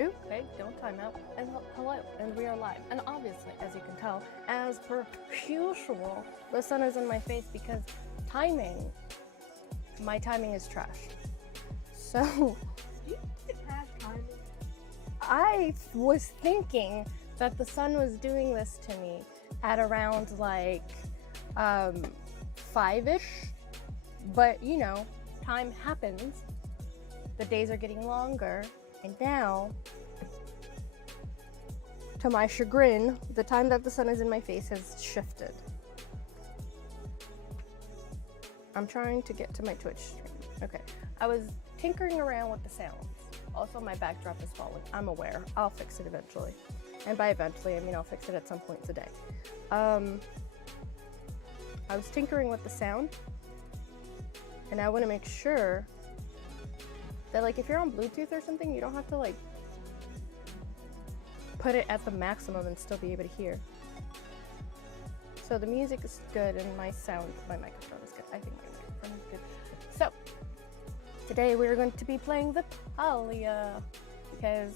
Ooh, hey, don't time out. And hello, and we are live. And obviously, as you can tell, as per usual, the sun is in my face because my timing is trash. So, You can have timing. I was thinking that the sun was doing this to me at around like 5-ish, but you know, time happens. The days are getting longer, and now, to my chagrin, the time that the sun is in my face has shifted. I'm trying to get to my Twitch stream. Okay, I was tinkering around with the sounds. Also, my backdrop is falling. I'm aware. I'll fix it eventually. And by eventually, I mean I'll fix it at some point today. I was tinkering with the sound, and I want to make sure that, like, if you're on Bluetooth or something, you don't have to like put it at the maximum and still be able to hear. So the music is good and my microphone is good. I think my microphone is good. So today we're going to be playing the Palia because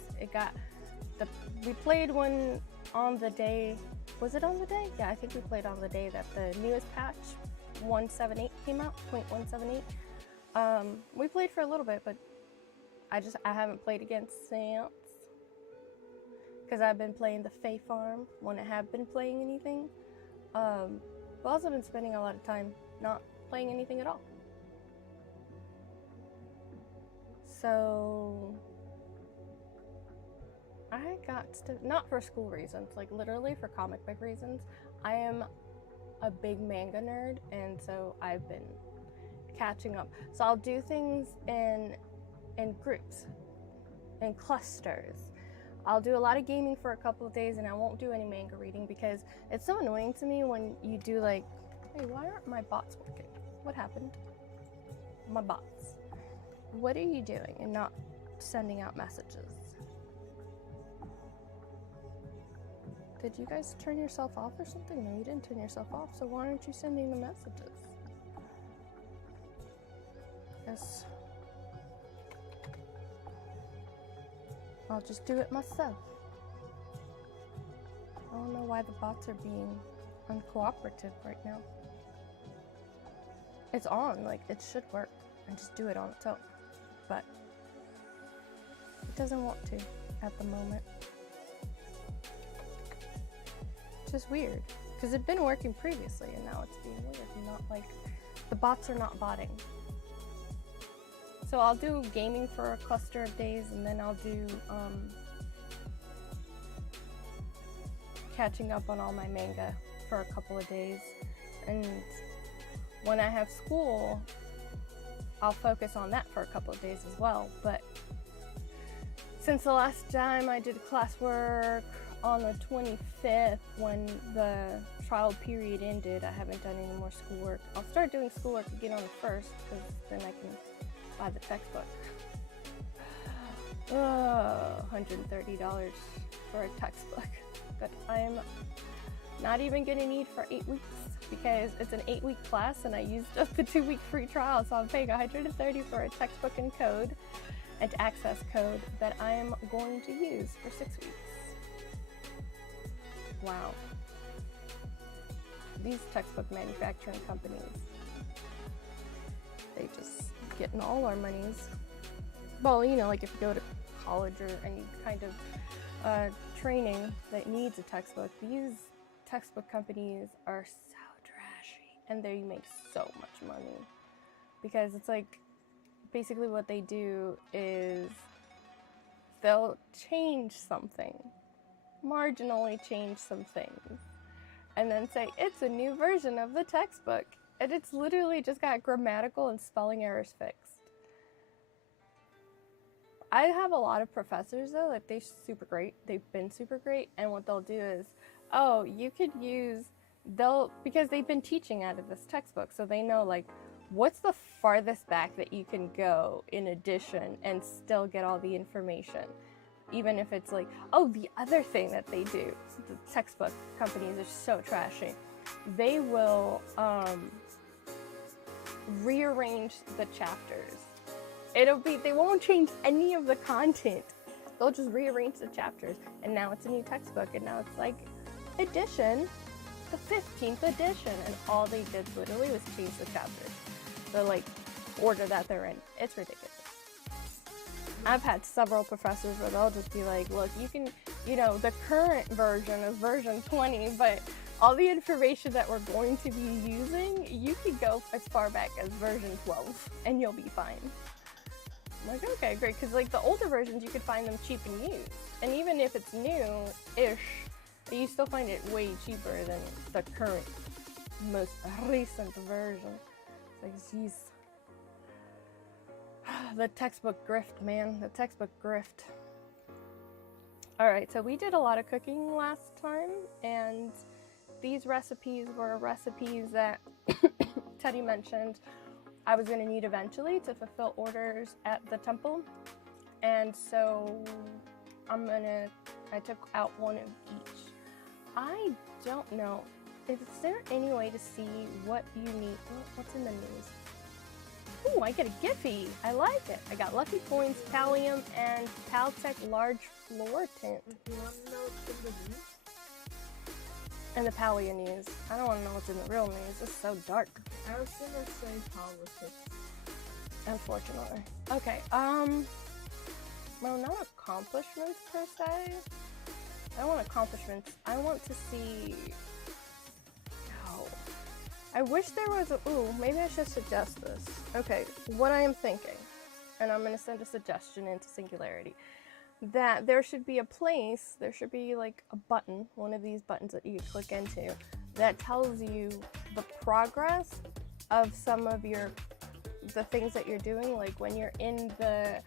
we played one on the day. Was it on the day? Yeah, I think we played on the day that the newest patch 178 came out, 0.178. We played for a little bit, but I haven't played again since, because I've been playing the Fae Farm when I have been playing anything. I've also been spending a lot of time not playing anything at all. So I got not for school reasons, like literally for comic book reasons. I am a big manga nerd, and so I've been catching up. So I'll do things in groups, in clusters. I'll do a lot of gaming for a couple of days, and I won't do any manga reading because it's so annoying to me when you do like, hey, why aren't my bots working? What happened? My bots. What are you doing and not sending out messages? Did you guys turn yourself off or something? No, you didn't turn yourself off, so why aren't you sending the messages? Yes. I'll just do it myself. I don't know why the bots are being uncooperative right now. It's on, like it should work, and just do it on its own. But it doesn't want to at the moment. It's just weird, because it'd been working previously, and now it's being weird, and not like, the bots are not botting. So I'll do gaming for a cluster of days, and then I'll do catching up on all my manga for a couple of days. And when I have school, I'll focus on that for a couple of days as well. But since the last time I did classwork on the 25th, when the trial period ended, I haven't done any more schoolwork. I'll start doing schoolwork again on the 1st, because then I can buy the textbook. $130 for a textbook that I'm not even gonna need for 8 weeks, because it's an 8-week class and I used up the 2-week free trial, so I'm paying $130 for a textbook and code and access code that I am going to use for 6 weeks. Wow. These textbook manufacturing companies, they just getting all our monies. Well, you know, like if you go to college or any kind of training that needs a textbook, these textbook companies are so trashy, and they make so much money, because it's like basically what they do is they'll change something, marginally change some things, and then say it's a new version of the textbook, and it's literally just got grammatical and spelling errors fixed. I have a lot of professors though, like they're super great, they've been super great, and what they'll do is, oh, you could use, because they've been teaching out of this textbook, so they know like what's the farthest back that you can go in addition and still get all the information. Even if it's like, oh, the other thing that they do, the textbook companies are so trashy, they will rearrange the chapters. They won't change any of the content, They'll just rearrange the chapters, and now it's a new textbook, and now it's like edition, the 15th edition, and all they did literally was change the chapters. The like order that they're in. It's ridiculous. I've had several professors where they'll just be like, look, you can, the current version is version 20, but all the information that we're going to be using, you can go as far back as version 12 and you'll be fine. I'm like, okay, great, because like the older versions, you could find them cheap and used. And even if it's new-ish, you still find it way cheaper than the current, most recent version. It's like, jeez. The textbook grift, man. The textbook grift. Alright, so we did a lot of cooking last time, and these recipes were recipes that Teddy mentioned I was going to need eventually to fulfill orders at the temple. And so I took out one of each. I don't know. Is there any way to see what you need? What's in the news? Ooh, I get a Giphy. I like it. I got Lucky Coins, Pallium, and Paltech Large Floor Tint. You want to know what's in the news? And the Palia news. I don't want to know what's in the real news. It's so dark. I was gonna say politics. Unfortunately. Okay, well, not accomplishments per se. I don't want accomplishments. I want to see... I wish there was a... Ooh, maybe I should suggest this. Okay, what I am thinking, and I'm going to send a suggestion into Singularity, that there should be a place, there should be like a button, one of these buttons that you click into, that tells you the progress of some of the things that you're doing, like when you're in the,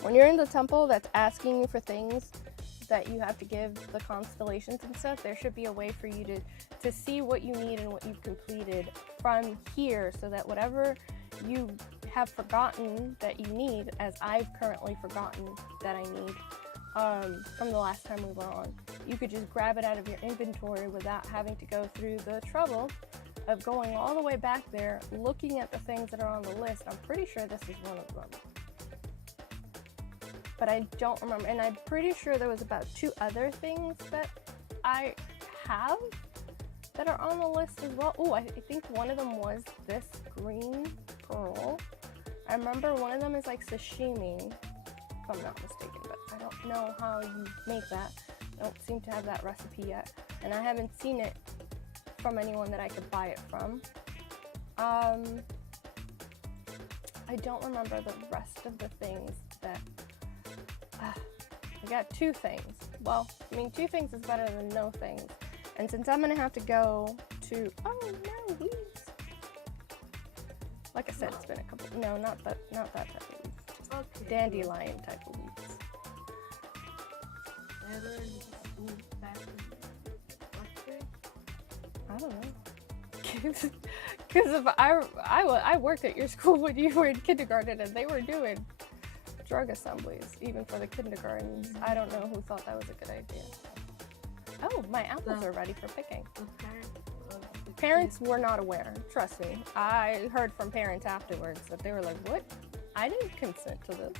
when you're in the temple that's asking you for things that you have to give the constellations and stuff, there should be a way for you to see what you need and what you've completed from here, so that whatever you have forgotten that you need, as I've currently forgotten that I need from the last time we were on, you could just grab it out of your inventory without having to go through the trouble of going all the way back there, looking at the things that are on the list. I'm pretty sure this is one of them, but I don't remember, and I'm pretty sure there was about 2 other things that I have that are on the list as well. Oh, I think one of them was this green pearl. I remember one of them is like sashimi, if I'm not mistaken, but I don't know how you make that. I don't seem to have that recipe yet, and I haven't seen it from anyone that I could buy it from. I don't remember the rest of the things that... I got 2 things. Well, I mean, 2 things is better than no things. And since I'm gonna have to go to... Oh no, weeds! Like I said, it's been a couple... No, not that type of weeds. Just Okay. dandelion type of weeds. I don't know. Because if I worked at your school when you were in kindergarten, and they were doing drug assemblies, even for the kindergartens. I don't know who thought that was a good idea. Oh, my apples are ready for picking. Parents were not aware, trust me. I heard from parents afterwards that they were like, what? I didn't consent to this.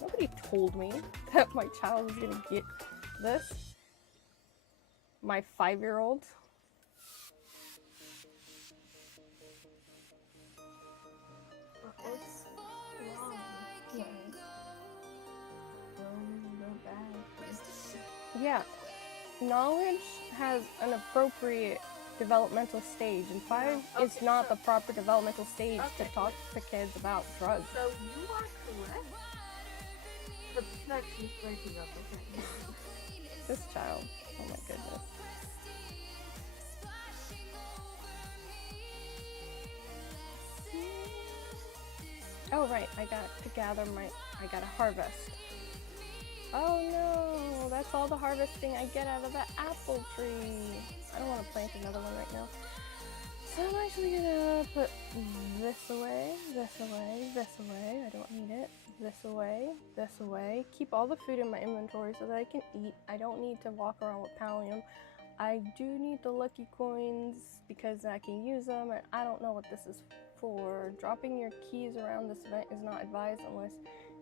Nobody told me that my child was gonna get this. My 5-year-old. Yeah, knowledge has an appropriate developmental stage, and 5 is not the proper developmental stage to talk to kids about drugs. So you are correct. But the text is breaking up, okay? This child, oh my goodness. Oh right, I gotta harvest. Oh no, that's all the harvesting I get out of the apple tree. I don't want to plant another one right now. So I'm actually gonna put this away, this away, this away. I don't need it. This away, this away. Keep all the food in my inventory so that I can eat. I don't need to walk around with Pallium. I do need the lucky coins because I can use them, and I don't know what this is before, dropping your keys around this event is not advised unless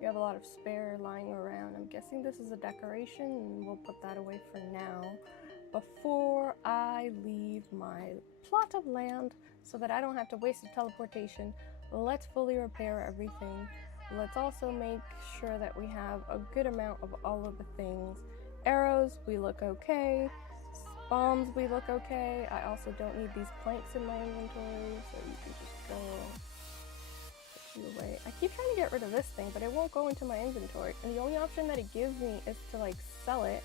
you have a lot of spare lying around. I'm guessing this is a decoration, and we'll put that away for now. Before I leave my plot of land so that I don't have to waste a teleportation, let's fully repair everything. Let's also make sure that we have a good amount of all of the things. Arrows, we look okay. Bombs, we look okay. I also don't need these planks in my inventory, so you can just go put you away. I keep trying to get rid of this thing, but it won't go into my inventory. And the only option that it gives me is to like sell it.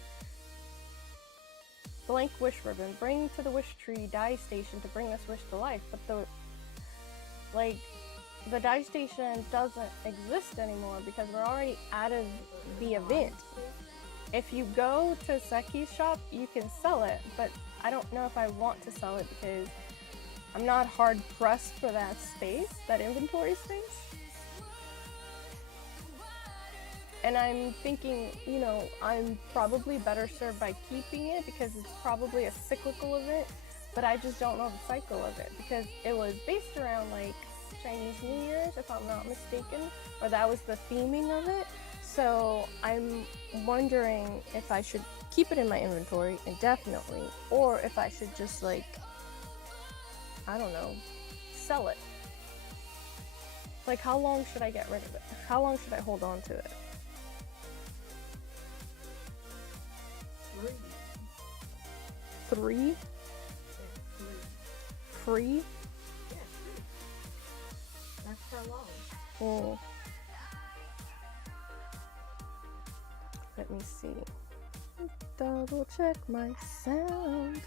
Blank wish ribbon. Bring to the wish tree dye station to bring this wish to life. But the dye station doesn't exist anymore because we're already out of the event. If you go to Seki's shop, you can sell it, but I don't know if I want to sell it because I'm not hard pressed for that space, that inventory space. And I'm thinking, you know, I'm probably better served by keeping it because it's probably a cyclical event, but I just don't know the cycle of it because it was based around like Chinese New Year's, if I'm not mistaken, or that was the theming of it. So I'm wondering if I should keep it in my inventory indefinitely, or if I should just like, I don't know, sell it. Like, how long should I get rid of it? How long should I hold on to it? 3? Yeah, 3. 3? Yeah, 3. That's how long. Oh. Let me see. Double check my sound.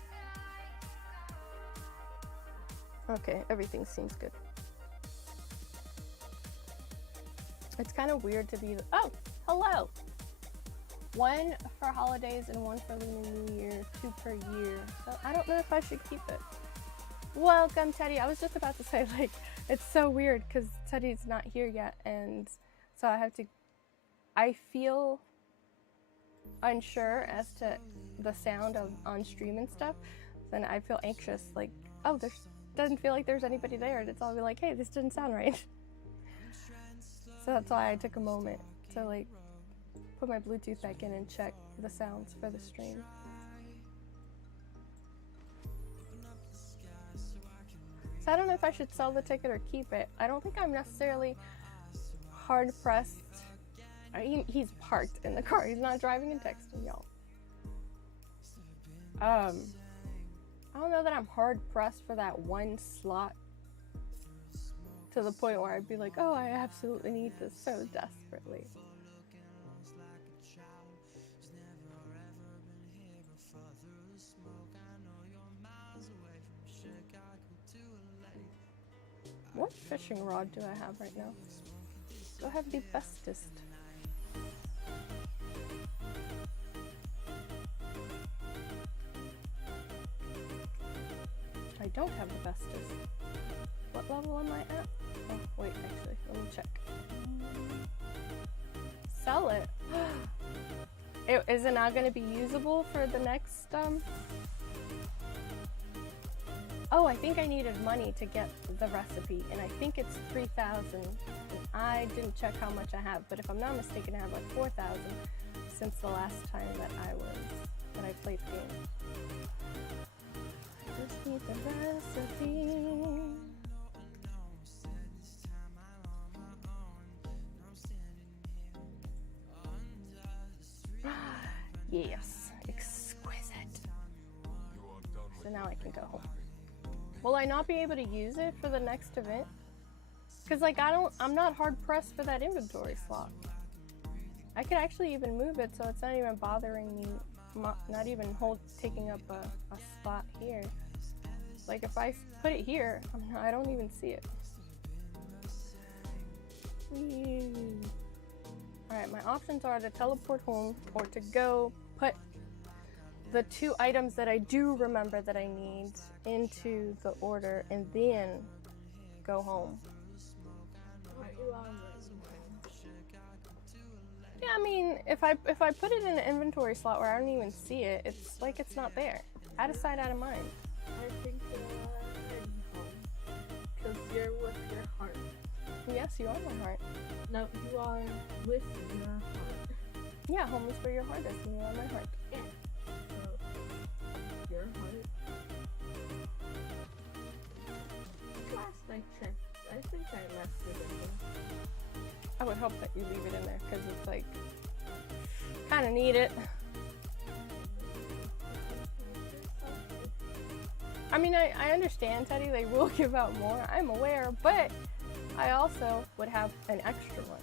Okay, everything seems good. It's kind of weird to be. Oh, hello! 1 for holidays and 1 for Lunar New Year, 2 per year. So I don't know if I should keep it. Welcome, Teddy. I was just about to say, like, it's so weird because Teddy's not here yet, and so I feel unsure as to the sound of on stream and stuff. Then I feel anxious, like, oh, doesn't feel like there's anybody there, and it's all be like, hey, this didn't sound right. So that's why I took a moment to like put my Bluetooth back in and check the sounds for the stream. So I don't know if I should sell the ticket or keep it. I don't think I'm necessarily hard pressed. He's parked in the car. He's not driving and texting, y'all. I don't know that I'm hard pressed for that one slot to the point where I'd be like, oh, I absolutely need this so desperately. What fishing rod do I have right now? Do I have the bestest? I don't have the bestest. What level am I at? Oh, wait, actually, let me check. Sell it. Is it not going to be usable for the next, Oh, I think I needed money to get the recipe, and I think it's 3,000. I didn't check how much I have, but if I'm not mistaken, I have like 4,000 since the last time that I played the game. I just need the recipe. Yes, exquisite. So now I can go home. Will I not be able to use it for the next event? Because like I'm not hard pressed for that inventory slot. I could actually even move it so it's not even bothering me, not even taking up a spot here. Like if I put it here, I don't even see it. Alright, my options are to teleport home or to go put the 2 items that I do remember that I need into the order and then go home. Yeah, I mean, if I put it in an inventory slot where I don't even see it, it's like it's not there. Out of sight, out of mind. I think you're heading home because you're with your Yes, you are my heart. No, you are with your heart. Yeah, home is where your heart is, and you are my heart. Yeah. So, your heart. Last I checked, I think I left it in there. I would hope that you leave it in there, because it's like, kind of need it. I mean, I understand, Teddy, they will give out more, I'm aware, but I also would have an extra one.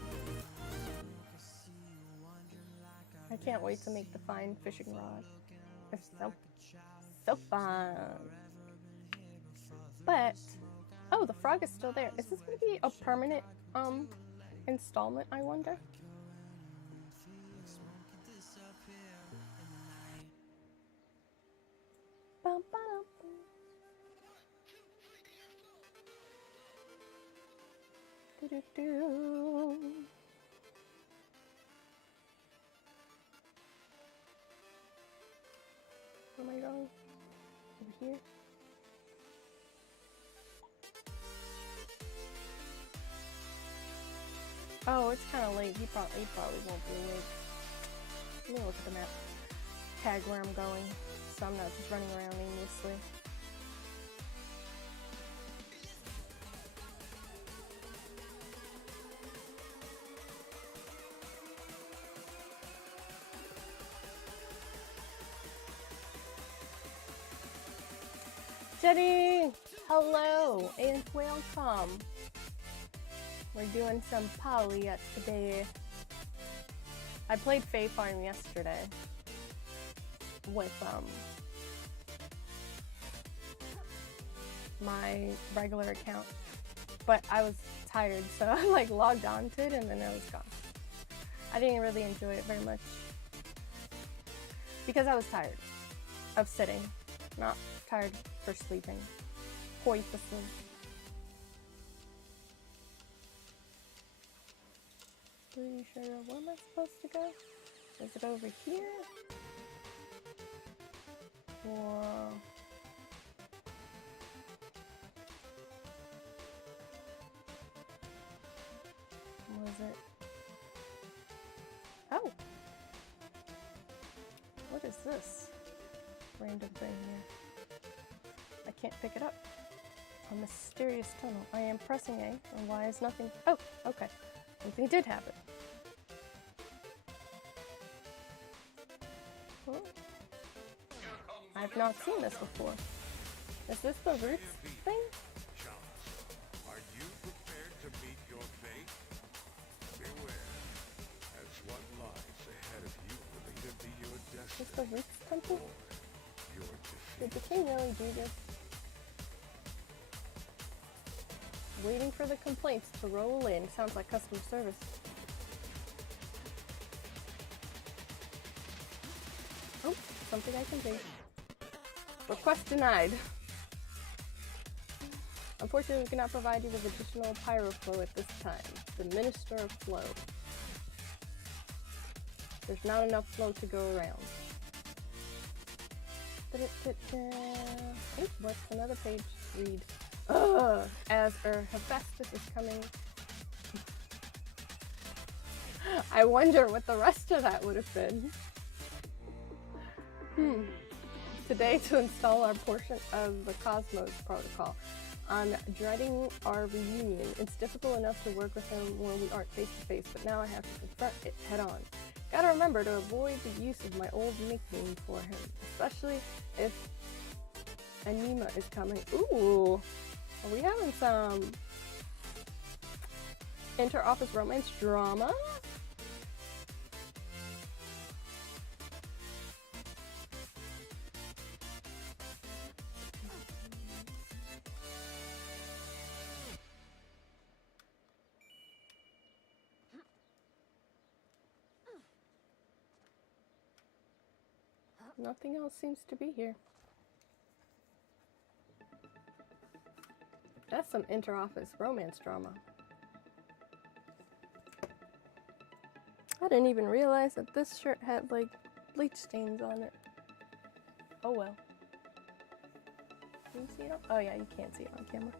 I can't wait to make the fine fishing rod. It's so fun. But, oh, the frog is still there. Is this going to be a permanent installment, I wonder? Bum, ba-dum. Do-do-do. Where am I going? Over here? Oh, it's kind of late. He probably won't be awake. Let me look at the map. Tag where I'm going, so I'm not just running around aimlessly. Jenny, hello and welcome. We're doing some Palia today. I played Fae Farm yesterday with my regular account, but I was tired, so I like logged on to it and then I was gone. I didn't really enjoy it very much because I was tired of sitting, not tired for sleeping. Poisoning. Pretty sure where am I supposed to go? Is it over here? Or was it? Oh! What is this random thing here? I can't pick it up. A mysterious tunnel. I am pressing A, and why is nothing? Oh, okay. Something did happen. Oh. I've not seen this before. Is this the roots thing? Are you prepared to meet your fate? Beware, as what lies ahead of you will either be your Is this destiny the roots temple? or your Did defeat. the king really do this? Waiting for the complaints to roll in. Sounds like customer service. Oh, something I can do. Request denied. Unfortunately, we cannot provide you with additional pyroflow at this time. The Minister of Flow. There's not enough flow to go around. Oh, what's another page to read? As Hephaestus is coming. I wonder what the rest of that would have been. Today, to install our portion of the Cosmos protocol. I'm dreading our reunion. It's difficult enough to work with him when we aren't face to face, but now I have to confront it head on. Gotta remember to avoid the use of my old nickname for him, especially if Anima is coming. Ooh, are we having some inter-office romance drama? Nothing else seems to be here. That's some inter-office romance drama. I didn't even realize that this shirt had like bleach stains on it. Oh well. Can you see it? Oh yeah, you can't see it on camera.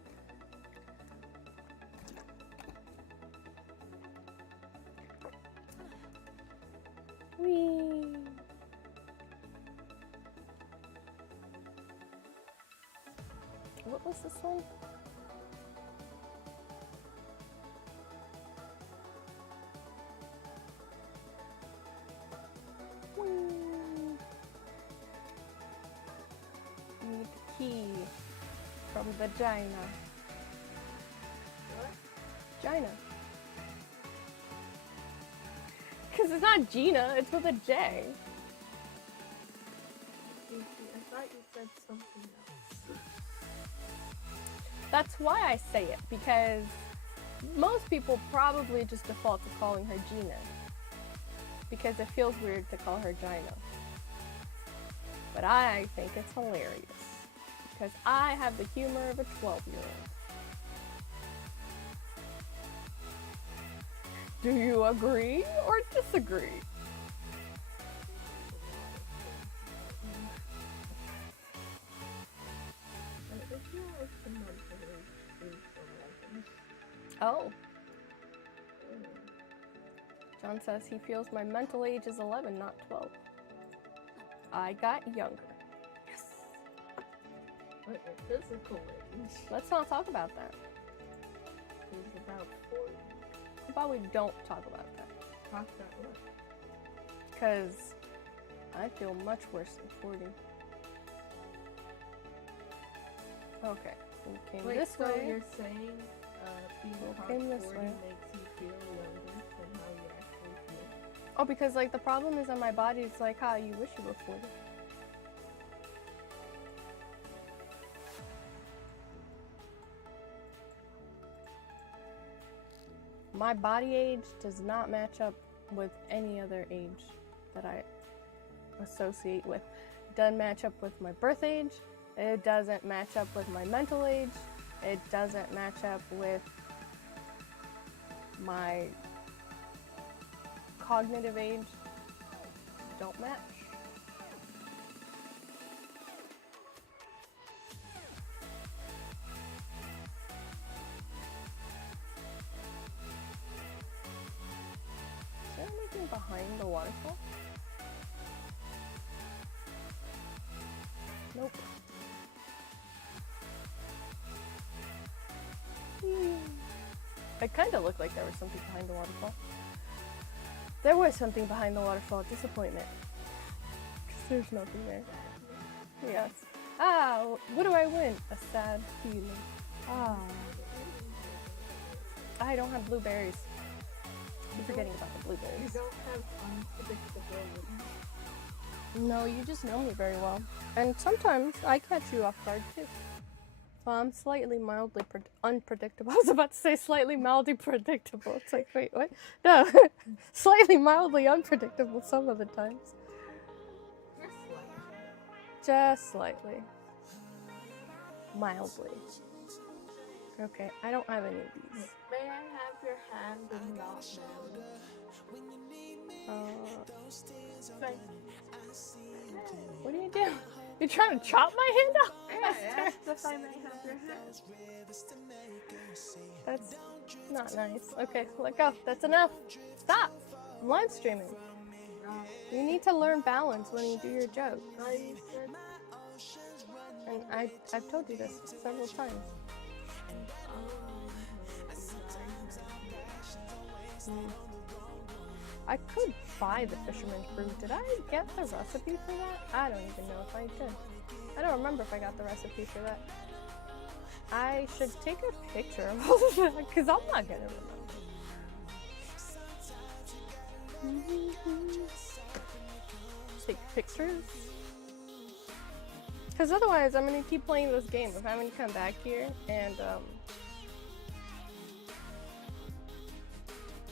What's this one? Need the key from vagina. What? Gina. Because it's not Gina, it's with a J. I thought you said something else. That's why I say it, because most people probably just default to calling her Gina. Because it feels weird to call her Gina. But I think it's hilarious. Because I have the humor of a 12-year-old. Do you agree or disagree? Oh. John says he feels my mental age is 11, not 12. I got younger. Yes. But your physical age Let's not talk about that. is about 40. How about we don't talk about that? Talk that way. Because I feel much worse than 40. Okay, we came Wait, this so way. you're saying being came past this 40 way. makes you feel younger than how you actually feel? Oh, because like the problem is that my body's like, how you wish you were 40. My body age does not match up with any other age that I associate with. It doesn't match up with my birth age. It doesn't match up with my mental age. It doesn't match up with my cognitive age. Don't match. Is there anything behind the waterfall? Nope. It kind of looked like there was something behind the waterfall. There was something behind the waterfall. Disappointment. 'Cause there's nothing there. Yes. Ah, what do I win? A sad feeling. Ah. I don't have blueberries. I'm forgetting about the You blueberries. don't have unpredictability. No, you just know me very well. And sometimes I catch you off guard too. Well, I'm slightly mildly unpredictable. I was about to say slightly mildly predictable. It's like, wait, what? No, slightly mildly unpredictable some of the times. Just slightly. Mildly. Okay, I don't have any of these. May I have your hand in not What are you doing? You're trying to chop my hand off? I asked if I may have your hand. That's not nice. Okay, let go. That's enough. Stop. I'm live streaming. You need to learn balance when you do your joke. And I've told you this several times. I could buy the fisherman's brew. Did I get the recipe for that? I don't even know if I did. I don't remember if I got the recipe for that. I should take a picture of all of that because I'm not gonna remember. Take pictures. Because otherwise I'm gonna keep playing this game of having to come back here and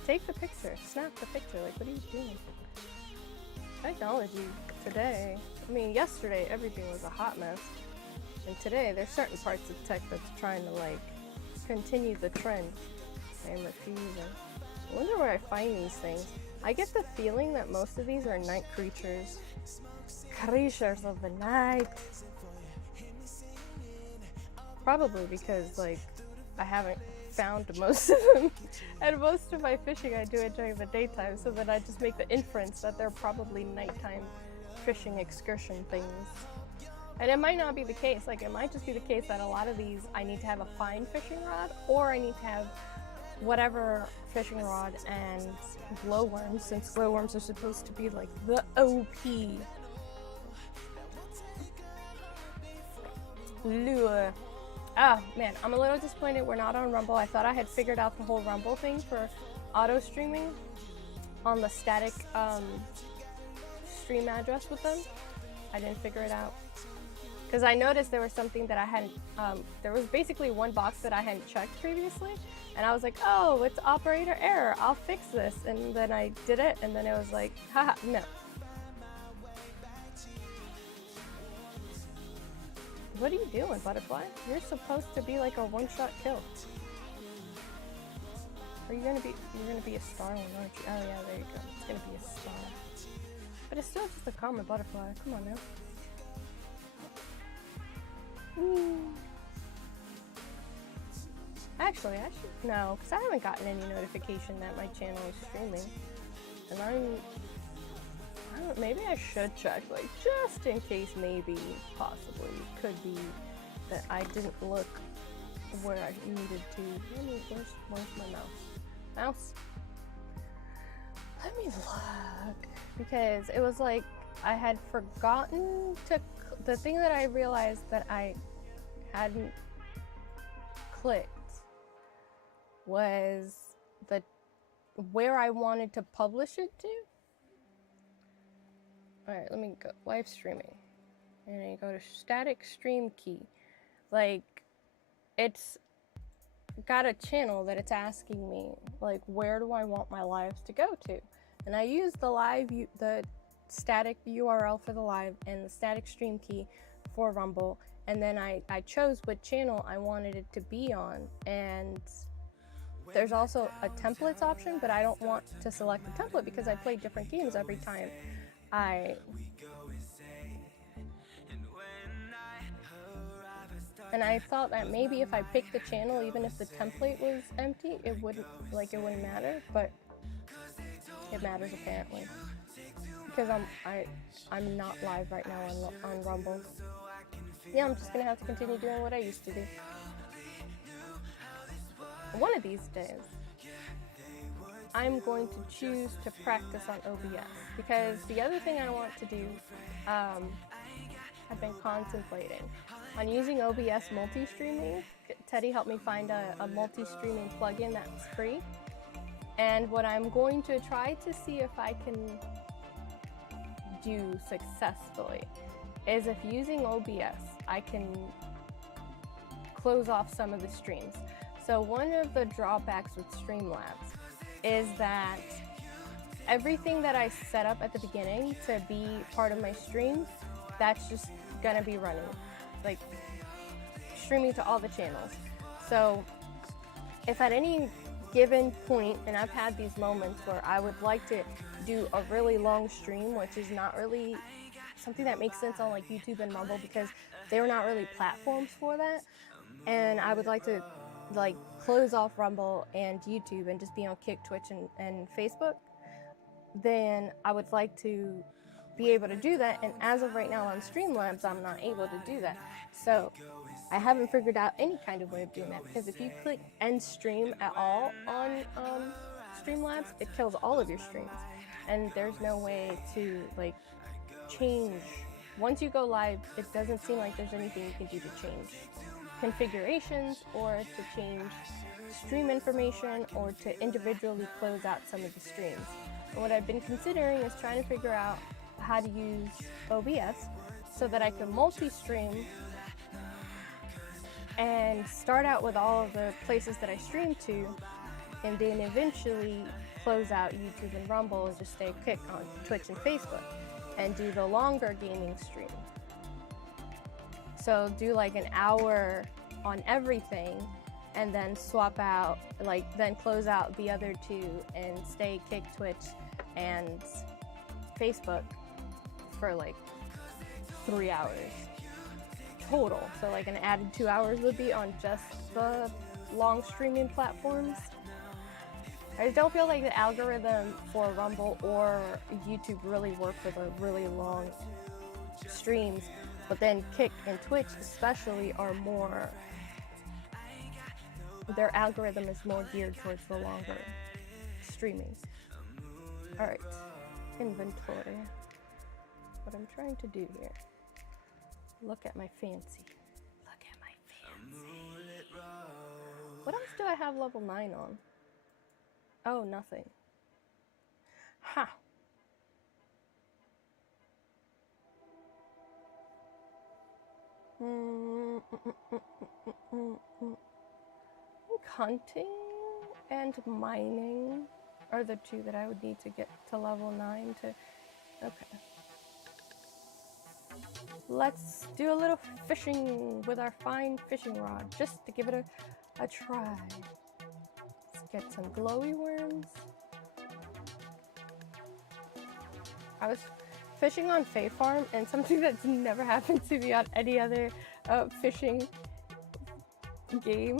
take the picture, snap the picture, like what are you doing? Technology today, I mean yesterday everything was a hot mess, and today there's certain parts of tech that's trying to like continue the trend. I am refusing. I wonder where I find these things. I get the feeling that most of these are night creatures. Creatures of the night. Probably because like I haven't found most of them, and most of my fishing I do it during the daytime, so that I just make the inference that they're probably nighttime fishing excursion things. And it might not be the case. Like, it might just be the case that a lot of these I need to have a fine fishing rod, or I need to have whatever fishing rod and glowworms, since glowworms are supposed to be like the OP lure. Oh man, I'm a little disappointed we're not on Rumble. I thought I had figured out the whole Rumble thing for auto streaming on the static stream address with them. I didn't figure it out. Because I noticed there was something that I hadn't, there was basically one box that I hadn't checked previously, and I was like, oh, it's operator error, I'll fix this, and then I did it, and then it was like, haha, no. What are you doing, butterfly? You're supposed to be like a one-shot kill. Are you gonna be, you're gonna be a starling, aren't you? Oh yeah, there you go, it's gonna be a star. But it's still just a common butterfly, come on now. Actually, I should no, because I haven't gotten any notification that my channel is streaming, and maybe I should check, like, just in case. Maybe, possibly, could be that I didn't look where I needed to. Where's my mouse? Let me look, because it was like I had forgotten to. The thing that I realized that I hadn't clicked was where I wanted to publish it to. Alright, let me go live streaming. And then you go to static stream key. Like, it's got a channel that it's asking me, like, where do I want my lives to go to? And I use the static URL for the live and the static stream key for Rumble, and then I chose what channel I wanted it to be on. And there's also a templates option, but I don't want to select a template because I play different games every time and I thought that maybe if I picked the channel, even if the template was empty, it wouldn't matter, but it matters apparently. Because I'm not live right now on Rumble. Yeah, I'm just gonna have to continue doing what I used to do. One of these days, I'm going to choose to practice on OBS, because the other thing I want to do, I've been contemplating on using OBS multi-streaming. Teddy helped me find a multi-streaming plugin that's free, and what I'm going to try to see if I can do successfully is if using OBS I can close off some of the streams. So one of the drawbacks with Streamlabs is that everything that I set up at the beginning to be part of my streams, that's just gonna be running, like streaming to all the channels. So if at any given point, and I've had these moments where I would like to do a really long stream, which is not really something that makes sense on like YouTube and Rumble because they're not really platforms for that, and I would like to like close off Rumble and YouTube and just be on Kick, Twitch, and Facebook, then I would like to be able to do that. And as of right now on Streamlabs, I'm not able to do that. So I haven't figured out any kind of way of doing that, because if you click end stream at all on Streamlabs, it kills all of your streams, and there's no way to like change. Once you go live, it doesn't seem like there's anything you can do to change configurations or to change stream information or to individually close out some of the streams. And what I've been considering is trying to figure out how to use OBS so that I can multi-stream and start out with all of the places that I stream to, and then eventually close out YouTube and Rumble and just stay quick on Twitch and Facebook and do the longer gaming stream. So do like an hour on everything and then swap out, like then close out the other two and stay Kick, Twitch, and Facebook for like 3 hours total. So like an added 2 hours would be on just the long streaming platforms. I just don't feel like the algorithm for Rumble or YouTube really work for the really long streams. But then Kick and Twitch especially are more, their algorithm is more geared towards the longer streaming. All right, inventory. What I'm trying to do here. Look at my fancy. Look at my fancy. What else do I have level 9 on? Oh, nothing. Ha! Hunting and mining are the two that I would need to get to level 9 to... Okay. Let's do a little fishing with our fine fishing rod, just to give it a try. Let's get some glowy worms. I was fishing on Fae Farm, and something that's never happened to me on any other fishing game.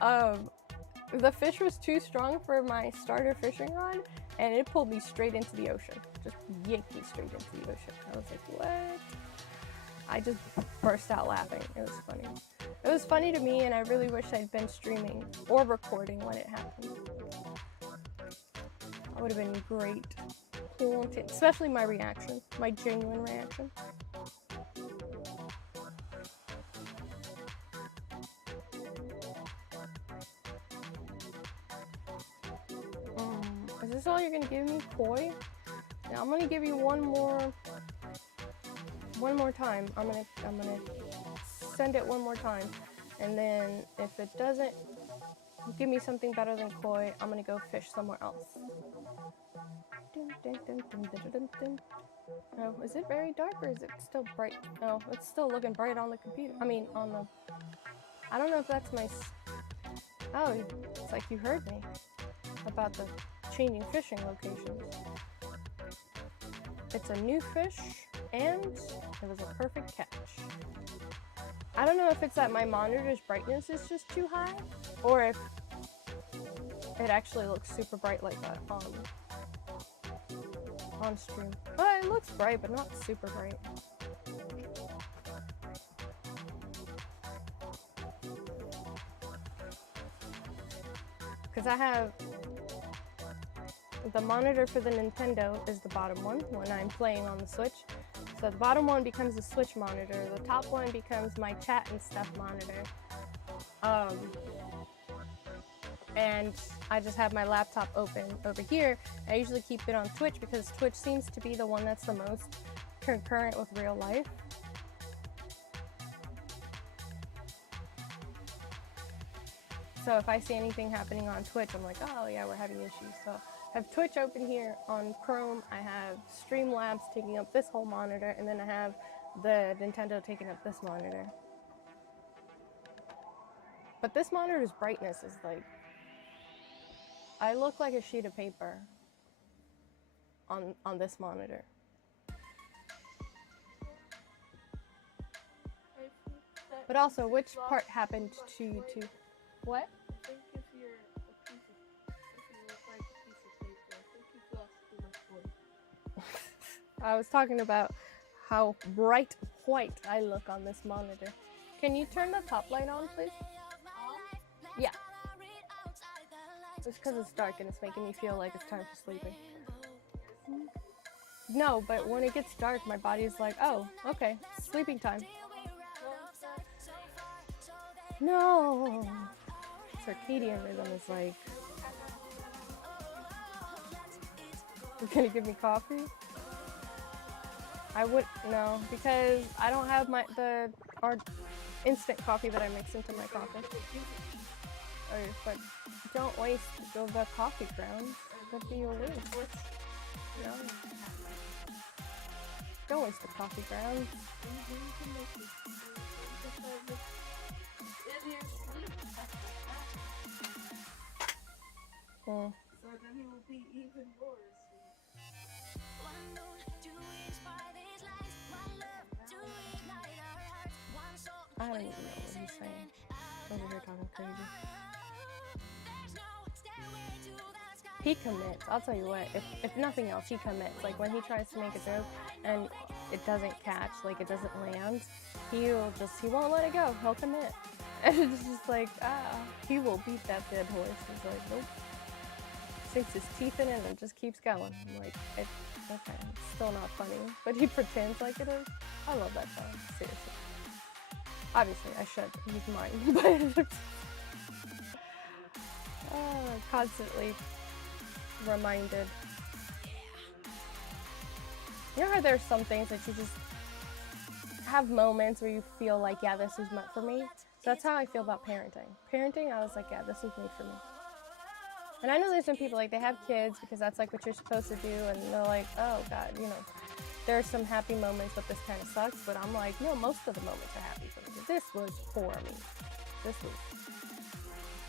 The fish was too strong for my starter fishing rod, and it pulled me straight into the ocean. Just yanked me straight into the ocean. I was like, what? I just burst out laughing. It was funny. It was funny to me, and I really wish I'd been streaming or recording when it happened. That would have been great. Especially my reaction, my genuine reaction. Is this all you're gonna give me, koi? Now I'm gonna give you one more time. I'm gonna send it one more time, and then if it doesn't give me something better than koi, I'm gonna go fish somewhere else. Oh, is it very dark or is it still bright? No, it's still looking bright on the computer. I mean, on the... I don't know if that's my... Oh, it's like you heard me about the changing fishing locations. It's a new fish, and it was a perfect catch. I don't know if it's that my monitor's brightness is just too high, or if it actually looks super bright like that on stream. Well, it looks bright, but not super bright. Because I have the monitor for the Nintendo is the bottom one when I'm playing on the Switch. So the bottom one becomes the Switch monitor. The top one becomes my chat and stuff monitor. And I just have my laptop open over here. I usually keep it on Twitch because Twitch seems to be the one that's the most concurrent with real life. So if I see anything happening on Twitch, I'm like, oh yeah, we're having issues. So I have Twitch open here on Chrome. I have Streamlabs taking up this whole monitor, and then I have the Nintendo taking up this monitor. But this monitor's brightness is like, I look like a sheet of paper on this monitor. But also, which part happened to what? I think if you're a piece of, if you look like a piece of paper, I think you've lost too much weight. I was talking about how bright white I look on this monitor. Can you turn the top light on, please? Yeah. It's because it's dark and it's making me feel like it's time for sleeping. No, but when it gets dark, my body's like, oh, okay, sleeping time. No. Circadian rhythm is like, you're gonna give me coffee? I would, no, because I don't have our instant coffee that I mix into my coffee. Oh, but don't waste the coffee grounds. That'd be a waste. No. Don't waste the coffee grounds. So then he will be even more asleep. I don't even know what he's saying. Over here talking crazy. He commits. I'll tell you what, if nothing else, he commits. Like when he tries to make a joke and it doesn't catch, like it doesn't land, he won't let it go. He'll commit. And it's just like, he will beat that dead horse. He's like, nope. Sinks his teeth in it and just keeps going. I'm like, okay, it's still not funny, but he pretends like it is. I love that song, seriously. Obviously, I should use mine, but constantly reminded. You know how there's some things that you just have moments where you feel like, yeah, this was meant for me? So that's how I feel about parenting. Parenting, I was like, yeah, this was made for me. And I know there's some people, like, they have kids because that's, like, what you're supposed to do, and they're like, oh, God, you know, there are some happy moments, but this kind of sucks. But I'm like, no, most of the moments are happy for me. This was for me. This was,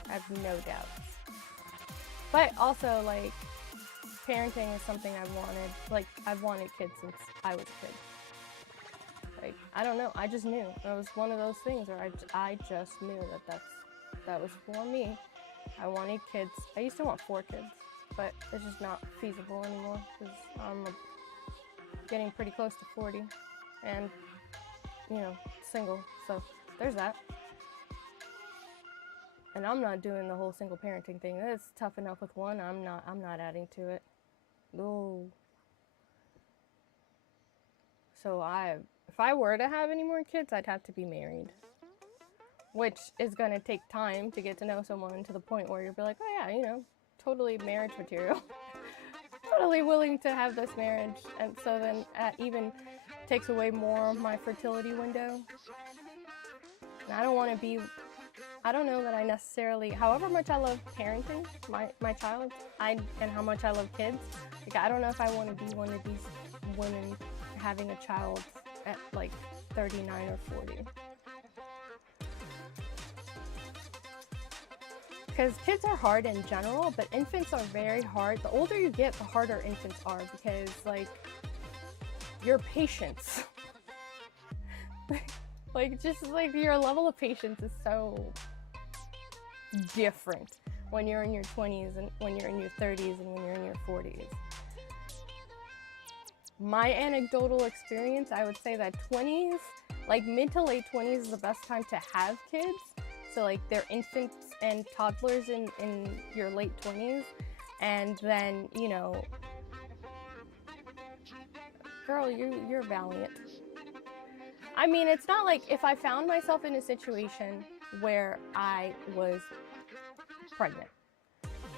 I have no doubts. But also, like, parenting is something I've wanted. Like, I've wanted kids since I was a kid. Like, I don't know. I just knew. It was one of those things where I just knew that was for me. I wanted kids. I used to want 4 kids, but it's just not feasible anymore because I'm getting pretty close to 40 and, you know, single. So there's that. And I'm not doing the whole single parenting thing. It's tough enough with one. I'm not adding to it. No. So if I were to have any more kids, I'd have to be married. Which is going to take time to get to know someone to the point where you'll be like, oh yeah, you know, totally marriage material. Totally willing to have this marriage. And so then that even takes away more of my fertility window. And I don't know that I necessarily, however much I love parenting my child, and how much I love kids, like I don't know if I want to be one of these women having a child at like 39 or 40. Because kids are hard in general, but infants are very hard. The older you get, the harder infants are because, like, your patience, like, just, like, your level of patience is so different when you're in your 20s and when you're in your 30s and when you're in your 40s. My anecdotal experience, I would say that 20s, like, mid to late 20s is the best time to have kids. So, like, they're infants and toddlers in your late 20s, and then, you know, girl, you're valiant. I mean, it's not like if I found myself in a situation where I was pregnant,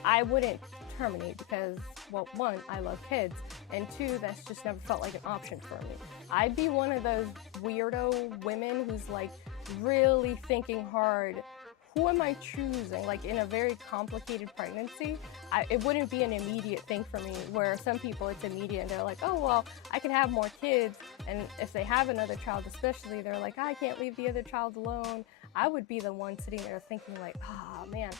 I wouldn't terminate because, well, 1, I love kids, and 2, that's just never felt like an option for me. I'd be one of those weirdo women who's, like, really thinking hard, who am I choosing? Like, in a very complicated pregnancy, it wouldn't be an immediate thing for me, where some people it's immediate and they're like, oh, well, I can have more kids, and if they have another child especially, they're like, I can't leave the other child alone. I would be the one sitting there thinking like, oh man,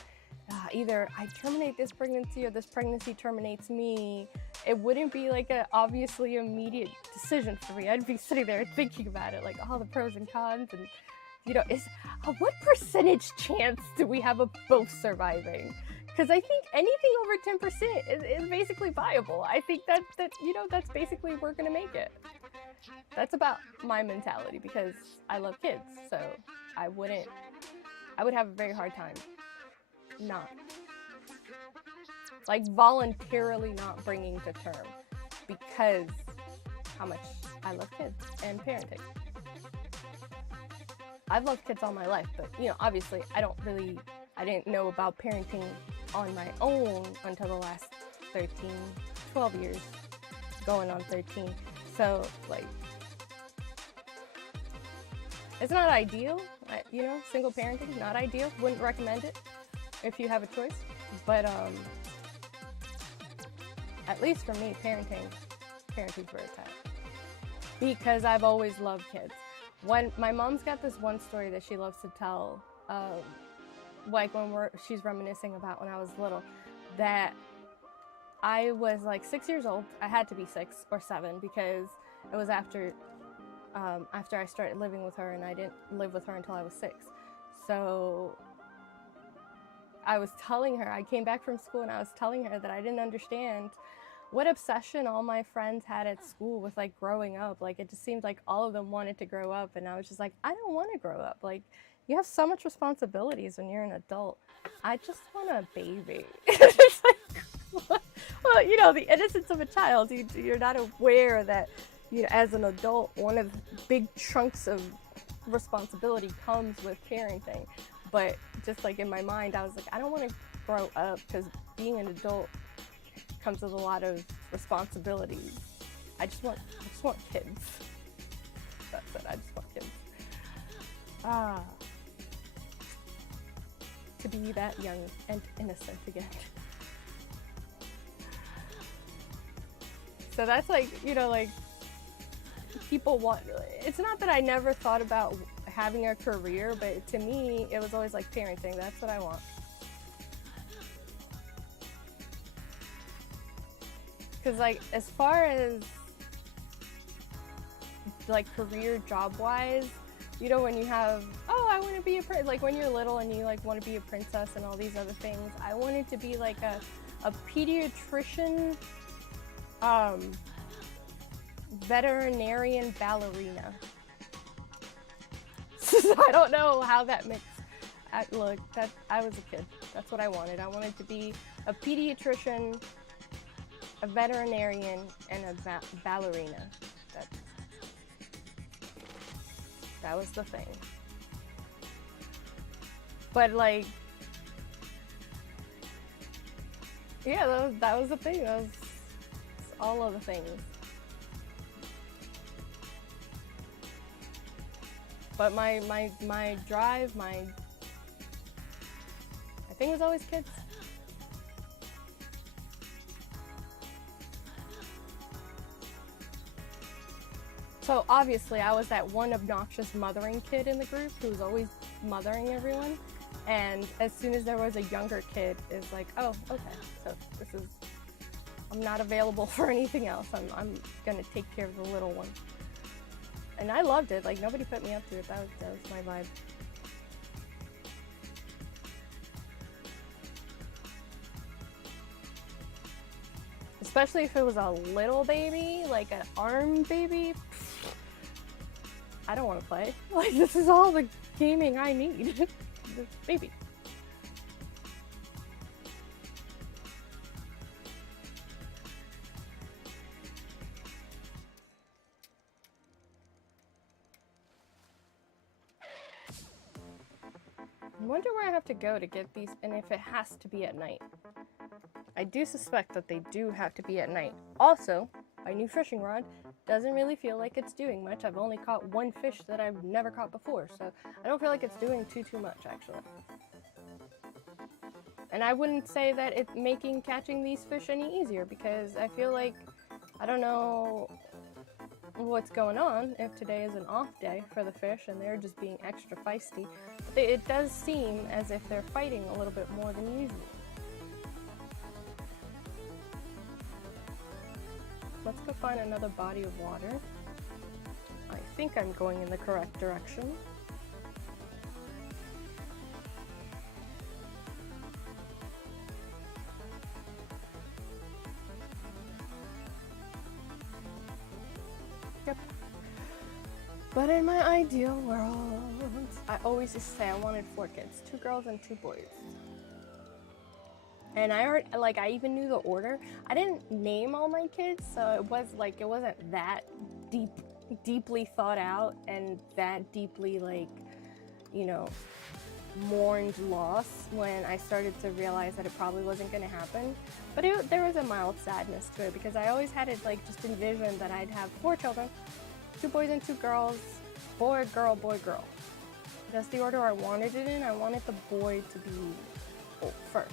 either I terminate this pregnancy or this pregnancy terminates me. It wouldn't be like a obviously immediate decision for me. I'd be sitting there thinking about it, like all the pros and cons, and you know, what percentage chance do we have of both surviving? Because I think anything over 10% is basically viable. I think that you know, that's basically we're gonna make it. That's about my mentality because I love kids, so I would have a very hard time not, like, voluntarily not bringing to term because how much I love kids and parenting. I've loved kids all my life, but, you know, obviously I didn't know about parenting on my own until the last 12 years, going on 13. So, like, it's not ideal, you know, single parenting, not ideal. Wouldn't recommend it if you have a choice, but at least for me, parenting's where it's at. Because I've always loved kids. When my mom's got this one story that she loves to tell, like when she's reminiscing about when I was little, that I was like 6 years old. I had to be 6 or 7 because it was after I started living with her, and I didn't live with her until I was 6. So I was telling her, I came back from school and I was telling her that I didn't understand what obsession all my friends had at school with like growing up. Like it just seemed like all of them wanted to grow up, and I was just like, I don't want to grow up. Like you have so much responsibilities when you're an adult. I just want a baby. It's like, well, you know, the innocence of a child. You're not aware that, you know, as an adult, one of the big chunks of responsibility comes with parenting. But just like in my mind, I was like, I don't want to grow up because being an adult comes with a lot of responsibilities. I just want kids. That's it. I just want kids. To be that young and innocent again. So that's like, you know, like people want. It's not that I never thought about having a career, but to me, it was always like parenting. That's what I want. Because like as far as like career job wise, you know, when you have, oh, I want to be a like when you're little and you like want to be a princess and all these other things, I wanted to be like a pediatrician, veterinarian ballerina. I don't know how that mixed. Look, that I was a kid. That's what I wanted. I wanted to be a pediatrician, a veterinarian, and a ballerina. That was the thing. But like, yeah, that was the thing. That was all of the things. But my drive, my thing was always kids. So obviously I was that one obnoxious mothering kid in the group who was always mothering everyone. And as soon as there was a younger kid, it's like, oh, okay, so I'm not available for anything else. I'm gonna take care of the little one. And I loved it. Like nobody put me up to it. That was my vibe. Especially if it was a little baby, like an arm baby. I don't want to play. Like this is all the gaming I need. This baby. I wonder where I have to go to get these, and if it has to be at night. I do suspect that they do have to be at night. Also, my new fishing rod doesn't really feel like it's doing much. I've only caught one fish that I've never caught before, so I don't feel like it's doing too much, actually. And I wouldn't say that it's making catching these fish any easier, because I feel like, I don't know what's going on, if today is an off day for the fish and they're just being extra feisty. But it does seem as if they're fighting a little bit more than usual. Let's go find another body of water. I think I'm going in the correct direction. Yep. But in my ideal world, I always used to say I wanted 4 kids, 2 girls and 2 boys. And I even knew the order. I didn't name all my kids, so it wasn't that deeply thought out and that deeply mourned loss when I started to realize that it probably wasn't going to happen. But there was a mild sadness to it, because I always had it just envisioned that I'd have 4 children, 2 boys and 2 girls, boy, girl, boy, girl. That's the order I wanted it in. I wanted the boy to be first.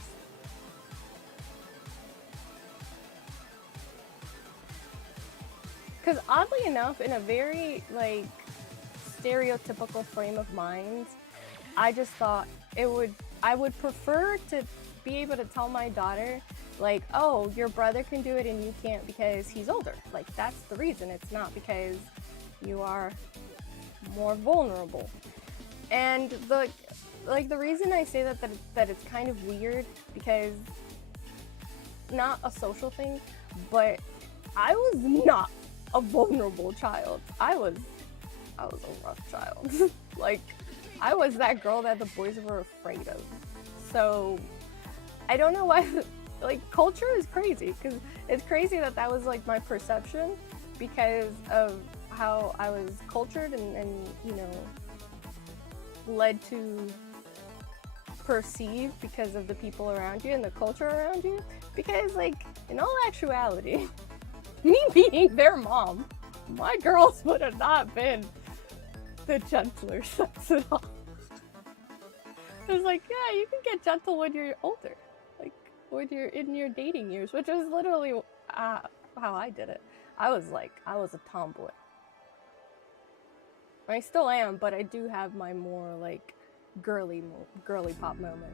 Because oddly enough, in a very stereotypical frame of mind, I just thought I would prefer to be able to tell my daughter, oh, your brother can do it and you can't because he's older. That's the reason. It's not because you are more vulnerable. And like the reason I say that it's kind of weird, because not a social thing, but I was not a vulnerable child. I was a rough child. Like, I was that girl that the boys were afraid of. So I don't know why, like, culture is crazy, because it's crazy that that was like my perception because of how I was cultured and you know, led to perceive because of the people around you and the culture around you. Because, like, in all actuality, me being their mom, my girls would have not been the gentler sex at all. It was like, yeah, you can get gentle when you're older, like when you're in your dating years, which is literally how I did it. I was a tomboy. I still am, but I do have my more like girly pop moments.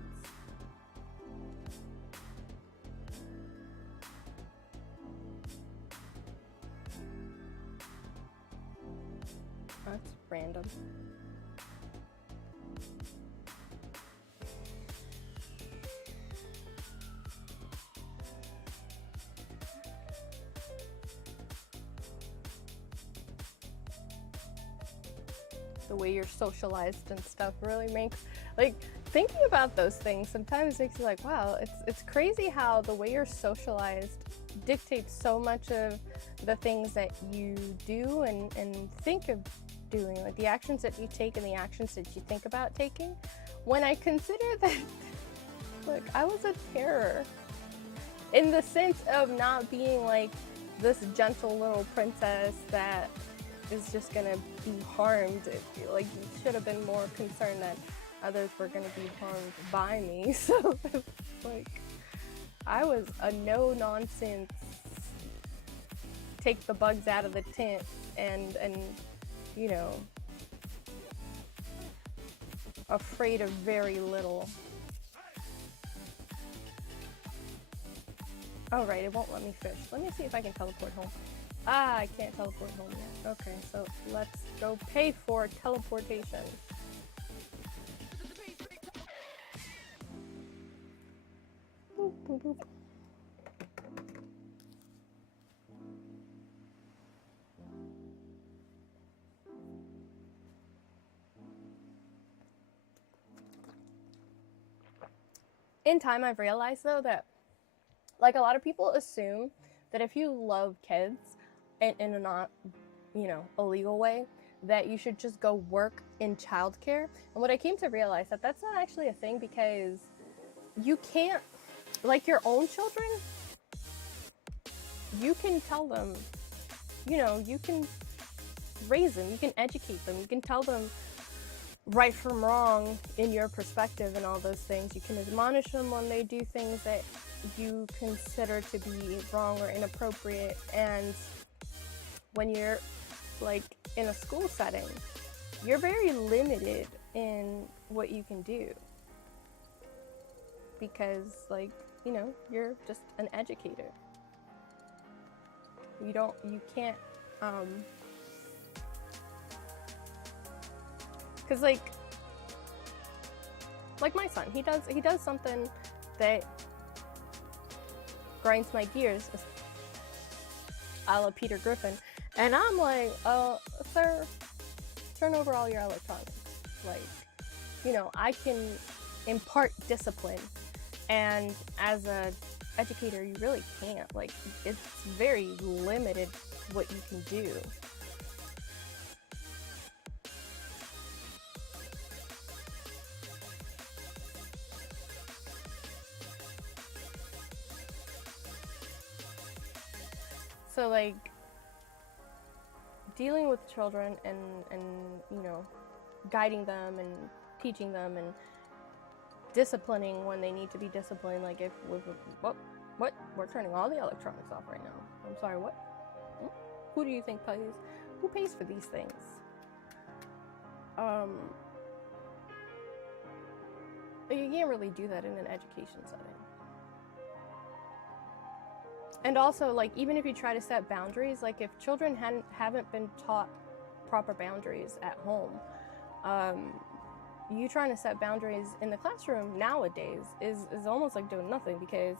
That's random. The way you're socialized and stuff really makes, like, thinking about those things sometimes makes you like, wow, it's crazy how the way you're socialized dictates so much of the things that you do and think of doing, like the actions that you take and the actions that you think about taking. When I consider that, like, I was a terror in the sense of not being like this gentle little princess that is just gonna be harmed. Like, you should have been more concerned that others were gonna be harmed by me. So, like, I was a no-nonsense, take the bugs out of the tent, and you know, afraid of very little. Oh right, it won't let me fish. Let me see if I can teleport home. Ah, I can't teleport home yet. Okay, so let's go pay for teleportation. Boop, boop, boop. In time, I've realized though that, like, a lot of people assume that if you love kids in a not, you know, illegal way, that you should just go work in childcare. And what I came to realize that that's not actually a thing, because you can't, like, your own children, you can tell them, you know, you can raise them, you can educate them, you can tell them right from wrong in your perspective and all those things. You can admonish them when they do things that you consider to be wrong or inappropriate. And when you're, like, in a school setting, you're very limited in what you can do, because, like, you know, you're just an educator. You can't, because, like my son, he does something that grinds my gears, a la Peter Griffin, and I'm like, sir, turn over all your electronics. Like, you know, I can impart discipline, and as a educator, you really can't. Like, it's very limited what you can do. So, like, dealing with children and you know, guiding them and teaching them and disciplining when they need to be disciplined. Like, if what we're turning all the electronics off right now. I'm sorry, what? Who do you think pays? Who pays for these things? You can't really do that in an education setting. And also, like, even if you try to set boundaries, like, if children haven't been taught proper boundaries at home, you trying to set boundaries in the classroom nowadays is almost like doing nothing, because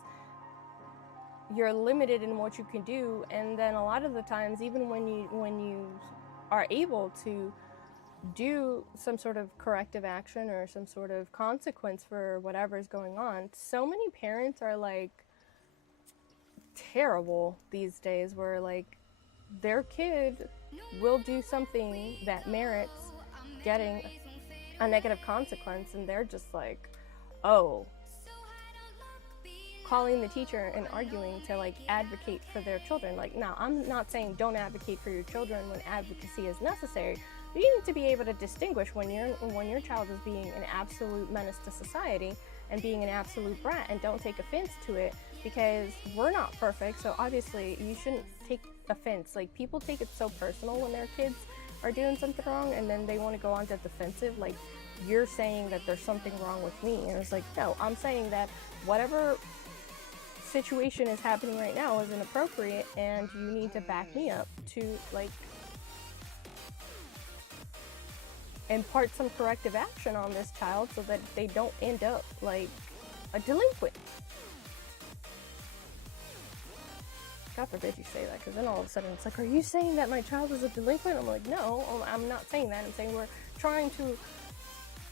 you're limited in what you can do. And then a lot of the times, even when you are able to do some sort of corrective action or some sort of consequence for whatever is going on, so many parents are like terrible these days, where like their kid will do something that merits getting a negative consequence, and they're just like, oh, calling the teacher and arguing to like advocate for their children. Like, now I'm not saying don't advocate for your children when advocacy is necessary, but you need to be able to distinguish when your child is being an absolute menace to society and being an absolute brat, and don't take offense to it, because we're not perfect. So obviously you shouldn't take offense. Like, people take it so personal when their kids are doing something wrong, and then they want to go on to defensive, like you're saying that there's something wrong with me. And it's like, no, I'm saying that whatever situation is happening right now is inappropriate, and you need to back me up to like impart some corrective action on this child so that they don't end up like a delinquent. God forbid you say that, because then all of a sudden it's like, are you saying that my child is a delinquent? I'm like, no, I'm not saying that. I'm saying we're trying to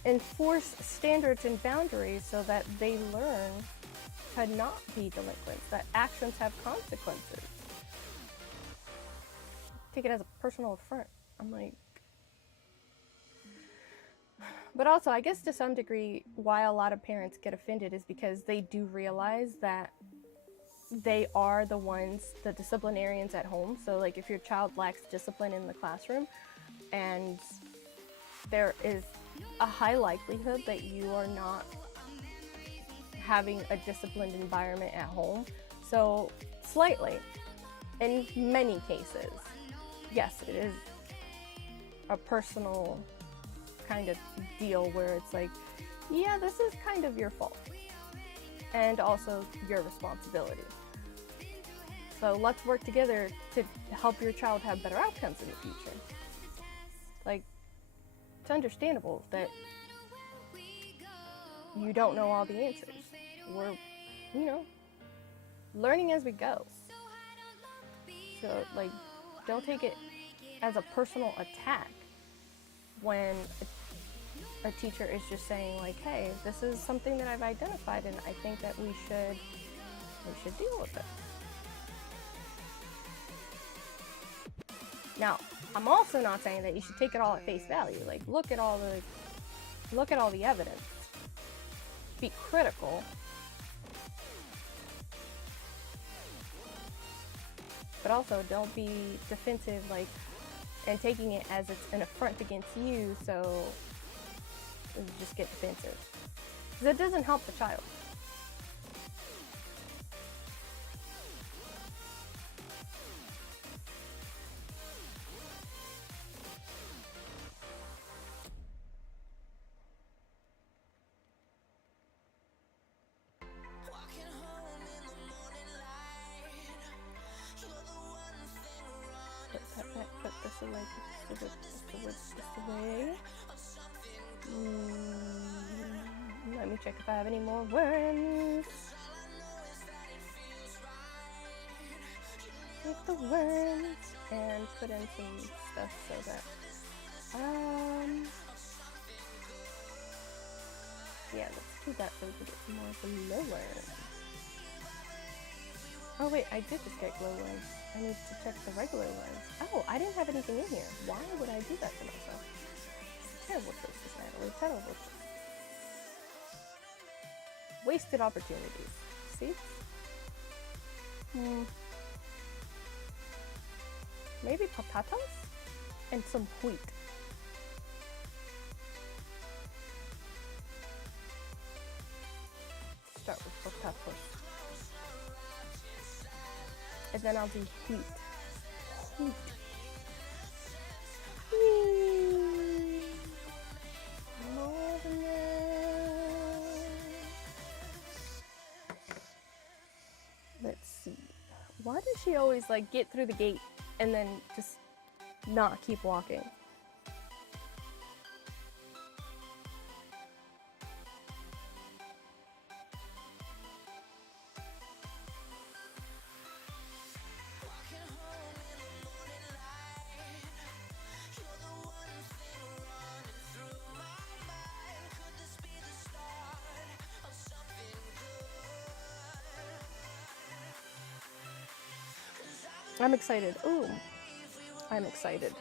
enforce standards and boundaries so that they learn to not be delinquents, that actions have consequences. Take it as a personal affront. I'm like, but also, I guess to some degree, why a lot of parents get offended is because they do realize that they are the ones, the disciplinarians at home. So like, if your child lacks discipline in the classroom, and there is a high likelihood that you are not having a disciplined environment at home. So slightly, in many cases, yes, it is a personal kind of deal where it's like, yeah, this is kind of your fault and also your responsibility. So let's work together to help your child have better outcomes in the future. Like, it's understandable that you don't know all the answers. We're, you know, learning as we go. So like, don't take it as a personal attack when a teacher is just saying like, hey, this is something that I've identified and I think that we should deal with it. Now, I'm also not saying that you should take it all at face value. Like, look at all the evidence. Be critical. But also don't be defensive, like, and taking it as it's an affront against you, so you just get defensive. Because it doesn't help the child. Put this away, put this away. Let me check if I have any more worms. Get the worms and put in some stuff so that yeah, let's do that so we can get some more glowworms. Oh wait, I did just get glowworms. I need to check the regular ones. Oh, I didn't have anything in here. Why would I do that to myself? Terrible choices, Natalie. Terrible choices. Wasted opportunities. See? Maybe potatoes? And some wheat. Start with potatoes. And then I'll do wheat. Wheat. Let's see. Why does she always like get through the gate and then just not keep walking? I'm excited. Ooh, I'm excited.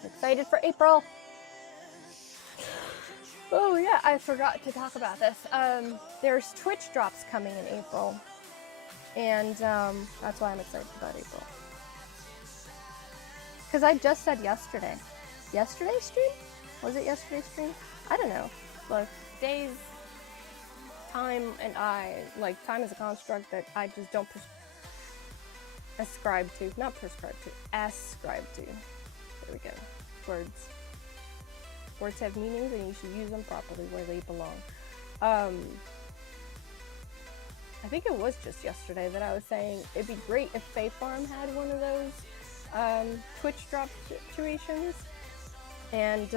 I'm excited for April. Oh yeah, I forgot to talk about this. There's Twitch drops coming in April, and that's why I'm excited about April. Because I just said yesterday. Yesterday's stream? Was it yesterday's stream? I don't know. Look, days, time, and time is a construct that I just don't ascribe to. Not prescribe to. Ascribe to. There we go. Words. Words have meanings and you should use them properly where they belong. I think it was just yesterday that I was saying it'd be great if Fae Farm had one of those Twitch drop situations. And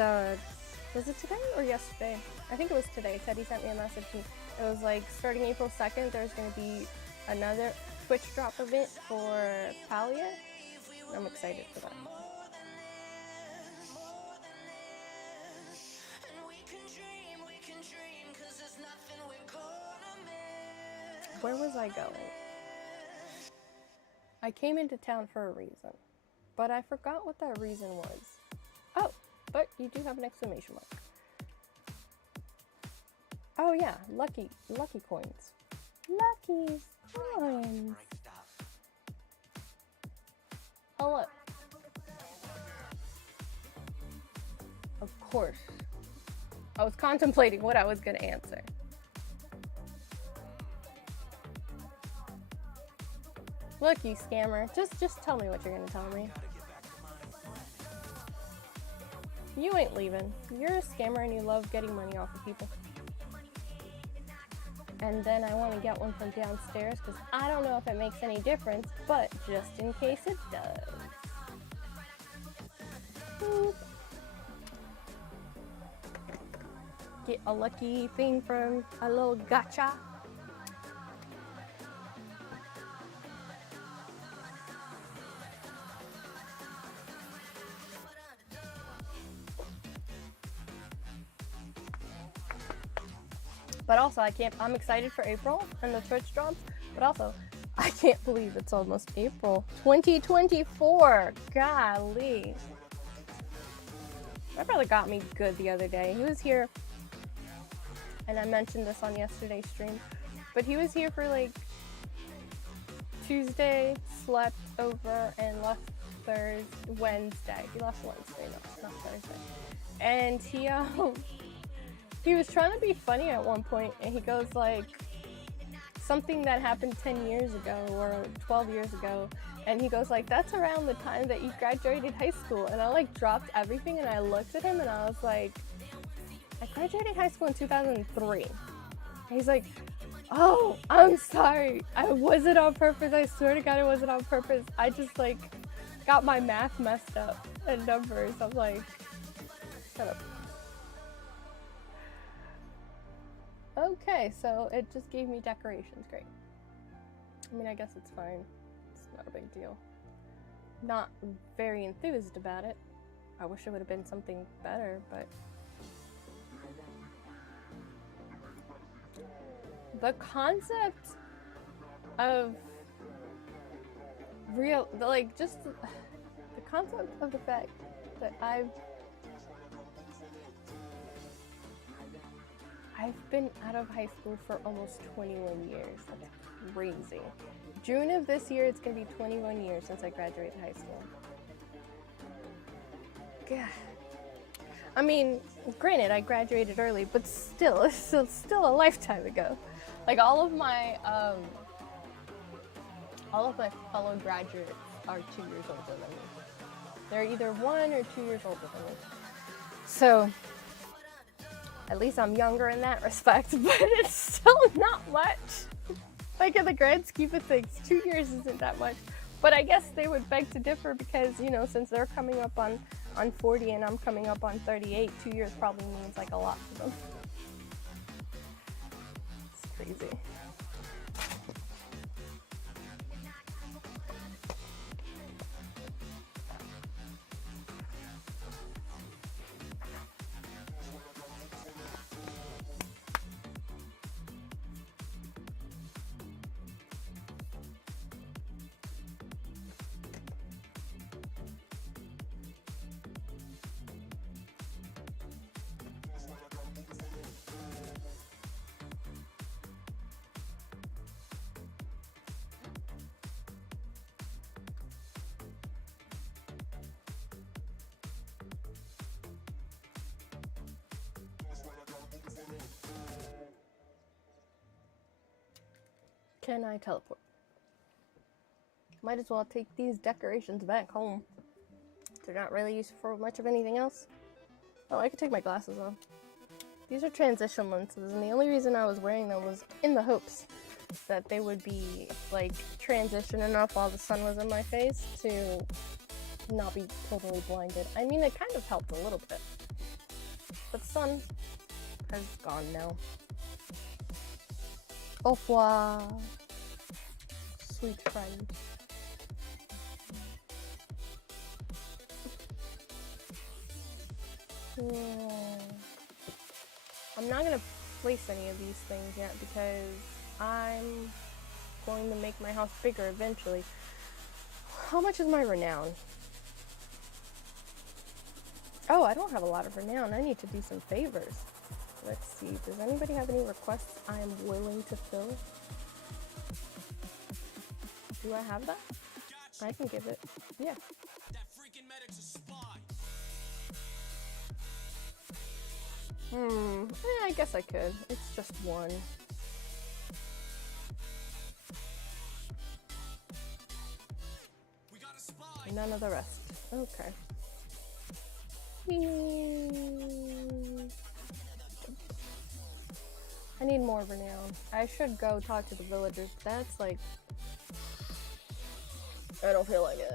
was it today or yesterday? I think it was today. Teddy sent me a message and it was like starting April 2nd, there's going to be another Twitch drop event for Palia. I'm excited for that. Where was I going? I came into town for a reason, but I forgot what that reason was. Oh, but you do have an exclamation mark. Oh yeah, lucky coins. Lucky coins. Hello. Of course. I was contemplating what I was gonna answer. Look, you scammer. Just tell me what you're gonna tell me. You ain't leaving. You're a scammer and you love getting money off of people. And then I want to get one from downstairs because I don't know if it makes any difference, but just in case it does. Boop. Get a lucky thing from a little gacha. But also, I'm excited for April and the Twitch drops, but also, I can't believe it's almost April 2024. Golly. My brother got me good the other day. He was here, and I mentioned this on yesterday's stream, but he was here for like Tuesday, slept over, and left Wednesday. He left Wednesday, no, not Thursday. And he was trying to be funny at one point, and he goes like, something that happened 10 years ago or 12 years ago, and he goes like, that's around the time that you graduated high school. And I like dropped everything and I looked at him and I was like, I graduated high school in 2003. And he's like, oh, I'm sorry, I wasn't on purpose, I swear to God it wasn't on purpose, I just like got my math messed up and numbers. I'm like, shut up. Okay, so it just gave me decorations. Great. I mean, I guess it's fine. It's not a big deal. Not very enthused about it. I wish it would have been something better, but the concept of the concept of the fact that I've been out of high school for almost 21 years. That's crazy. June of this year, it's gonna be 21 years since I graduated high school. God. I mean, granted, I graduated early, but still, it's still a lifetime ago. Like all of my fellow graduates are 2 years older than me. They're either 1 or 2 years older than me. So, at least I'm younger in that respect, but it's still not much. Like in the grand scheme of things, 2 years isn't that much. But I guess they would beg to differ because, you know, since they're coming up on 40 and I'm coming up on 38, 2 years probably means like a lot to them. It's crazy. can I teleport? Might as well take these decorations back home. They're not really used for much of anything else. Oh, I could take my glasses off. These are transition lenses, and the only reason I was wearing them was in the hopes that they would be, like, transition enough while the sun was in my face to not be totally blinded. I mean, it kind of helped a little bit. But the sun has gone now. Au revoir, sweet friend. I'm not gonna place any of these things yet because I'm going to make my house bigger eventually. How much is my renown? Oh, I don't have a lot of renown. I need to do some favors. Let's see. Does anybody have any requests I am willing to fill? Do I have that? I can give it. Yeah. I guess I could. It's just one. None of the rest. Okay. I need more renown. I should go talk to the villagers. That's like... I don't feel like it.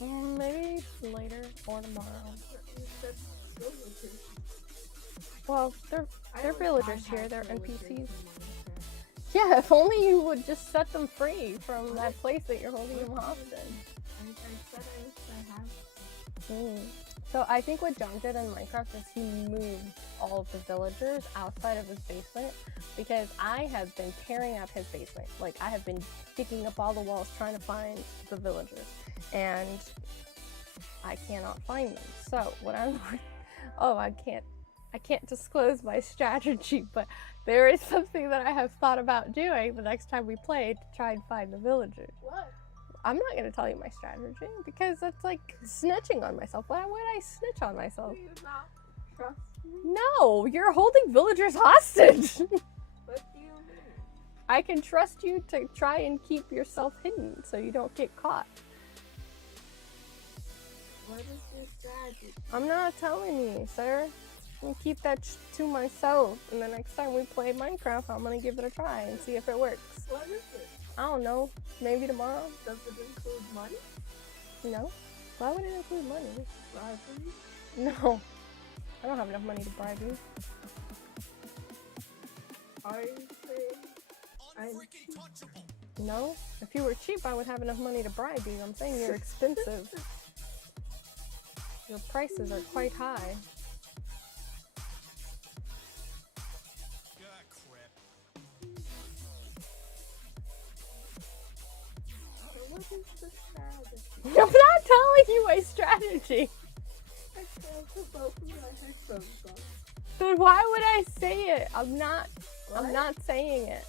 Maybe later or tomorrow. Well, they're villagers here. They're NPCs. Yeah, if only you would just set them free from that place that you're holding them hostage. So I think what John did in Minecraft is he moved all of the villagers outside of his basement because I have been tearing out his basement. Like, I have been digging up all the walls trying to find the villagers, and I cannot find them. So what I'm I can't disclose my strategy, but there is something that I have thought about doing the next time we play to try and find the villagers. What? I'm not going to tell you my strategy because that's like snitching on myself. Why would I snitch on myself? Do you not trust me? No, you're holding villagers hostage. What do you mean? I can trust you to try and keep yourself hidden so you don't get caught. What is your strategy? I'm not telling you, sir. I'm gonna keep that to myself. And the next time we play Minecraft, I'm gonna give it a try and see if it works. What is it? I don't know. Maybe tomorrow? Does it include money? No. Why would it include money? Bribery? No. I don't have enough money to bribe you. Are you saying I'm cheap? No. If you were cheap, I would have enough money to bribe you. I'm saying you're expensive. Your prices are quite high. What is the strategy? I'm not telling you my strategy. I can't supposed to my headphones on. Then why would I say it? I'm not What? saying it.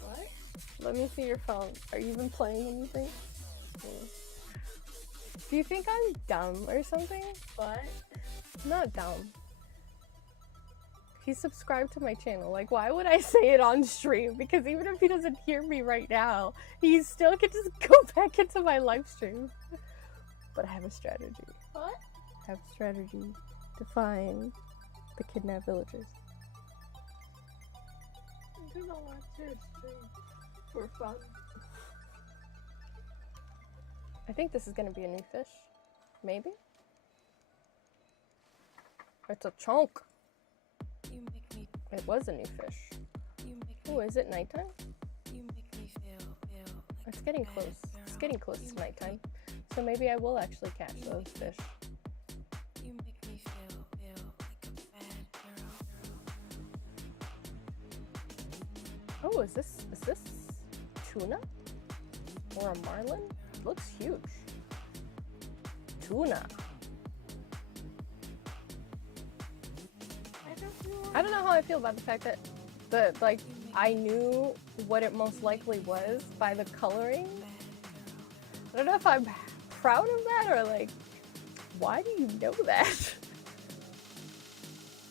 What? Let me see your phone. Are you even playing anything? Do you think I'm dumb or something? What? I'm not dumb. He's subscribed to my channel. Like, why would I say it on stream? Because even if he doesn't hear me right now, he still can just go back into my live stream. But I have a strategy. What? I have a strategy to find the kidnapped villagers. I'm gonna watch your stream for fun. I think this is gonna be a new fish. Maybe? It's a chunk. You make me, It was a new fish. you make Oh, is it nighttime? you make me feel like It's getting a bad close. It's girl. getting close You to make nighttime. me- So maybe I will actually catch those fish. You make me feel like a bad girl. Oh, is this tuna? Or a marlin? It looks huge. Tuna. I don't know how I feel about the fact that like I knew what it most likely was by the coloring. I don't know if I'm proud of that or like, why do you know that?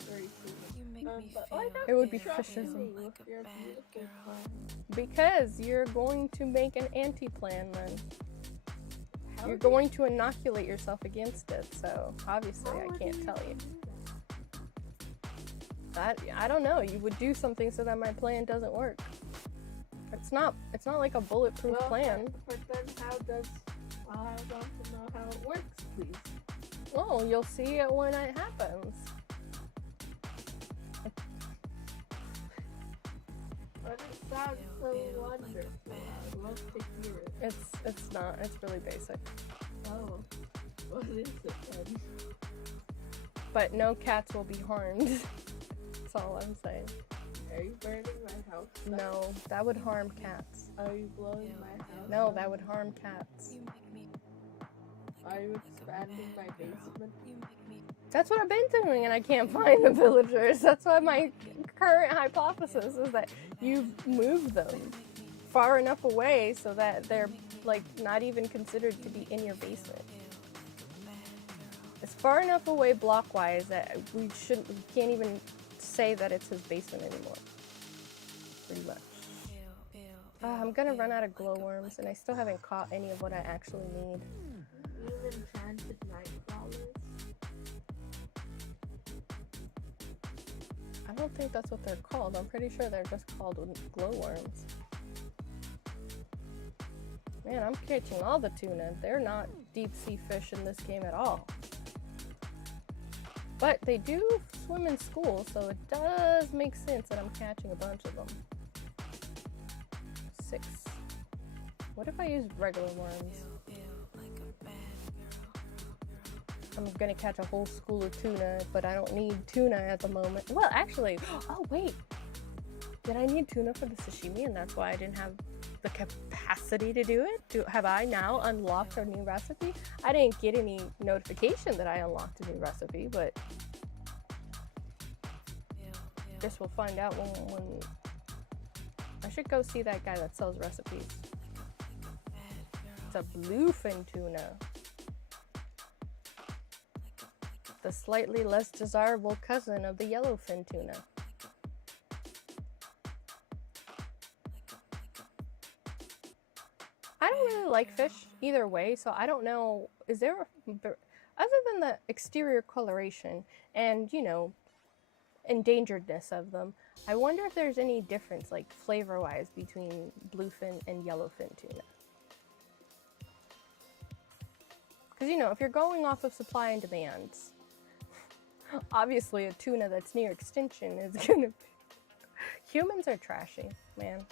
Very cool. You make But why not It would be trust fishes. me with your beautiful plan? Because you're going to make an anti-plan then. How You're do- going to inoculate yourself against it, so obviously how I would can't tell you. do I don't know. You would do something so that my plan doesn't work. It's not like a bulletproof Well, plan. But then I want to know how it works, please. Well, you'll see it when it happens. But it sounds so wonderful. I'd love to hear it. It's not. It's really basic. Oh, what is it then? But no cats will be harmed. That's all I'm saying. Are you burning my house? No, that would harm cats. Are you blowing my house? No, that would harm cats. Are you expanding my basement? That's what I've been doing, and I can't find the villagers. That's why my current hypothesis is that you've moved them far enough away so that they're like not even considered to be in your basement. It's far enough away block-wise that we can't even say that it's his basement anymore. Pretty much. I'm gonna run out of glowworms, and I still haven't caught any of what I actually need. You enchanted night flowers? I don't think that's what they're called. I'm pretty sure they're just called glowworms. Man, I'm catching all the tuna. They're not deep sea fish in this game at all. But they do swim in school, so it does make sense that I'm catching a bunch of them. 6. What if I use regular worms? I'm gonna catch a whole school of tuna, but I don't need tuna at the moment. Well, actually, oh wait. Did I need tuna for the sashimi, and that's why I didn't have the capacity to do it? Have I now unlocked a new recipe? I didn't get any notification that I unlocked a new recipe, but guess we'll find out when I should go see that guy that sells recipes. It's a bluefin tuna. The slightly less desirable cousin of the yellowfin tuna. I don't really like fish either way, so I don't know, is there, other than the exterior coloration and, you know, endangeredness of them, I wonder if there's any difference, like flavor-wise, between bluefin and yellowfin tuna. Because, you know, if you're going off of supply and demand, obviously a tuna that's near extinction is gonna be... Humans are trashy, man.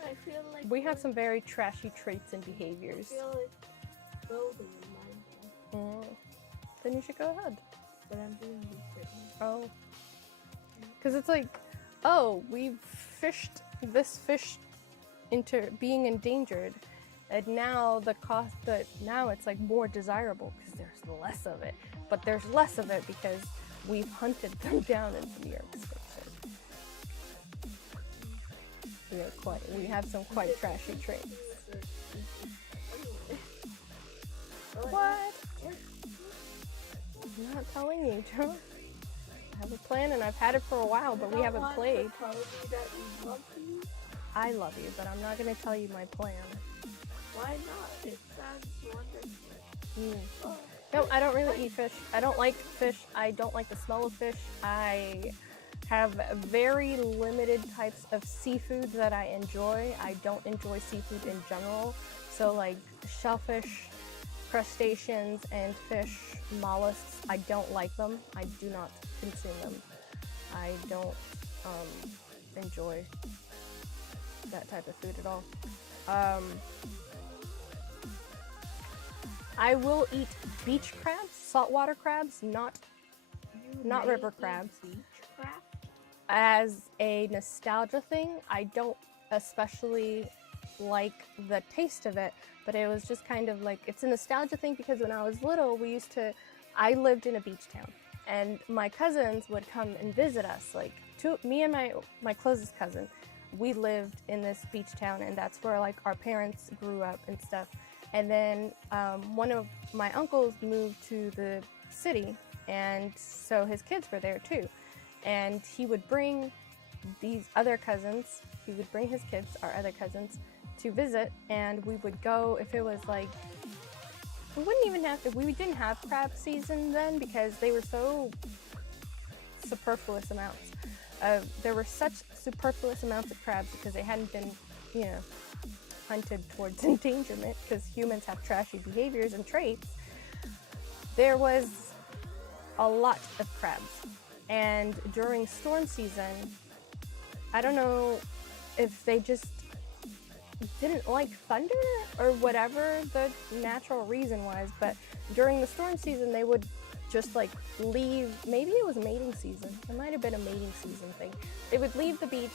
I feel like We have some very trashy traits and behaviors. I feel like building in Minecraft, Then you should go ahead. but I'm doing research. Oh. Because it's like, oh, we've fished this fish into being endangered, and now the cost that now it's like more desirable because there's less of it. But there's less of it because we've hunted them down into near extinction. We have some quite trashy traits. What? I'm not telling you, Joe. I have a plan and I've had it for a while, but we haven't played. I love you, but I'm not going to tell you my plan. Why not? It sounds wonderful. No, I don't really eat fish. I don't like fish. I don't like the smell of fish. I have very limited types of seafood that I enjoy. I don't enjoy seafood in general. So like shellfish, crustaceans, and fish, mollusks, I don't like them. I do not consume them. I don't enjoy that type of food at all. I will eat beach crabs, saltwater crabs, not river crabs. Beach crab? As a nostalgia thing, I don't especially like the taste of it, but it was just kind of like, it's a nostalgia thing because when I was little, I lived in a beach town, and my cousins would come and visit us. Like, me and my closest cousin, we lived in this beach town, and that's where like our parents grew up and stuff. And then one of my uncles moved to the city, and so his kids were there too. And he would bring these other cousins, he would bring his kids, our other cousins, to visit, and we would go if it was like, we wouldn't even have to, we didn't have crab season then because they were so superfluous amounts. There were such superfluous amounts of crabs because they hadn't been, you know, hunted towards endangerment because humans have trashy behaviors and traits. There was a lot of crabs. And during storm season, I don't know if they just didn't like thunder or whatever the natural reason was, but during the storm season they would just like leave, maybe it was mating season, it might have been a mating season thing. They would leave the beach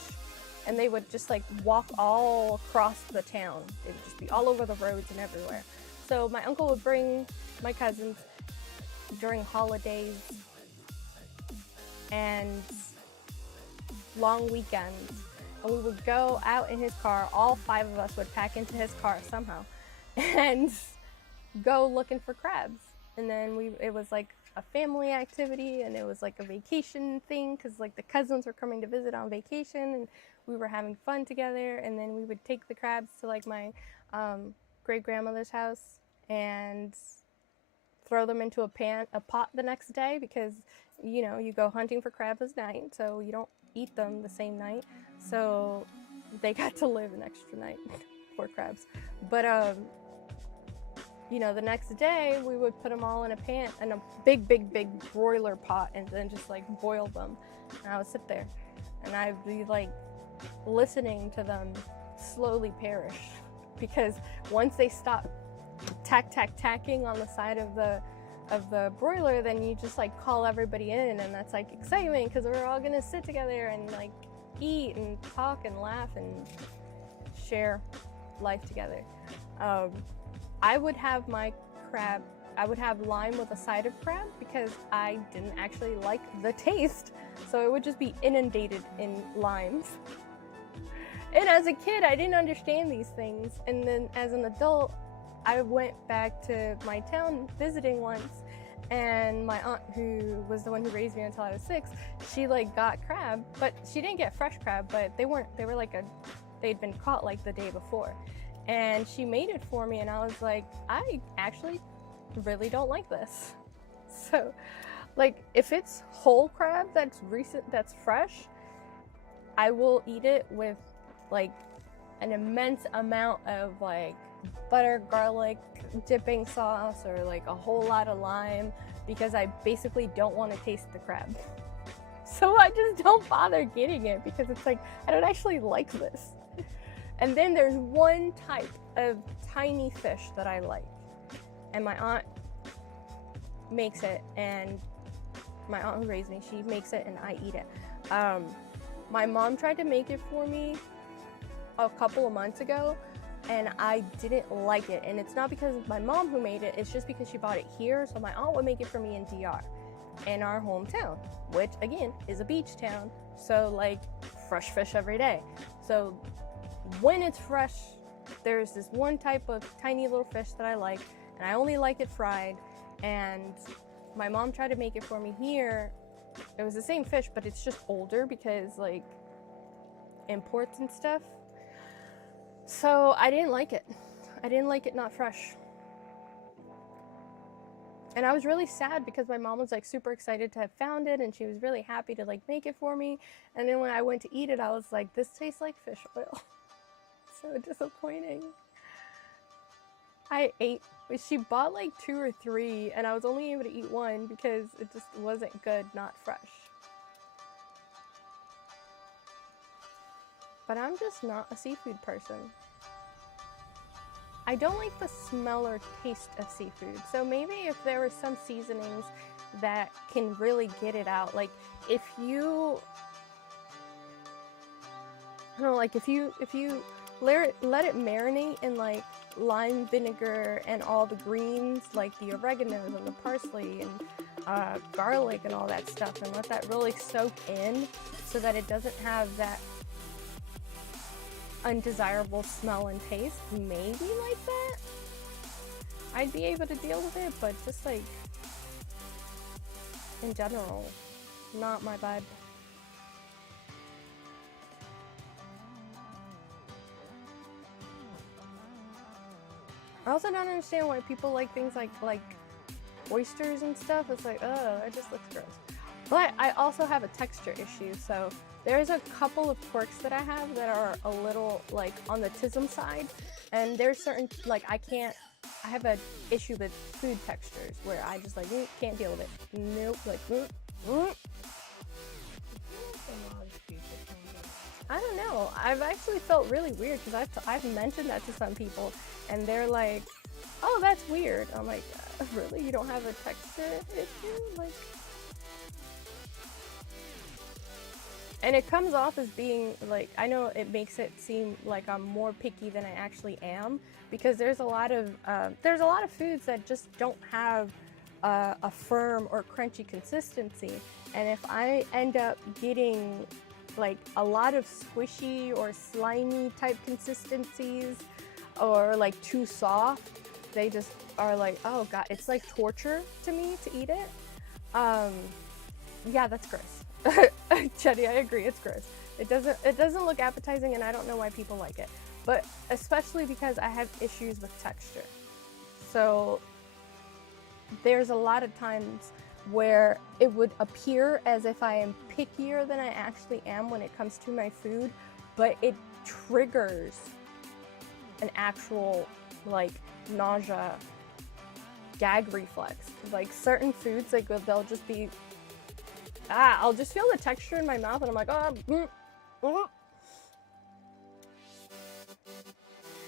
and they would just like walk all across the town. They would just be all over the roads and everywhere. So my uncle would bring my cousins during holidays and long weekends, and we would go out in his car. All 5 of us would pack into his car somehow and go looking for crabs. And then it was like a family activity, and it was like a vacation thing because like the cousins were coming to visit on vacation and we were having fun together. And then we would take the crabs to like my great grandmother's house and throw them into a pot the next day because, you know, you go hunting for crabs at night, so you don't eat them the same night. So they got to live an extra night. Poor crabs. But you know, the next day we would put them all in a big broiler pot and then just like boil them. And I would sit there and I'd be like listening to them slowly perish because once they stop tacking on the side of the broiler, then you just like call everybody in, and that's like excitement because we're all gonna sit together and like eat and talk and laugh and share life together. I would have my crab, I would have lime with a side of crab because I didn't actually like the taste, so it would just be inundated in limes. And as a kid, I didn't understand these things, and then as an adult, I went back to my town visiting once, and my aunt, who was the one who raised me until I was 6, she like got crab, but she didn't get fresh crab, but they'd been caught like the day before. And she made it for me, and I was like, I actually really don't like this. So like if it's whole crab that's recent, that's fresh, I will eat it with like an immense amount of like butter, garlic, dipping sauce, or like a whole lot of lime because I basically don't want to taste the crab. So I just don't bother getting it because it's like, I don't actually like this. And then there's one type of tiny fish that I like, and my aunt makes it, and my aunt who raised me, she makes it and I eat it. My mom tried to make it for me a couple of months ago, and I didn't like it. And it's not because of my mom who made it, it's just because she bought it here. So my aunt would make it for me in DR, in our hometown, which again is a beach town. So like fresh fish every day. So when it's fresh, there's this one type of tiny little fish that I like, and I only like it fried. And my mom tried to make it for me here. It was the same fish, but it's just older because like imports and stuff. So I didn't like it. I didn't like it not fresh. And I was really sad because my mom was like super excited to have found it, and she was really happy to like make it for me. And then when I went to eat it, I was like, this tastes like fish oil. So disappointing. She bought like 2 or 3, and I was only able to eat 1 because it just wasn't good, not fresh. But I'm just not a seafood person. I don't like the smell or taste of seafood. So maybe if there were some seasonings that can really get it out, like if you, I don't know, like if you let it marinate in like lime vinegar and all the greens, like the oregano and the parsley and garlic and all that stuff, and let that really soak in so that it doesn't have that undesirable smell and taste, maybe like that, I'd be able to deal with it. But just like in general. Not my vibe. I also don't understand why people like things like oysters and stuff. It's like, oh, it just looks gross. But I also have a texture issue, so there's a couple of quirks that I have that are a little like on the tism side, and there's certain like I have an issue with food textures where I just like can't deal with it. Nope, like I don't know. I've actually felt really weird because I've mentioned that to some people, and they're like, "Oh, that's weird." I'm like, "Really? You don't have a texture issue?" Like, and it comes off as being like, I know it makes it seem like I'm more picky than I actually am, because there's a lot of foods that just don't have a firm or crunchy consistency, and if I end up getting like a lot of squishy or slimy type consistencies, or like too soft, they just are like, oh god, it's like torture to me to eat it. Yeah, that's gross. Jenny, I agree, it's gross. It doesn't look appetizing, and I don't know why people like it, but especially because I have issues with texture. So there's a lot of times where it would appear as if I am pickier than I actually am when it comes to my food, but it triggers an actual like nausea gag reflex. Like certain foods, like they'll just be I'll just feel the texture in my mouth and I'm like,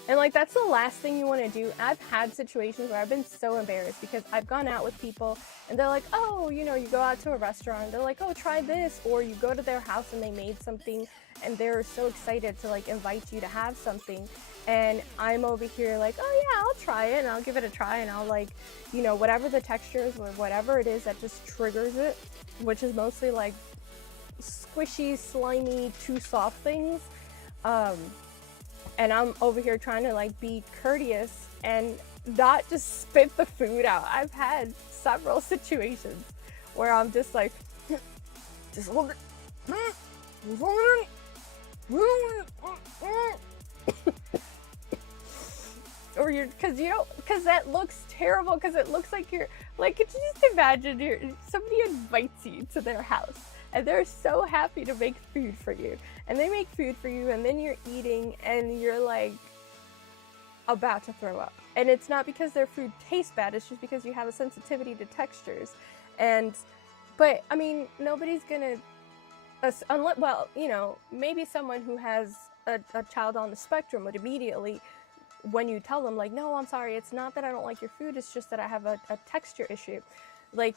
and like that's the last thing you want to do. I've had situations where I've been so embarrassed because I've gone out with people and they're like, oh, you know, you go out to a restaurant, they're like, oh, try this, or you go to their house and they made something and they're so excited to like invite you to have something, and I'm over here like, oh yeah, I'll try it and I'll give it a try, and I'll like, you know, whatever the texture is or whatever it is that just triggers it, which is mostly like squishy, slimy, too soft things. And I'm over here trying to like be courteous and not just spit the food out. I've had several situations where I'm just like, just look at, or because that looks terrible, because it looks like you're like, could you just imagine somebody invites you to their house and they're so happy to make food for you, and they make food for you, and then you're eating and you're like about to throw up, and it's not because their food tastes bad, it's just because you have a sensitivity to textures. But I mean, nobody's gonna unless, well, you know, maybe someone who has a child on the spectrum would immediately, when you tell them like, no, I'm sorry, it's not that I don't like your food, it's just that I have a texture issue. Like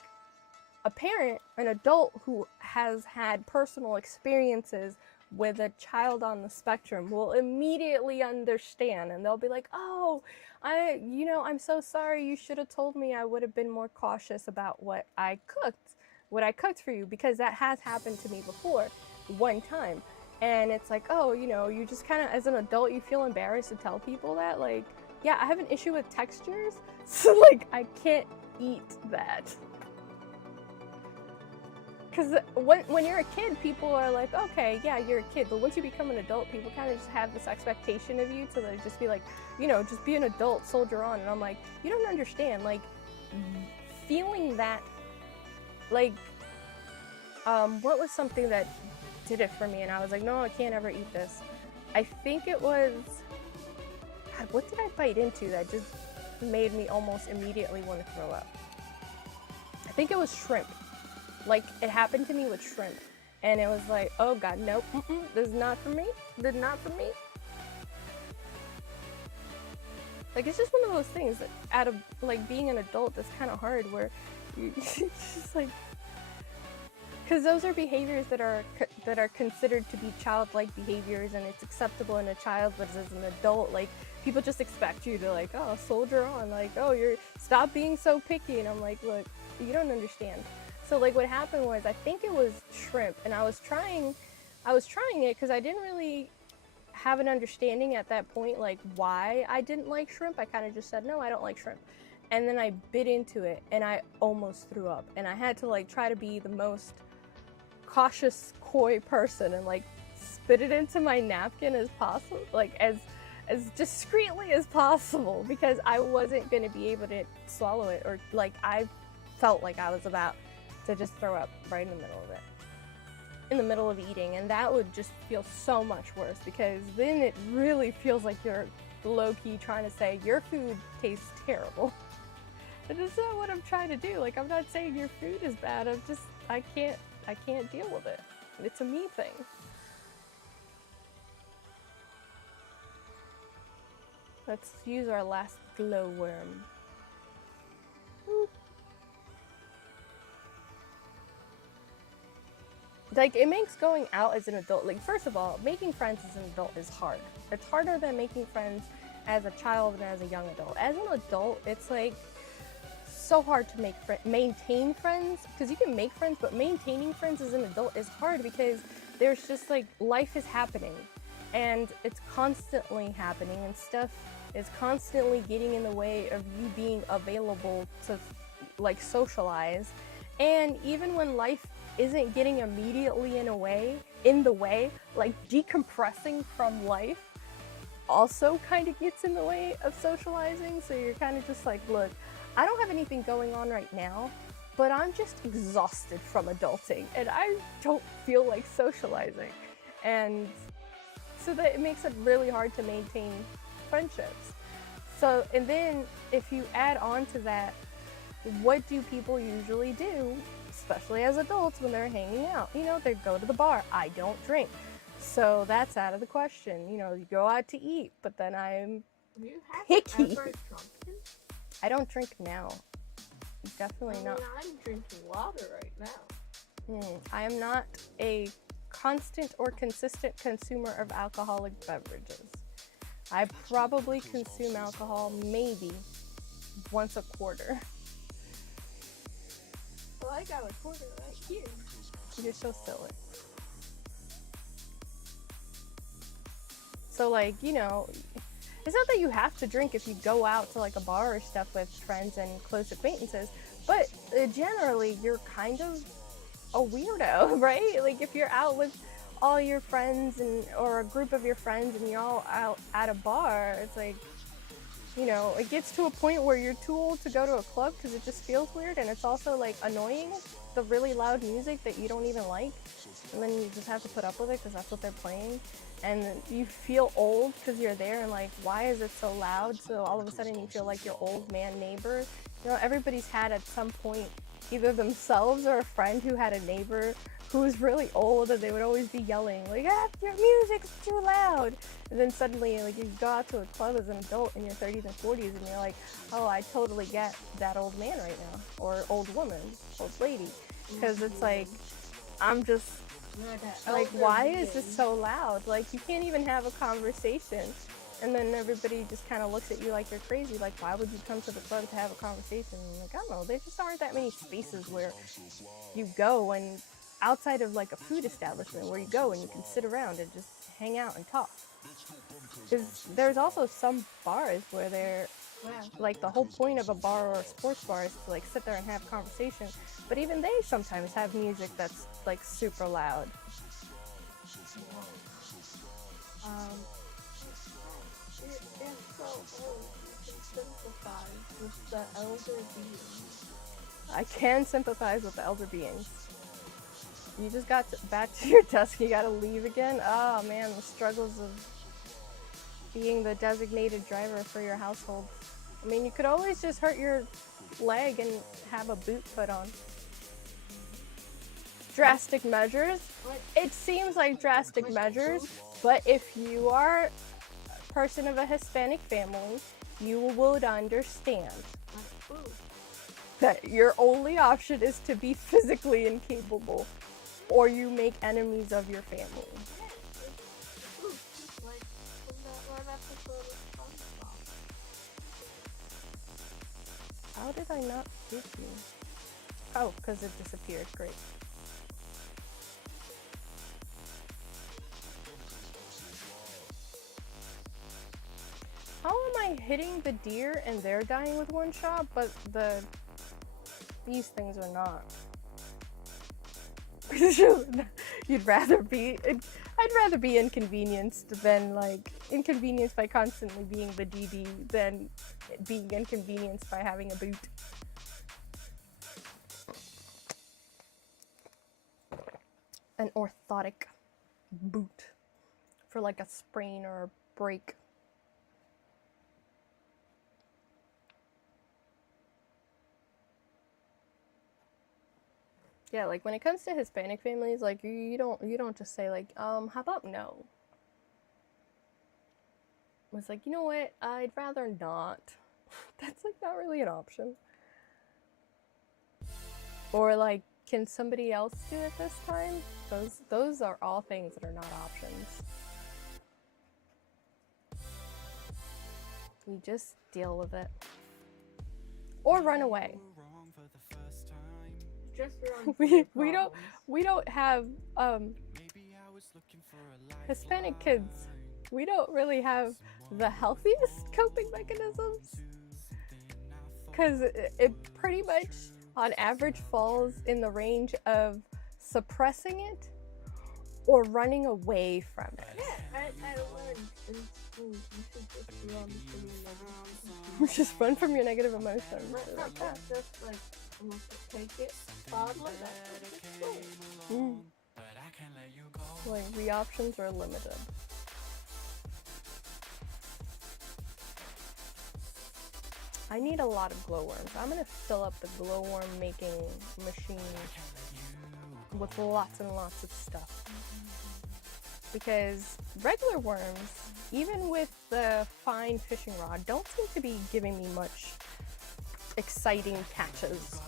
a parent, an adult who has had personal experiences with a child on the spectrum will immediately understand, and they'll be like, oh, I'm so sorry, you should have told me, I would have been more cautious about what I cooked for you, because that has happened to me before one time. And it's like, oh, you know, you just kind of, as an adult, you feel embarrassed to tell people that, like, yeah, I have an issue with textures, so like I can't eat that. Because when you're a kid, people are like, okay, yeah, you're a kid. But once you become an adult, people kind of just have this expectation of you to like, just be like, you know, just be an adult, soldier on. And I'm like, you don't understand. Like, feeling that, like, what was something that did it for me? And I was like, no, I can't ever eat this. I think it was, God, what did I bite into that just made me almost immediately want to throw up? I think it was shrimp. Like, it happened to me with shrimp, and it was like, oh god, nope, this is not for me, this is not for me. Like, it's just one of those things that out of, like, being an adult that's kind of hard, where you just like, because those are behaviors that are considered to be childlike behaviors, and it's acceptable in a child, but as an adult, like, people just expect you to like, oh, soldier on, like, oh, stop being so picky, and I'm like, look, you don't understand. So like what happened was, I think it was shrimp, and I was trying it because I didn't really have an understanding at that point like why I didn't like shrimp. I kind of just said, no, I don't like shrimp. and then I bit into it and I almost threw up, and I had to like try to be the most cautious, coy person and like spit it into my napkin as possible, like as discreetly as possible, because I wasn't going to be able to swallow it, or like I felt like I was about to just throw up right in the middle of it, in the middle of eating, and that would just feel so much worse, because then it really feels like you're low-key trying to say your food tastes terrible. And that's not what I'm trying to do. Like, I'm not saying your food is bad, I can't deal with it. It's a me thing. Let's use our last glowworm. Boop. Like, it makes going out as an adult, like, first of all, making friends as an adult is hard. It's harder than making friends as a child and as a young adult. As an adult, it's like so hard to maintain friends, because you can make friends, but maintaining friends as an adult is hard, because there's just like, life is happening and it's constantly happening, and stuff is constantly getting in the way of you being available to like socialize. And even when life isn't getting immediately in the way, like decompressing from life also kind of gets in the way of socializing. So you're kind of just like, look, I don't have anything going on right now, but I'm just exhausted from adulting and I don't feel like socializing. And so that it makes it really hard to maintain friendships. So, and then if you add on to that, what do people usually do, especially as adults when they're hanging out? You know, they go to the bar. I don't drink, so that's out of the question. You know, you go out to eat, but then I'm picky. I don't drink now. Definitely not. I'm drinking water right now. I am not a constant or consistent consumer of alcoholic beverages. I probably consume alcohol maybe once a quarter. Well, I got a quarter right here. You're so silly. So like, you know, it's not that you have to drink if you go out to like a bar or stuff with friends and close acquaintances, but generally you're kind of a weirdo, right? Like if you're out with all your friends or a group of your friends and you're all out at a bar, it's like, you know, it gets to a point where you're too old to go to a club because it just feels weird, and it's also like annoying, the really loud music that you don't even like, and then you just have to put up with it because that's what they're playing, and you feel old because you're there and like, why is it so loud? So all of a sudden you feel like your old man neighbor. You know, everybody's had at some point either themselves or a friend who had a neighbor who was really old, and they would always be yelling like, your music's too loud. And then suddenly, like, you go out to a club as an adult in your 30s and 40s and you're like, oh, I totally get that old man right now, or old woman, old lady, because it's like, I'm just like, why is this so loud? Like, you can't even have a conversation. And then everybody just kind of looks at you like you're crazy. Like, why would you come to the club to have a conversation? And like, I don't know, there just aren't that many spaces where you go, and outside of like a food establishment where you go and you can sit around and just hang out and talk. Because there's also some bars where they're like, the whole point of a bar or a sports bar is to like sit there and have conversation, but even they sometimes have music that's like super loud. It's so old. You can sympathize with the elder beings. I can sympathize with the elder beings. You just got back to your desk, you gotta leave again? Oh man, the struggles of being the designated driver for your household. I mean, you could always just hurt your leg and have a boot put on. Drastic measures? It seems like drastic measures, but if you are a person of a Hispanic family, you would understand that your only option is to be physically incapable, or you make enemies of your family. Like from that one episode of SpongeBob. How did I not get you? Oh, because it disappeared. Great. How am I hitting the deer and they're dying with one shot, but these things are not. I'd rather be inconvenienced than like inconvenienced by constantly being the DD than being inconvenienced by having a boot. An orthotic boot for like a sprain or a break. Yeah, like when it comes to Hispanic families, like you don't just say like, how about no? It's like, you know what? I'd rather not. That's like not really an option. Or like, can somebody else do it this time? Those are all things that are not options. You just deal with it. Or run away. Just run. We don't have Hispanic kids. We don't really have the healthiest coping mechanisms, because it pretty much on average falls in the range of suppressing it or running away from it. Yeah, I learned in school you should just run from your negative emotions. You just run from your negative emotions. Like that. Just like take it, toddler. Like the options are limited. I need a lot of glowworms. I'm gonna fill up the glowworm making machine with lots and lots of stuff. Because regular worms, even with the fine fishing rod, don't seem to be giving me much exciting catches.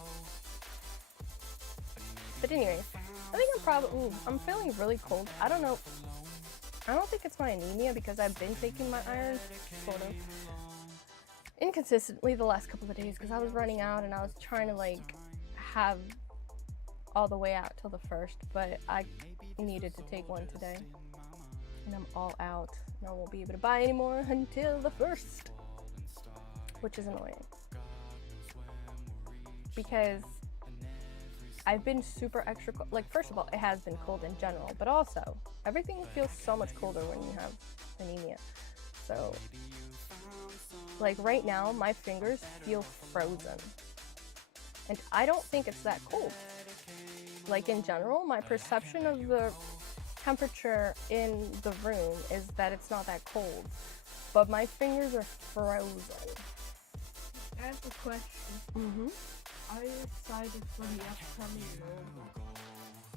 But anyway, I think I'm feeling really cold. I don't know. I don't think it's my anemia because I've been taking my iron, sort of. Inconsistently the last couple of days because I was running out and I was trying to like have all the way out till the 1st, but I needed to take one today and I'm all out and I won't be able to buy anymore until the 1st, which is annoying because I've been super extra cold. Like, first of all, it has been cold in general, but also everything feels so much colder when you have anemia. So like right now, my fingers feel frozen. And I don't think it's that cold. Like in general, my perception of the temperature in the room is that it's not that cold. But my fingers are frozen. I have a question. Mm-hmm. Are you excited for the upcoming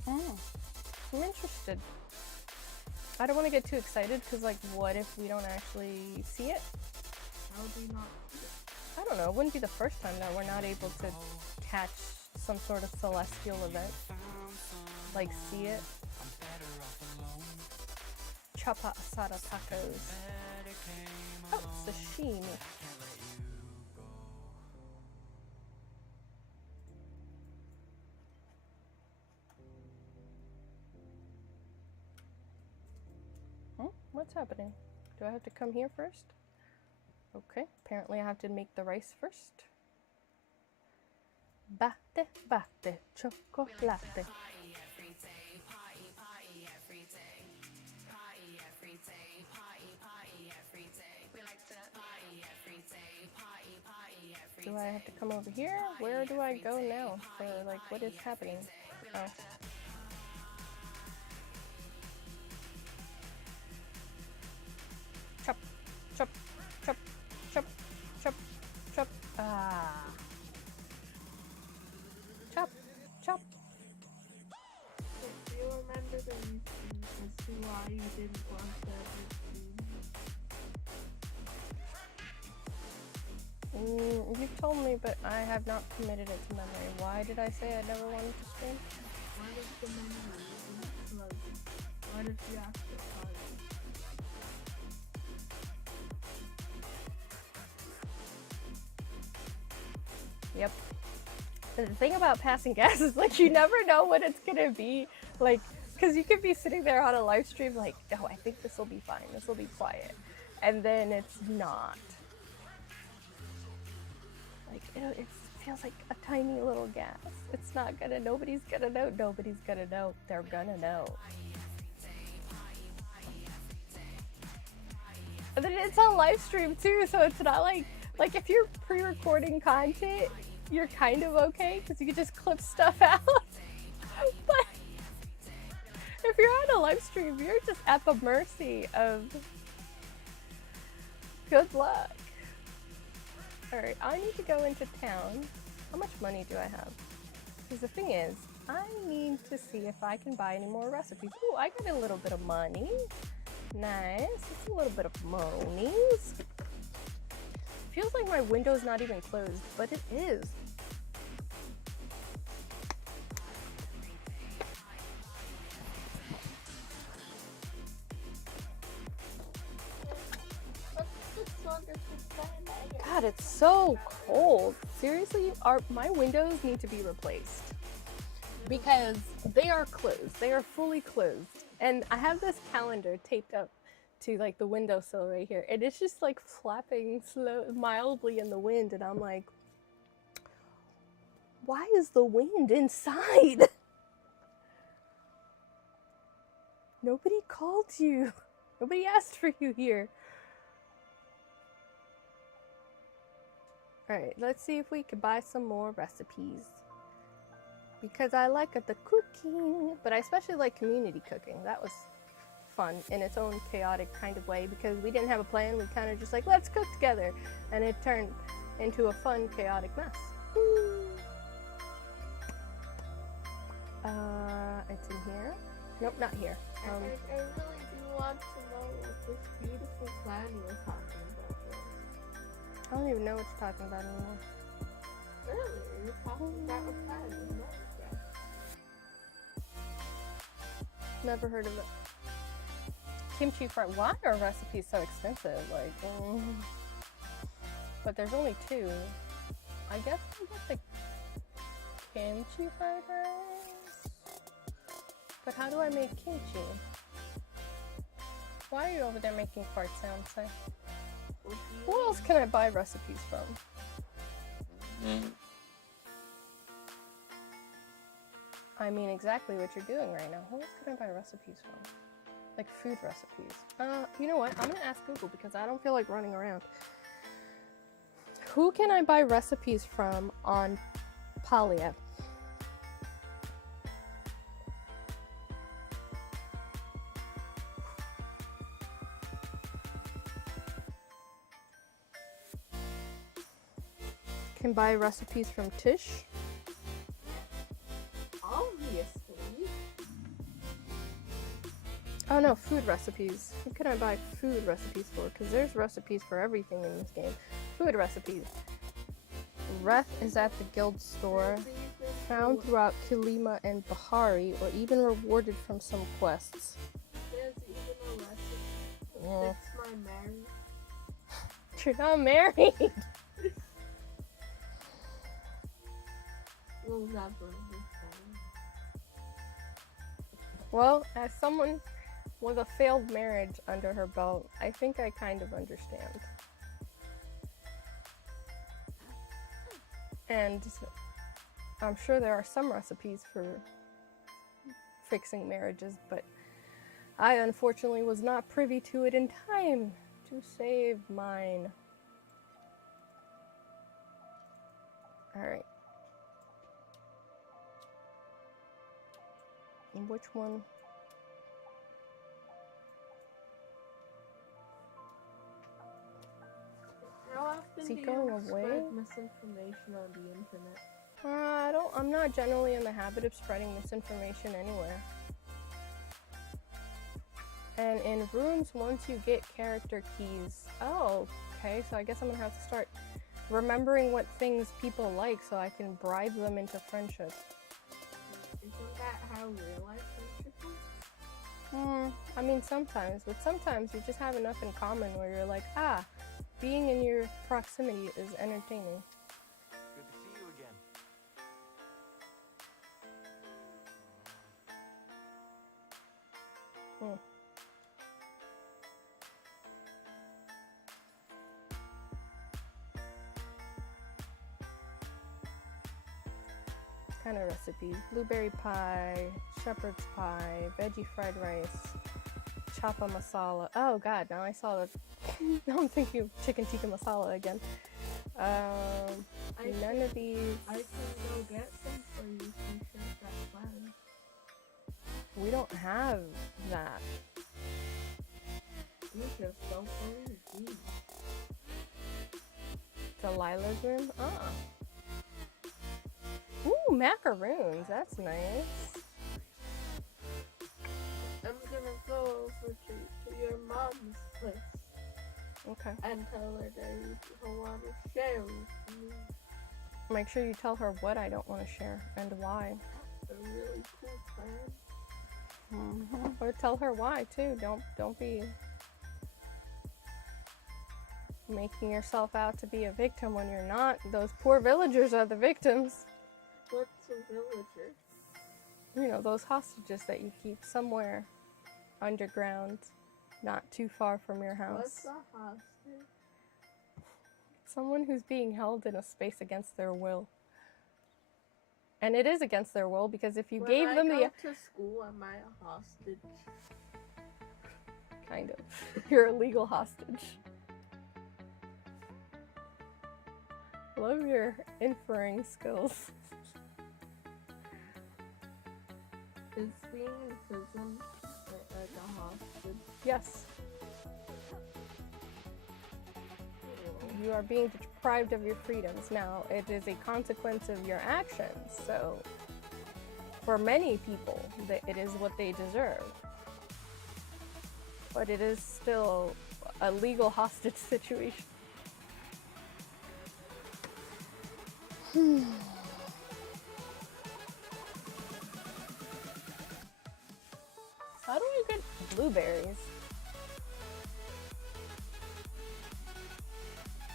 World? I'm interested. I don't want to get too excited because like what if we don't actually see it? How do you not see it? I don't know, it wouldn't be the first time that we're not able to catch some sort of celestial event. Like see it. Chapa asada tacos. Oh, sashimi. What's happening? Do I have to come here first? Okay, apparently I have to make the rice first. Batte, batte, chocolate. Do I have to come over here? Where do I go now? For like, what is happening? Oh. Chop, chop, chop, chop, chop, chop. Ah. Chop, chop. Do you remember the reason as to why you didn't want that? You've told me, but I have not committed it to memory. Why did I say I never wanted to stream? Why does the memory isn't pleasant? Why did you ask the party? Yep. The thing about passing gas is like you never know what it's gonna be. Like, because you could be sitting there on a live stream like, oh, I think this will be fine. This will be quiet. And then it's not. Like, it feels like a tiny little gas. It's not gonna, nobody's gonna know. Nobody's gonna know. They're gonna know. And then it's on live stream too, so it's not like if you're pre-recording content, you're kind of okay because you can just clip stuff out. But if you're on a live stream, you're just at the mercy of good luck. Alright, I need to go into town. How much money do I have? Because the thing is, I need to see if I can buy any more recipes. Ooh, I got a little bit of money. Nice. It's a little bit of monies. Feels like my window's not even closed, but it is. God, it's so cold. Seriously, my windows need to be replaced because they are closed. They are fully closed. And I have this calendar taped up to like the windowsill right here, and it's just like flapping mildly in the wind, and I'm like, why is the wind inside? Nobody called you. Nobody asked for you here. Alright, let's see if we can buy some more recipes. Because I like the cooking, but I especially like community cooking. That was fun in its own chaotic kind of way because we didn't have a plan. We kind of just like, let's cook together. And it turned into a fun, chaotic mess. Woo. It's in here. Nope, not here. I really do want to know what this beautiful plan you were talking about was. I don't even know what you're talking about anymore. Really? You're talking about a plan in Minecraft. Never heard of it. Kimchi fried. Why are recipes so expensive? Like, but there's only two. I guess I get the kimchi fried rice. But how do I make kimchi? Why are you over there making fart sounds? Say? Who else can I buy recipes from? I mean exactly what you're doing right now. Who else can I buy recipes from? Like food recipes. You know what? I'm gonna ask Google because I don't feel like running around. Who can I buy recipes from on Palia? Can buy recipes from Tish. Obviously. Oh no, food recipes. Who can I buy food recipes for? Because there's recipes for everything in this game. Food recipes. Reth is at the guild store. Found throughout Kilima and Bahari, or even rewarded from some quests. There's even a recipe. Yeah. Fix my marriage. You're not married! We'll never understand. Well, as someone with a failed marriage under her belt, I think I kind of understand. And I'm sure there are some recipes for fixing marriages, but I unfortunately was not privy to it in time to save mine. Alright. And which one? How often Is he do you going spread away? misinformation on the internet? I'm not generally in the habit of spreading misinformation anywhere. And in rooms, once you get character keys, oh, okay, so I guess I'm gonna have to start remembering what things people like so I can bribe them into friendship. Isn't that how real life friendship works? I mean, sometimes, but sometimes you just have enough in common where you're like, being in your proximity is entertaining. Good to see you again. kind of recipes. Blueberry pie, shepherd's pie, veggie fried rice, chapa masala. Oh god, now I saw the now I'm thinking of chicken tikka masala again. None of these. I can go get some for you if you share that plan. We don't have that. You just don't believe me. Delilah's room? Ah. Ooh, macaroons. That's nice. I'm gonna go over to your mom's place Okay. and tell her that you don't want to share with me. Make sure you tell her what I don't want to share and why. A really cool plan. Or tell her why too. Don't be making yourself out to be a victim when you're not. Those poor villagers are the victims. What's a villager? You know, those hostages that you keep somewhere underground, not too far from your house. What's a hostage? Someone who's being held in a space against their will. And it is against their will because if you When gave them I the go to school, am I a hostage? kind of, you're a legal hostage. Love your inferring skills. Is being in prison like a hostage? Yes. You are being deprived of your freedoms. Now, it is a consequence of your actions, so for many people, it is what they deserve. But it is still a legal hostage situation. How do I get blueberries?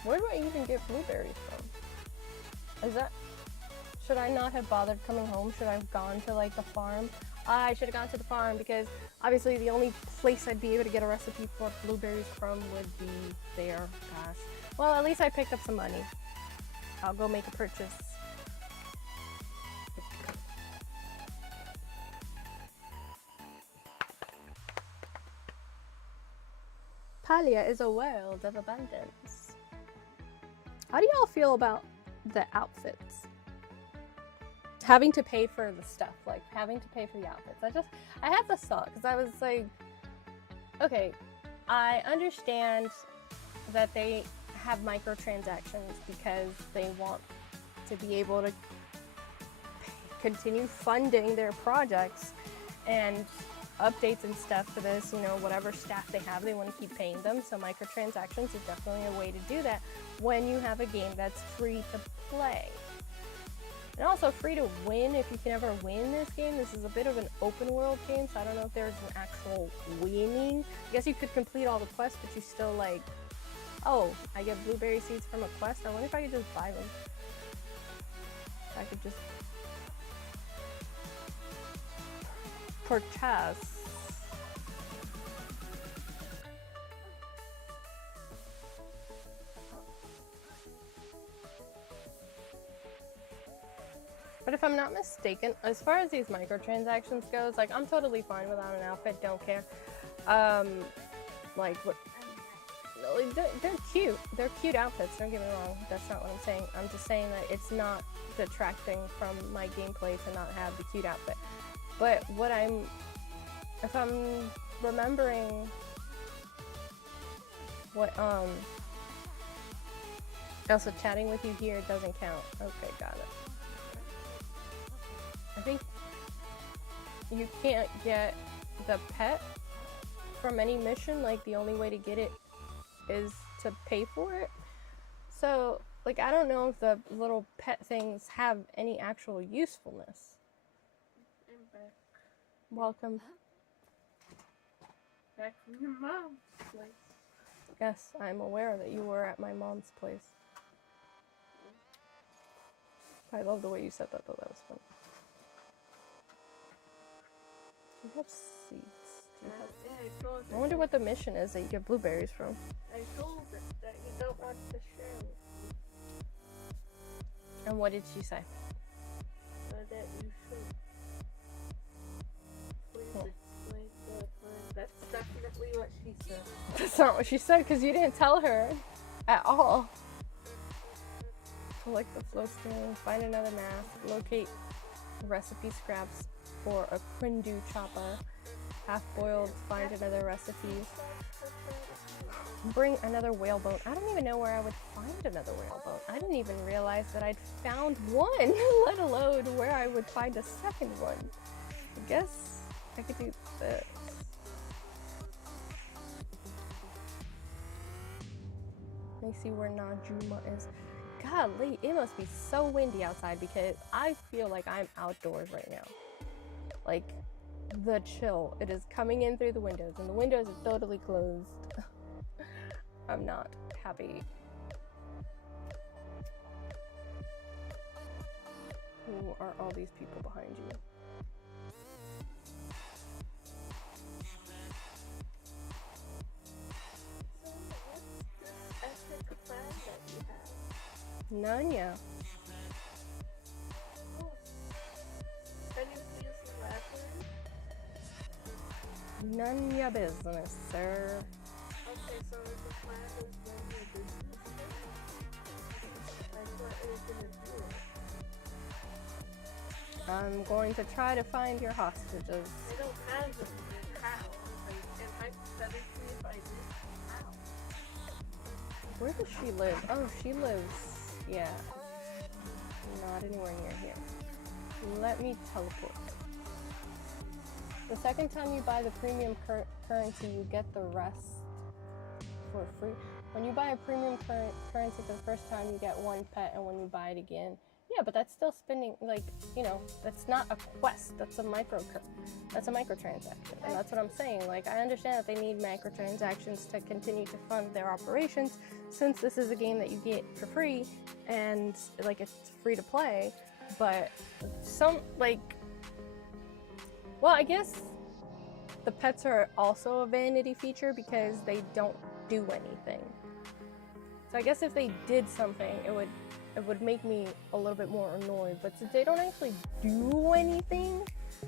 Where do I even get blueberries from? Is that... Should I not have bothered coming home? Should I have gone to like the farm? I should have gone to the farm because obviously the only place I'd be able to get a recipe for blueberries from would be there. Gosh. Well, at least I picked up some money. I'll go make a purchase. Palia is a world of abundance. How do y'all feel about the outfits? Having to pay for the stuff, like having to pay for the outfits. I had this thought because I was like, okay, I understand that they have microtransactions because they want to be able to continue funding their projects and updates and stuff for this, you know, whatever staff they have, they want to keep paying them. So microtransactions is definitely a way to do that when you have a game that's free to play. And also free to win if you can ever win this game. This is a bit of an open world game, so I don't know if there's an actual winning. I guess you could complete all the quests, but you still like, oh, I get blueberry seeds from a quest. I wonder if I could just buy them. I could just purchase. But if I'm not mistaken, as far as these microtransactions goes, like I'm totally fine without an outfit, don't care. Like what? They're cute. They're cute outfits. Don't get me wrong. That's not what I'm saying. I'm just saying that it's not detracting from my gameplay to not have the cute outfit. But what if I'm remembering what also chatting with you here doesn't count. Okay, got it. I think you can't get the pet from any mission, like the only way to get it is to pay for it. So, like, I don't know if the little pet things have any actual usefulness. I'm back. Welcome. Back from your mom's place. Yes, I'm aware that you were at my mom's place. I love the way you said that, though. That was fun. Do you have seeds? Yeah, I told I wonder what the mission is that you get blueberries from. I told her that you don't want to share with me. And what did she say? That what she said because you didn't tell her at all. Collect the floatstone, find another mask, locate recipe scraps for a quindu chopper, half-boiled, find another recipe, bring another whalebone. I don't even know where I would find another whalebone. I didn't even realize that I'd found one, let alone where I would find a second one. I guess I could do this. Let me see where Najuma is. Golly, it must be so windy outside because I feel like I'm outdoors right now. Like, the chill. It is coming in through the windows, and the windows are totally closed. I'm not happy. Who are all these people behind you? None, yeah. Can you please elaborate? None your business, sir. Okay, so the plan is going to be a business. Like, what are you gonna do? I'm going to try to find your hostages. I don't have them. How? Like, and hypothetically, if I did, how? Where does she live? Oh, she lives, yeah, not anywhere near here. Let me teleport. The second time you buy the premium currency, you get the rest for free. When you buy a premium currency for the first time, you get one pet, and when you buy it again, yeah, but that's still spending, like, you know, that's not a quest, that's a microtransaction, and that's what I'm saying. Like, I understand that they need microtransactions to continue to fund their operations, since this is a game that you get for free, and, like, it's free to play, but some, like, well, I guess the pets are also a vanity feature because they don't do anything. So I guess if they did something, it would make me a little bit more annoyed. But since they don't actually do anything,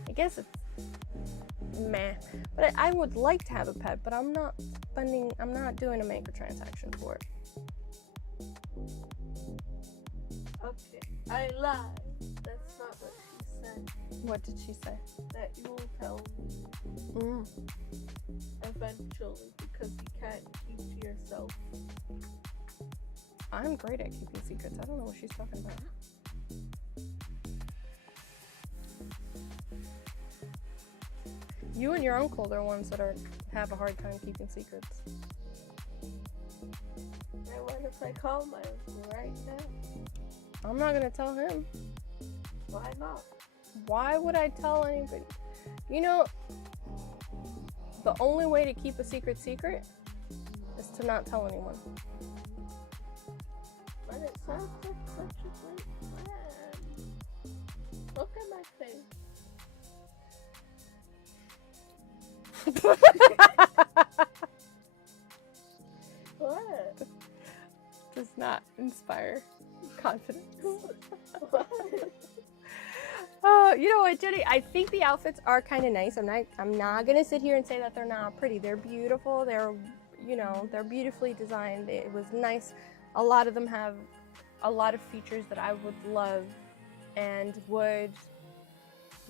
I guess it's meh. But I would like to have a pet, but I'm not doing a microtransaction for it. Okay, I lied. That's not what she said. What did she say? That you will tell me eventually because you can't keep to yourself. I'm great at keeping secrets. I don't know what she's talking about. You and your uncle are ones that have a hard time keeping secrets. I wonder if I call my uncle right now. I'm not gonna tell him. Why not? Why would I tell anybody? You know, the only way to keep a secret is to not tell anyone. But it sounds like such a great plan. Look at my face. What? Does not inspire confidence. What? You know what, Jenny? I think the outfits are kind of nice. I'm not gonna sit here and say that they're not pretty. They're beautiful. They're beautifully designed. It was nice. A lot of them have a lot of features that I would love and would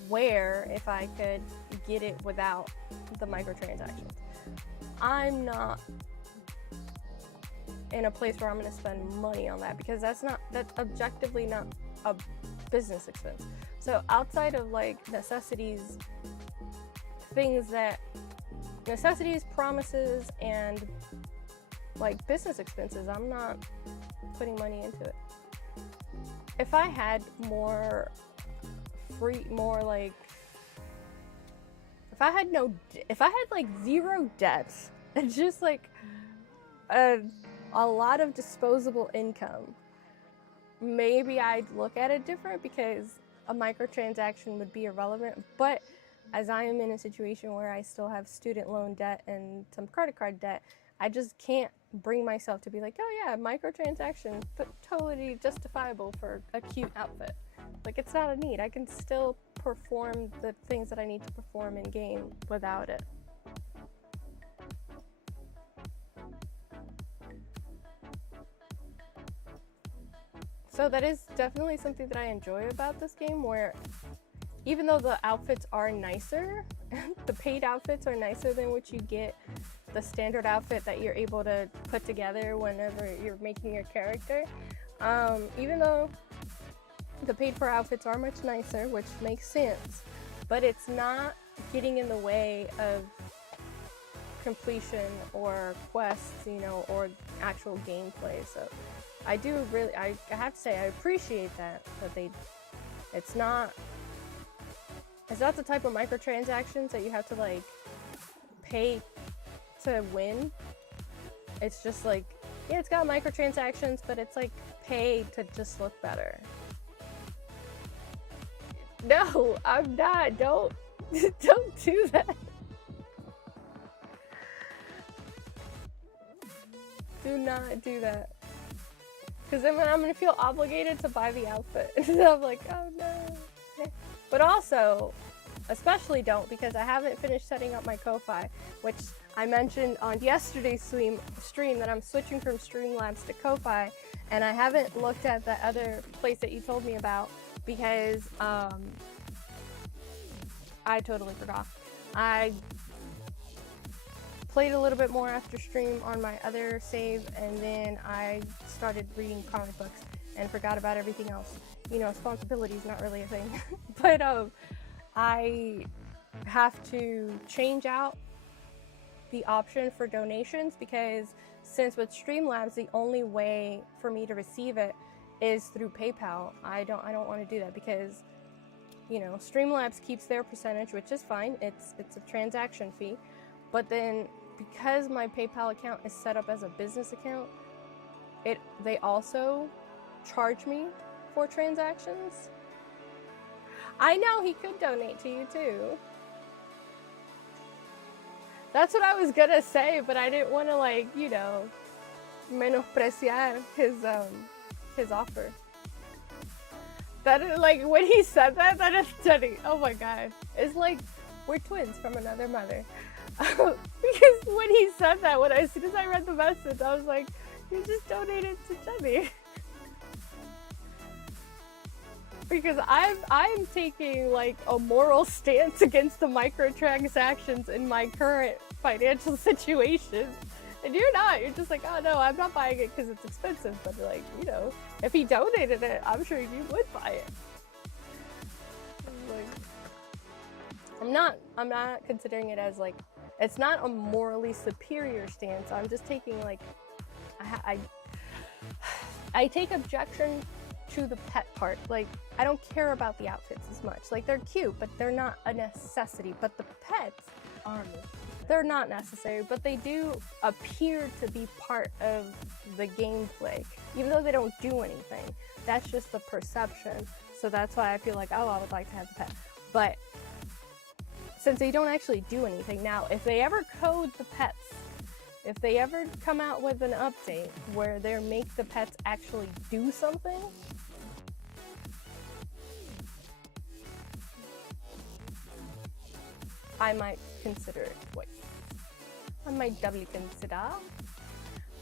wear if I could get it without the microtransactions. I'm not in a place where I'm going to spend money on that because that's objectively not a business expense. So outside of like necessities, promises, and like business expenses, I'm not putting money into it. If I had if I had like zero debts and just like a lot of disposable income, maybe I'd look at it different because a microtransaction would be irrelevant. But as I am in a situation where I still have student loan debt and some credit card debt, I just can't bring myself to be like, oh yeah, microtransaction, but totally justifiable for a cute outfit. Like, it's not a need. I can still perform the things that I need to perform in game without it. So that is definitely something that I enjoy about this game, where even though the outfits are nicer, the paid outfits are nicer than what you get the standard outfit that you're able to put together whenever you're making your character. Even though the paid for outfits are much nicer, which makes sense, but it's not getting in the way of completion or quests, you know, or actual gameplay. So I do really, I have to say, I appreciate that it's not the type of microtransactions that you have to like pay to win. It's just like, yeah, it's got microtransactions, but it's like pay to just look better. No, I'm not. Don't do that. Do not do that. Because then I'm gonna feel obligated to buy the outfit. So I'm like, oh no. But also, especially don't, because I haven't finished setting up my Ko-Fi, which I mentioned on yesterday's stream that I'm switching from Streamlabs to Ko-Fi, and I haven't looked at the other place that you told me about because I totally forgot. I played a little bit more after stream on my other save, and then I started reading comic books and forgot about everything else. You know, responsibility is not really a thing. But I have to change out the option for donations, because since with Streamlabs the only way for me to receive it is through PayPal. I don't want to do that because, you know, Streamlabs keeps their percentage, which is fine. It's a transaction fee. But then because my PayPal account is set up as a business account, they also charge me for transactions. I know he could donate to you too. That's what I was gonna say, but I didn't want to, like, you know, menospreciar his offer. That is, like, when he said that, that is stunning. Oh my god. It's like we're twins from another mother. Because when he said that, as soon as I read the message, I was like, you just donated to Jenny. Because I'm taking like a moral stance against the microtransactions in my current financial situation, and you're not. You're just like, oh no, I'm not buying it because it's expensive. But like, you know, if he donated it, I'm sure you would buy it. Like, I'm not considering it as like, it's not a morally superior stance. I'm just taking like, I take objection to the pet part. Like, I don't care about the outfits as much. Like, they're cute, but they're not a necessity. But the pets are necessary. They're not necessary, but they do appear to be part of the gameplay, even though they don't do anything. That's just the perception. So that's why I feel like, oh, I would like to have the pet. But since they don't actually do anything, now if they ever code the pets, if they ever come out with an update where they make the pets actually do something, I might consider it twice. I might doubly consider.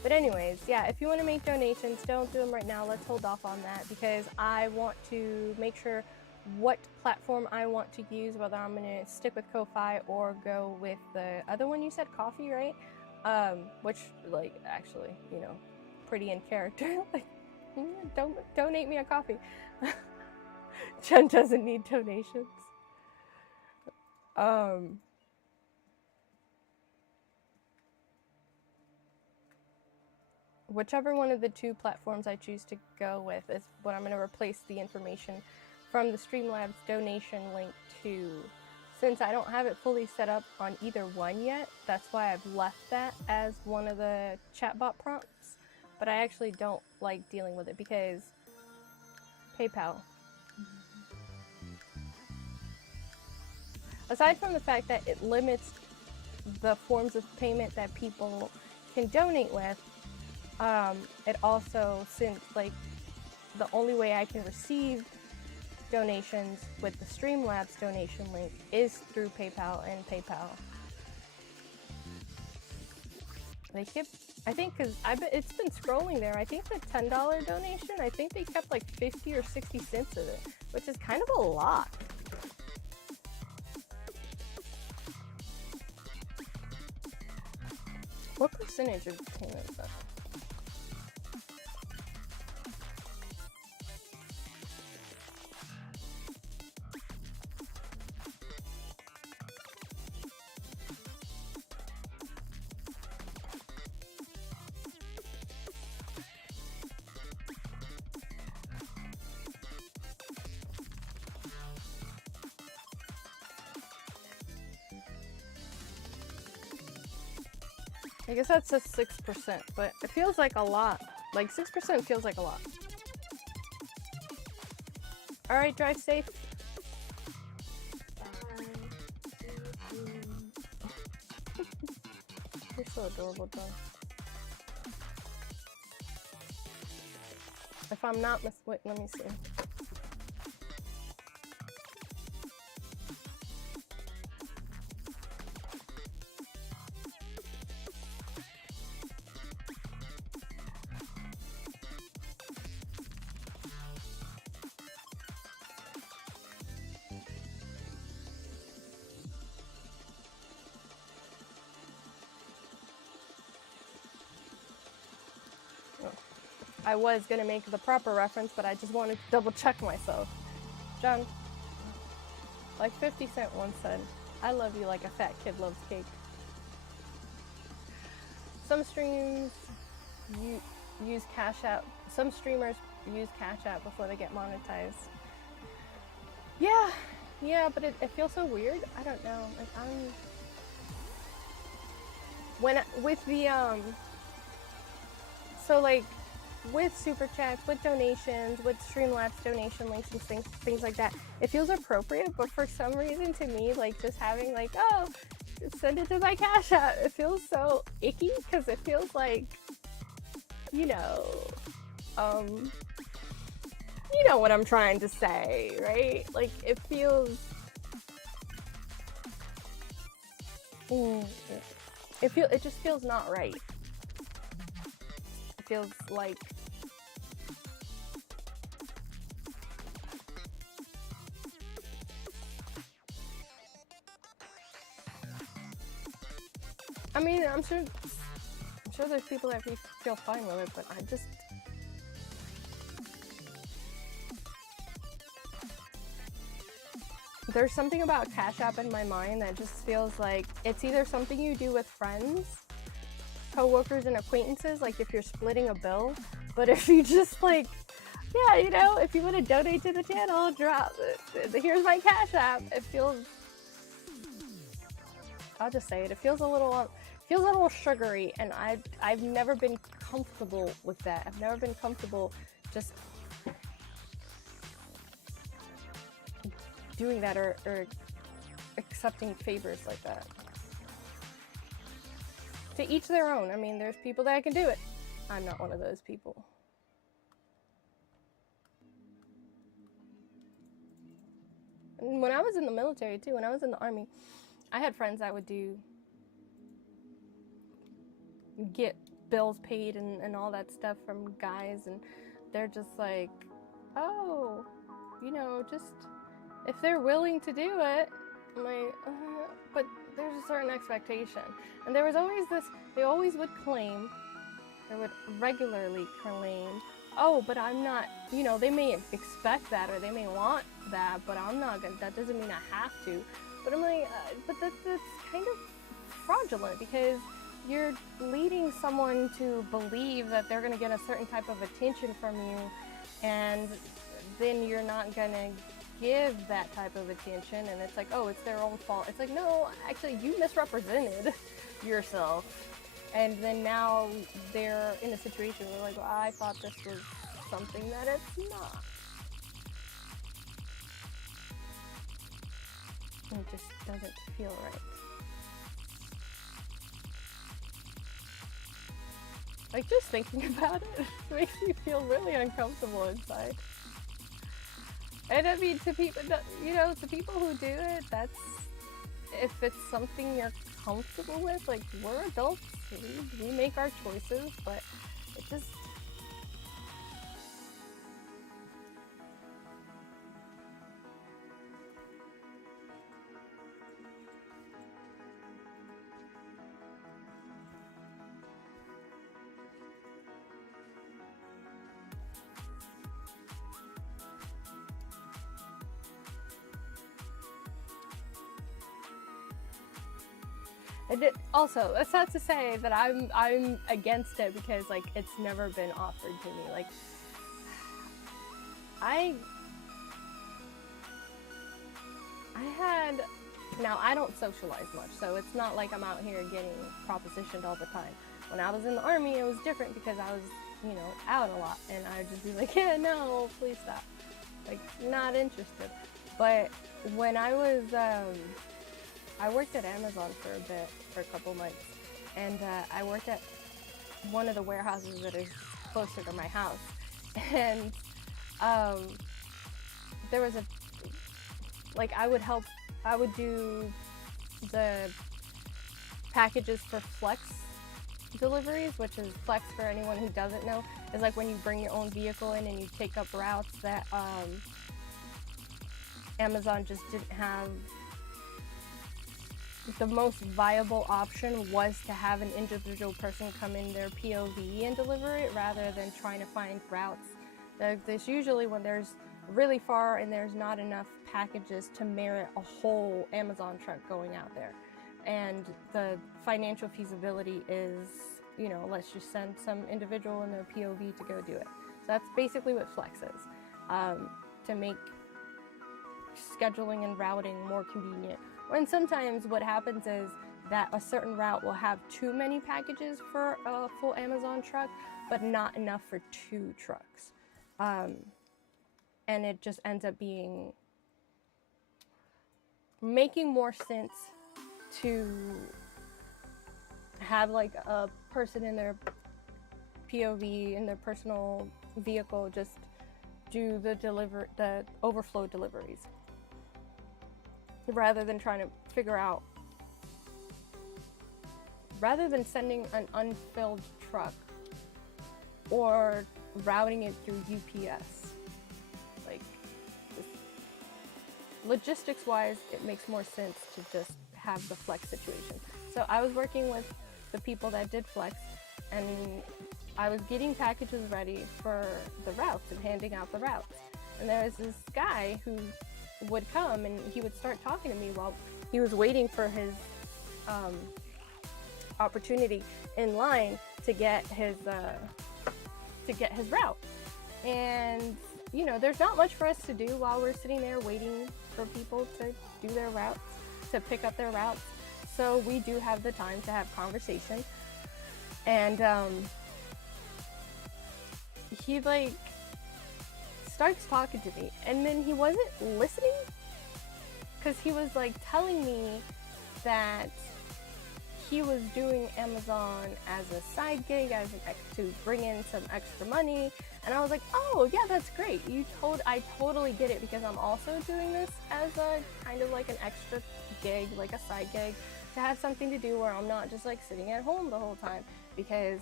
But anyways, yeah, if you want to make donations, don't do them right now. Let's hold off on that because I want to make sure what platform I want to use, whether I'm going to stick with Ko-Fi or go with the other one you said, Coffee, right? Which, like, actually, you know, pretty in character. Like, don't donate me a coffee. Jen doesn't need donations. Whichever one of the two platforms I choose to go with is what I'm going to replace the information from the Streamlabs donation link to. Since I don't have it fully set up on either one yet, that's why I've left that as one of the chatbot prompts. But I actually don't like dealing with it because PayPal. Aside from the fact that it limits the forms of payment that people can donate with, it also, since like the only way I can receive donations with the Streamlabs donation link is through PayPal and PayPal. They kept, I think, because it's been scrolling there. I think the $10 donation, I think they kept like 50 or 60 cents of it, which is kind of a lot. What percentage of payment is that? I guess that says 6%, but it feels like a lot. Like 6% feels like a lot. All right, drive safe. You're so adorable, John. If I'm not wait, let me see. I was gonna make the proper reference, but I just wanted to double check myself. John, like 50 Cent once said, I love you like a fat kid loves cake. Some streams use Cash App. Some streamers use Cash App before they get monetized. Yeah, but it feels so weird. I don't know. Like with super chats, with donations, with Streamlabs donation links and things like that, it feels appropriate, but for some reason to me, like just having like, oh, send it to my Cash App, it feels so icky, because it feels like, you know what I'm trying to say, right? Like it feels, it just feels not right. It feels like I mean, I'm sure there's people that feel fine with it, but I just there's something about Cash App in my mind that just feels like it's either something you do with friends, co-workers, and acquaintances, like if you're splitting a bill, but if you just like, yeah, you know, if you want to donate to the channel, drop it. Here's my Cash App. It feels, I'll just say it, it feels a little sugary, and I've never been comfortable with that. I've never been comfortable just doing that or accepting favors like that. To each their own. I mean, there's people that can do it. I'm not one of those people. And when I was in the military too, when I was in the army, I had friends that would get bills paid and all that stuff from guys, and they're just like, oh, you know, just if they're willing to do it, I'm like, but there's a certain expectation. And there was always this, they always would claim, they would regularly claim, oh, but I'm not, you know, they may expect that or they may want that, but I'm not gonna, that doesn't mean I have to. But I'm like, but that's kind of fraudulent, because you're leading someone to believe that they're gonna get a certain type of attention from you, and then you're not gonna give that type of attention, and it's like, oh, it's their own fault. It's like, no, actually, you misrepresented yourself, and then now they're in a situation where like, well, I thought this was something that it's not. And it just doesn't feel right. Like, just thinking about it makes me feel really uncomfortable inside. And I mean, to people, you know, to people who do it, that's if it's something you're comfortable with, like, we're adults, we make our choices, but it just, also, that's not to say that I'm against it because like it's never been offered to me. Like I had, now I don't socialize much, so it's not like I'm out here getting propositioned all the time. When I was in the army, it was different because I was, you know, out a lot, and I'd just be like, yeah, no, please stop, like, not interested. But when I was, I worked at Amazon for a bit, for a couple months, and I worked at one of the warehouses that is closer to my house, and there was a, like, I would do the packages for Flex deliveries, which is Flex, for anyone who doesn't know, is like when you bring your own vehicle in and you take up routes that Amazon just didn't have. The most viable option was to have an individual person come in their POV and deliver it rather than trying to find routes. There's usually when there's really far and there's not enough packages to merit a whole Amazon truck going out there. And the financial feasibility is, you know, let's just send some individual in their POV to go do it. So that's basically what Flex is, to make scheduling and routing more convenient. And sometimes what happens is that a certain route will have too many packages for a full Amazon truck, but not enough for 2 trucks. And it just ends up being, making more sense to have like a person in their POV, in their personal vehicle, just do the overflow deliveries, rather than trying to figure out, rather than sending an unfilled truck or routing it through UPS. Like, logistics wise, it makes more sense to just have the Flex situation. So I was working with the people that did Flex, and I was getting packages ready for the routes and handing out the routes. And there was this guy who would come and he would start talking to me while he was waiting for his opportunity in line to get his route. And you know, there's not much for us to do while we're sitting there waiting for people to do their routes, to pick up their routes. So we do have the time to have conversation. And he like starts talking to me, and then he wasn't listening, because he was like telling me that he was doing Amazon as a side gig, to bring in some extra money. And I was like, oh yeah, that's great. I totally get it, because I'm also doing this as a kind of like an extra gig, like a side gig, to have something to do where I'm not just like sitting at home the whole time, because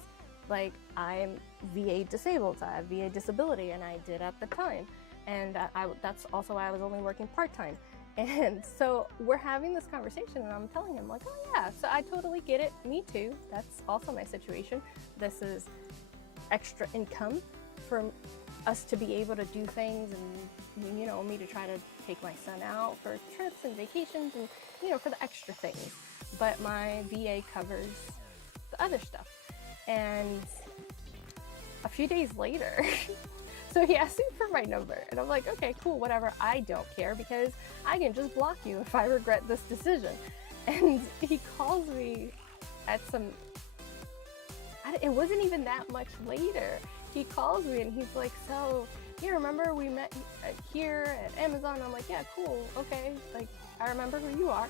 like I'm VA disabled, I have VA disability, and I did at the time. And that's also why I was only working part-time. And so we're having this conversation, and I'm telling him like, oh yeah, so I totally get it. Me too. That's also my situation. This is extra income for us to be able to do things, and, you know, me to try to take my son out for trips and vacations, and, you know, for the extra things. But my VA covers the other stuff. And a few days later, so he asked me for my number, and I'm like, okay, cool, whatever. I don't care, because I can just block you if I regret this decision. And he calls me at it wasn't even that much later. He calls me and he's like, so, yeah, remember we met here at Amazon? I'm like, yeah, cool, okay, like, I remember who you are.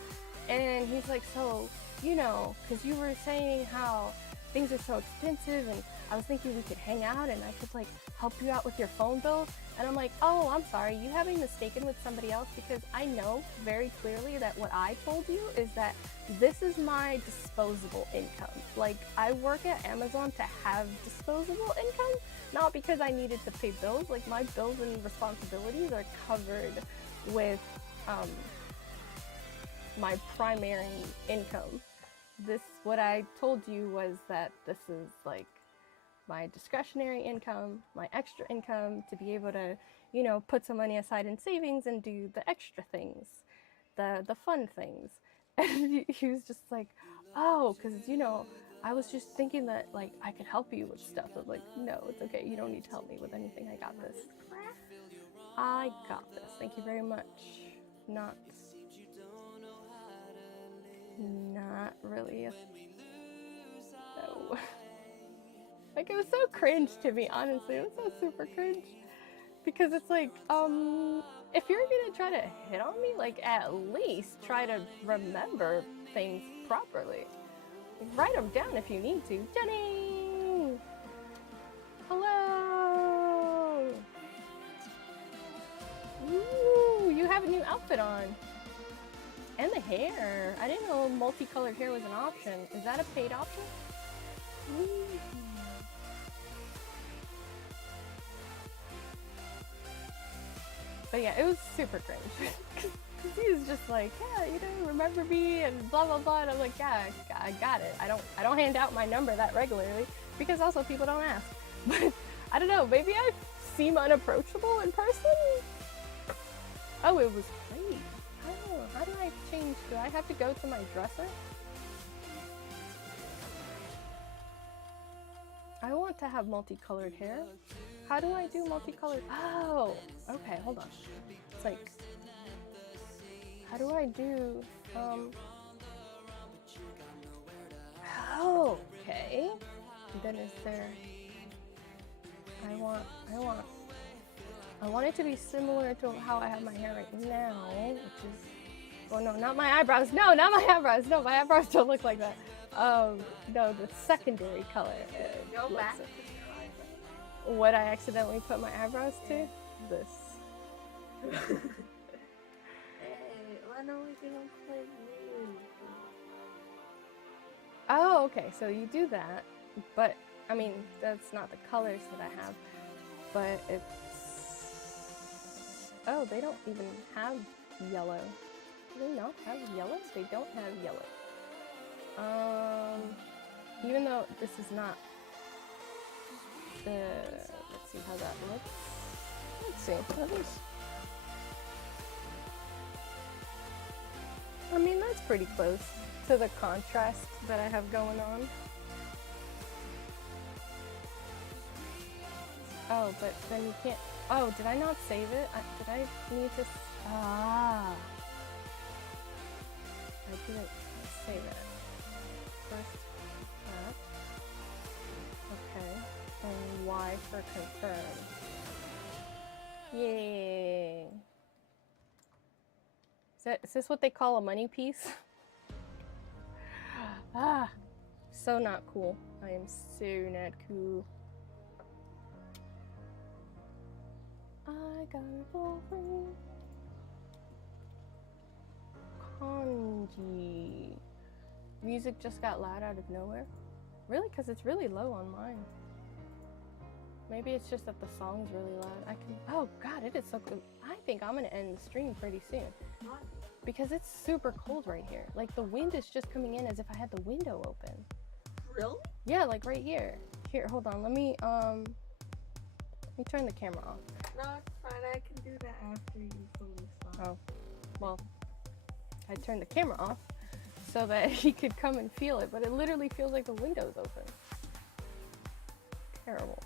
And he's like, so, you know, because you were saying how things are so expensive, and I was thinking we could hang out and I could like help you out with your phone bill. And I'm like, oh, I'm sorry, you have me mistaken with somebody else, because I know very clearly that what I told you is that this is my disposable income. Like, I work at Amazon to have disposable income, not because I needed to pay bills. Like, my bills and responsibilities are covered with my primary income. What I told you was that this is like my discretionary income, my extra income, to be able to, you know, put some money aside in savings and do the extra things, the fun things. And he was just like, oh, because, you know, I was just thinking that like I could help you with stuff. I was like, no, it's okay, you don't need to help me with anything. I got this. I got this. Thank you very much. Not really a no. Like, it was so cringe to me, honestly. It was so super cringe. Because it's like, if you're gonna try to hit on me, like, at least try to remember things properly. Like, write them down if you need to. Jenny! Hello! Ooh, you have a new outfit on. And the hair. I didn't know multicolored hair was an option. Is that a paid option? Ooh. But yeah, it was super cringe. Cause he was just like, yeah, you know, remember me and blah blah blah. And I'm like, yeah, I got it. I don't hand out my number that regularly, because also people don't ask. But I don't know, maybe I seem unapproachable in person. Oh, it was great. Oh, how do I change? Do I have to go to my dresser? I want to have multicolored hair. How do I do multicolored? Oh, okay, hold on. It's like, how do I do, oh, okay. And then is there, I want it to be similar to how I have my hair right now, which is, oh no, not my eyebrows. No, not my eyebrows. No, my eyebrows don't look like that. No, the secondary color. Go back. What I accidentally put my eyebrows to? This. Hey, why don't we do them play you? Oh, okay, so you do that, but, I mean, that's not the colors that I have, but it's, oh, they don't even have yellow. Do they not have yellow? They don't have yellow. Even though this is not the, let's see how that looks. Let's see, that is, I mean, that's pretty close to the contrast that I have going on. Oh, but then you can't, oh, did I not save it? Did I need to, I didn't save it. First that. Okay. And Y for confirm. Yay. Is this what they call a money piece? Ah, so not cool. I am so not cool. I got a boyfriend. Kanji. Music just got loud out of nowhere. Really? Because it's really low on mine. Maybe it's just that the song's really loud. Oh god, it is so cool. I think I'm gonna end the stream pretty soon. Because it's super cold right here. Like, the wind is just coming in as if I had the window open. Really? Yeah, like right here. Here, hold on. Let me turn the camera off. No, it's fine. I can do that after you fully stop. Oh, well, I turned the camera off so that he could come and feel it, but it literally feels like the window's open. Terrible.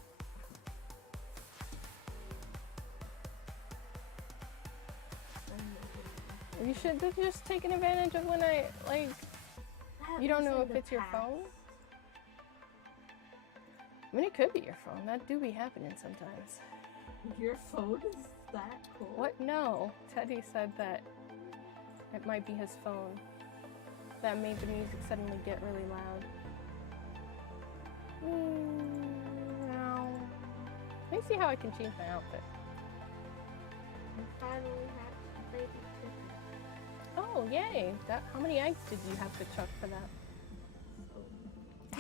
You should have just taken advantage of when I, like, you don't know if it's your phone? I mean, it could be your phone. That do be happening sometimes. Your phone is that cool? What? No. Teddy said that it might be his phone that made the music suddenly get really loud. Now, let me see how I can change my outfit. And finally hatched baby chicken. Oh, yay! How many eggs did you have to chuck for that?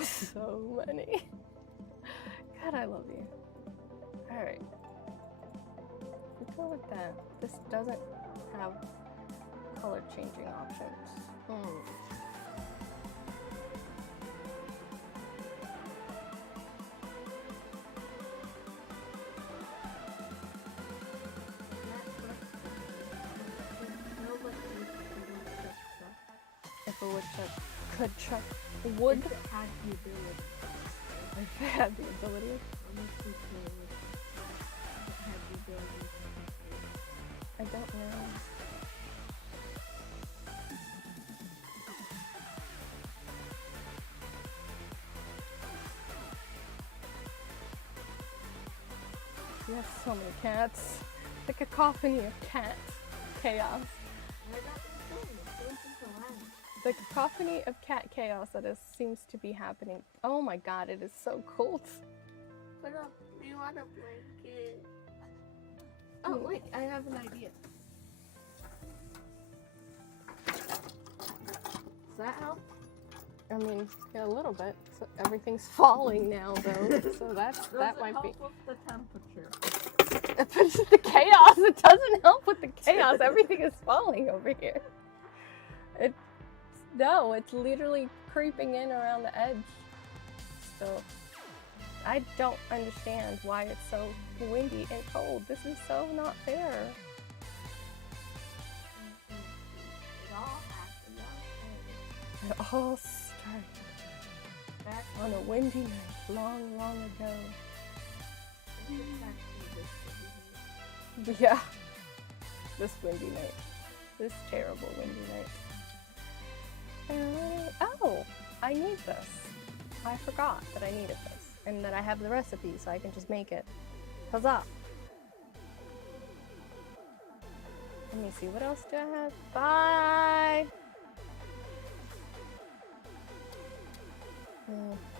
So many. God, I love you. All right. We'll go with that. This doesn't have color changing options. If a woodchuck could chuck wood, If it had the ability. if it had the ability. Honestly, if it had the ability. I don't know. You have so many cats. The cacophony of cat chaos. I got them too. Listen to land. The cacophony of cat chaos that seems to be happening. Oh my god, it is so cold. Put up. Do you want a blanket? Oh wait, I have an idea. Does that help? I mean, yeah, a little bit. So everything's falling now, though. So that might be. Does it help with the temperature? It's the chaos. It doesn't help with the chaos. Everything is falling over here. No, it's literally creeping in around the edge. So I don't understand why it's so windy and cold. This is so not fair. It all happened outside. It all started Back on a windy night long, long ago. Yeah, this windy night. This terrible windy night. Oh, I need this. I forgot that I needed this and that I have the recipe so I can just make it. Huzzah! Let me see, what else do I have? Bye!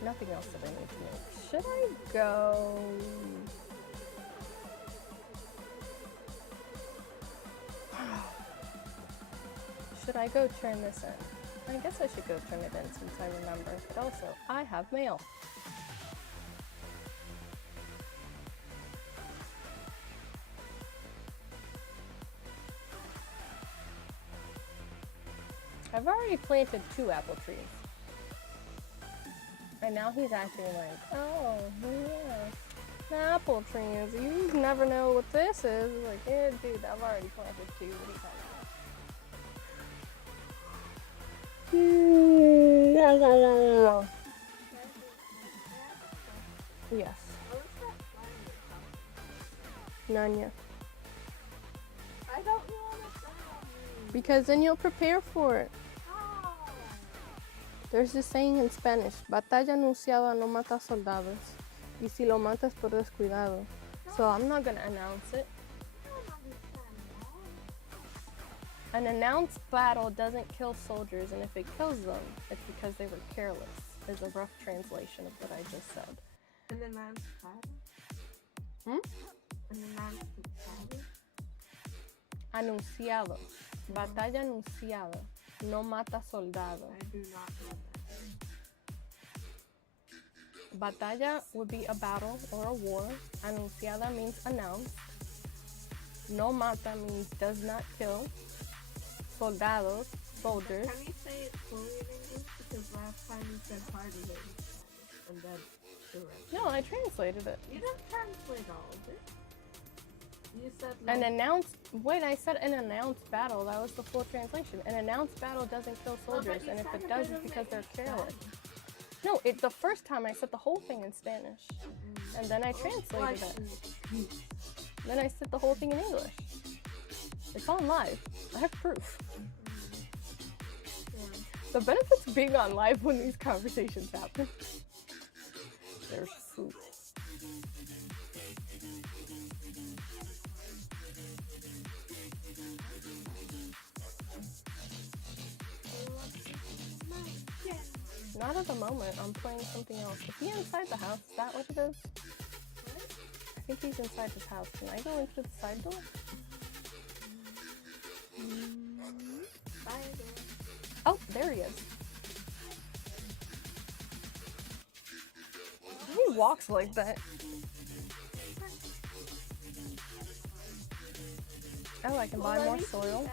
Nothing else that I need to make. Should I go? Should I go turn this in? I guess I should go turn it in since I remember. But also, I have mail. I've already planted 2 apple trees. And now he's acting like, oh, yeah, apple trees. You never know what this is. Like, yeah, dude, I've already planted 2. What are you talking about? Yes. Nanya. I don't know what it's Because then you'll prepare for it. There's this saying in Spanish, batalla anunciada no mata soldados. Y si lo matas por descuidado. So I'm not going to announce it. An announced battle doesn't kill soldiers, and if it kills them, it's because they were careless, is a rough translation of what I just said. An announced battle? Hmm? An announced battle? Anunciado. Batalla anunciada. No mata soldado. I do not know that. Batalla would be a battle or a war. Anunciada means announced. No mata means does not kill. Soldados, soldiers. Can you say it fully in English? Because last time you said part of it in Spanish, and then the rest. No, I translated it. You didn't translate all of it. You said An like, announced, wait, I said an announced battle. That was the full translation. An announced battle doesn't kill soldiers, but you and if said it does, in it's because they're careless. Spanish. No, the first time I said the whole thing in Spanish, and then I translated it. Then I said the whole thing in English. It's on live. I have proof. The benefits of being on live when these conversations happen. There's proof. Not at the moment. I'm playing something else. Is he inside the house? Is that what it is? I think he's inside his house. Can I go into the side door? Oh, there he is. He walks like that. Oh, I can buy more soil.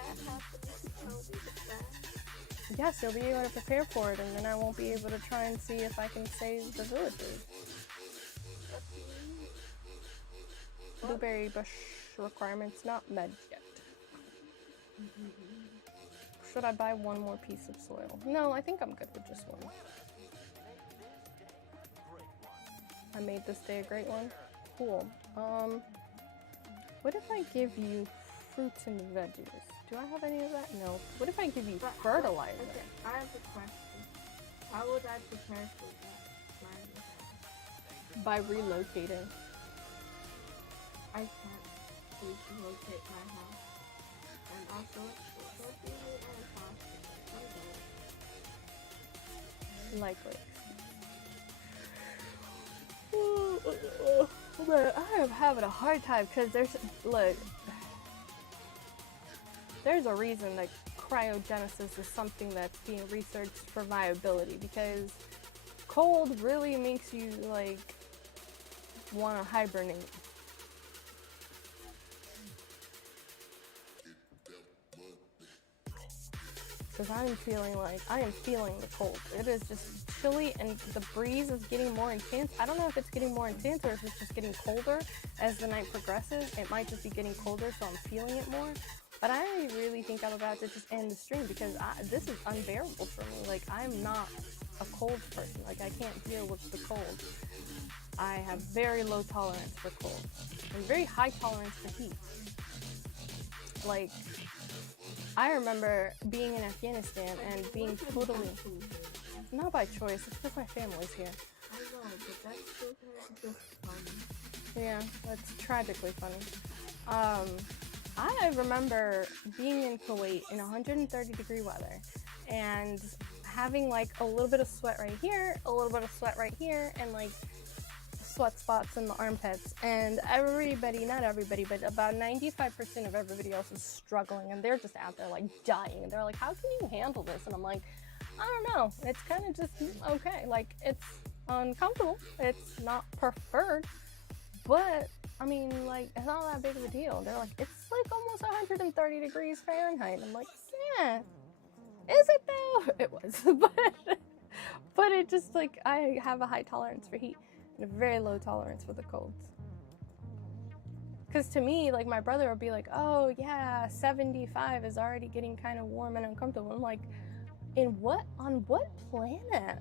Yes, you'll be able to prepare for it, and then I won't be able to try and see if I can save the villagers. Blueberry bush requirements not met yet. Should I buy one more piece of soil? No, I think I'm good with just one. I made this day a great one. Cool. What if I give you fruits and veggies? Do I have any of that? No. What if I give you fertilizer? Okay, I have a question. How would I prepare for that? By relocating. I can't relocate my house. And also, don't give me any Likely. But I am having a hard time because there's a reason that cryogenesis is something that's being researched for viability, because cold really makes you like want to hibernate. Because I am feeling the cold. It is just chilly and the breeze is getting more intense. I don't know if it's getting more intense or if it's just getting colder as the night progresses. It might just be getting colder, so I'm feeling it more. But I really think I'm about to just end the stream because this is unbearable for me. Like, I'm not a cold person. Like, I can't deal with the cold. I have very low tolerance for cold and very high tolerance for heat. Like, I remember being in Afghanistan and being totally, not by choice, it's because my family's here. I know, but that's still just funny. Yeah, that's tragically funny. I remember being in Kuwait in 130 degree weather and having like a little bit of sweat right here, a little bit of sweat right here, and like sweat spots in the armpits. And everybody, not everybody, but about 95% of everybody else is struggling and they're just out there like dying. And they're like, how can you handle this? And I'm like, I don't know. It's kind of just okay. Like, it's uncomfortable. It's not preferred, but I mean, like, it's not that big of a deal. They're like, it's like almost 130 degrees Fahrenheit. I'm like, yeah, is it though? It was, but it just like, I have a high tolerance for heat and a very low tolerance for the colds. Because to me, like, my brother would be like, oh yeah, 75 is already getting kind of warm and uncomfortable. I'm like, on what planet?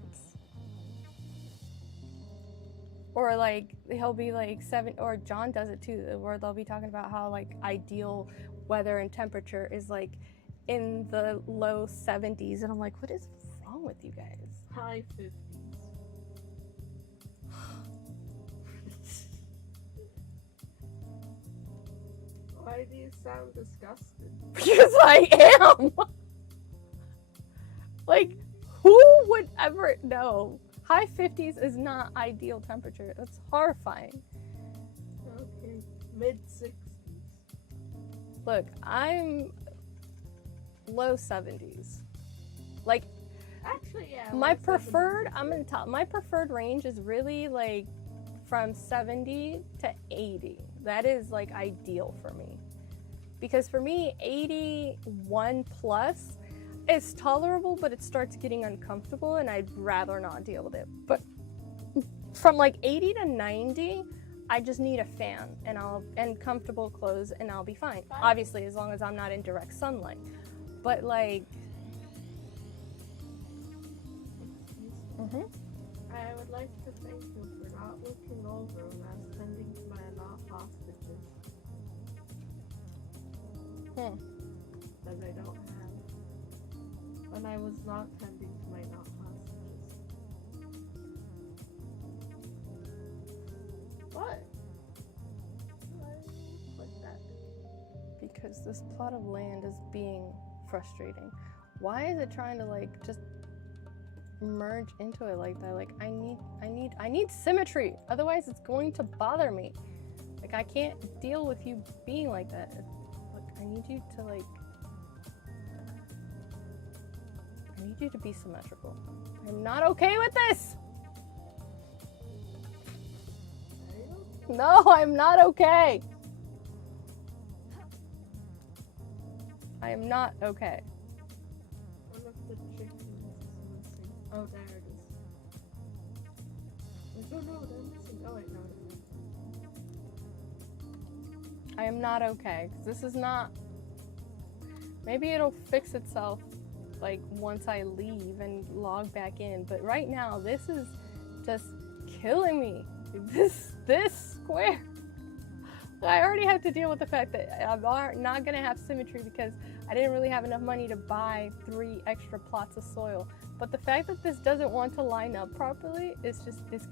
Or like, he'll be like or John does it too, where they'll be talking about how like ideal weather and temperature is like in the low 70s. And I'm like, what is wrong with you guys? High 50s. Why do you sound disgusted? Because I am! Like, who would ever know? High 50s is not ideal temperature. That's horrifying. Okay, mid 60s. Look, I'm low 70s. Like, actually, yeah. my preferred, my preferred range is really like from 70 to 80. That is like ideal for me. Because for me, 81 plus is tolerable, but it starts getting uncomfortable and I'd rather not deal with it. But from like 80 to 90, I just need a fan and comfortable clothes and I'll be fine. Obviously, as long as I'm not in direct sunlight. But like, I would like to thank you for not looking over when I was tending to my not hostages. That I don't have. When I was not tending to my not hostages. What? Why like that? because this plot of land is being frustrating. Why is it trying to like just merge into it like that. Like I need symmetry. Otherwise it's going to bother me. Like I can't deal with you being like that. Look, I need you to be symmetrical. I'm not okay with this. No, I'm not okay. I am not okay. One of the chickens is missing. Oh, there it is. Oh no, they're missing. Oh wait, no. I am not okay. 'Cause this is not. Maybe it'll fix itself like once I leave and log back in. But right now, this is just killing me. This square. I already have to deal with the fact that I'm not gonna have symmetry because I didn't really have enough money to buy 3 extra plots of soil. But the fact that this doesn't want to line up properly is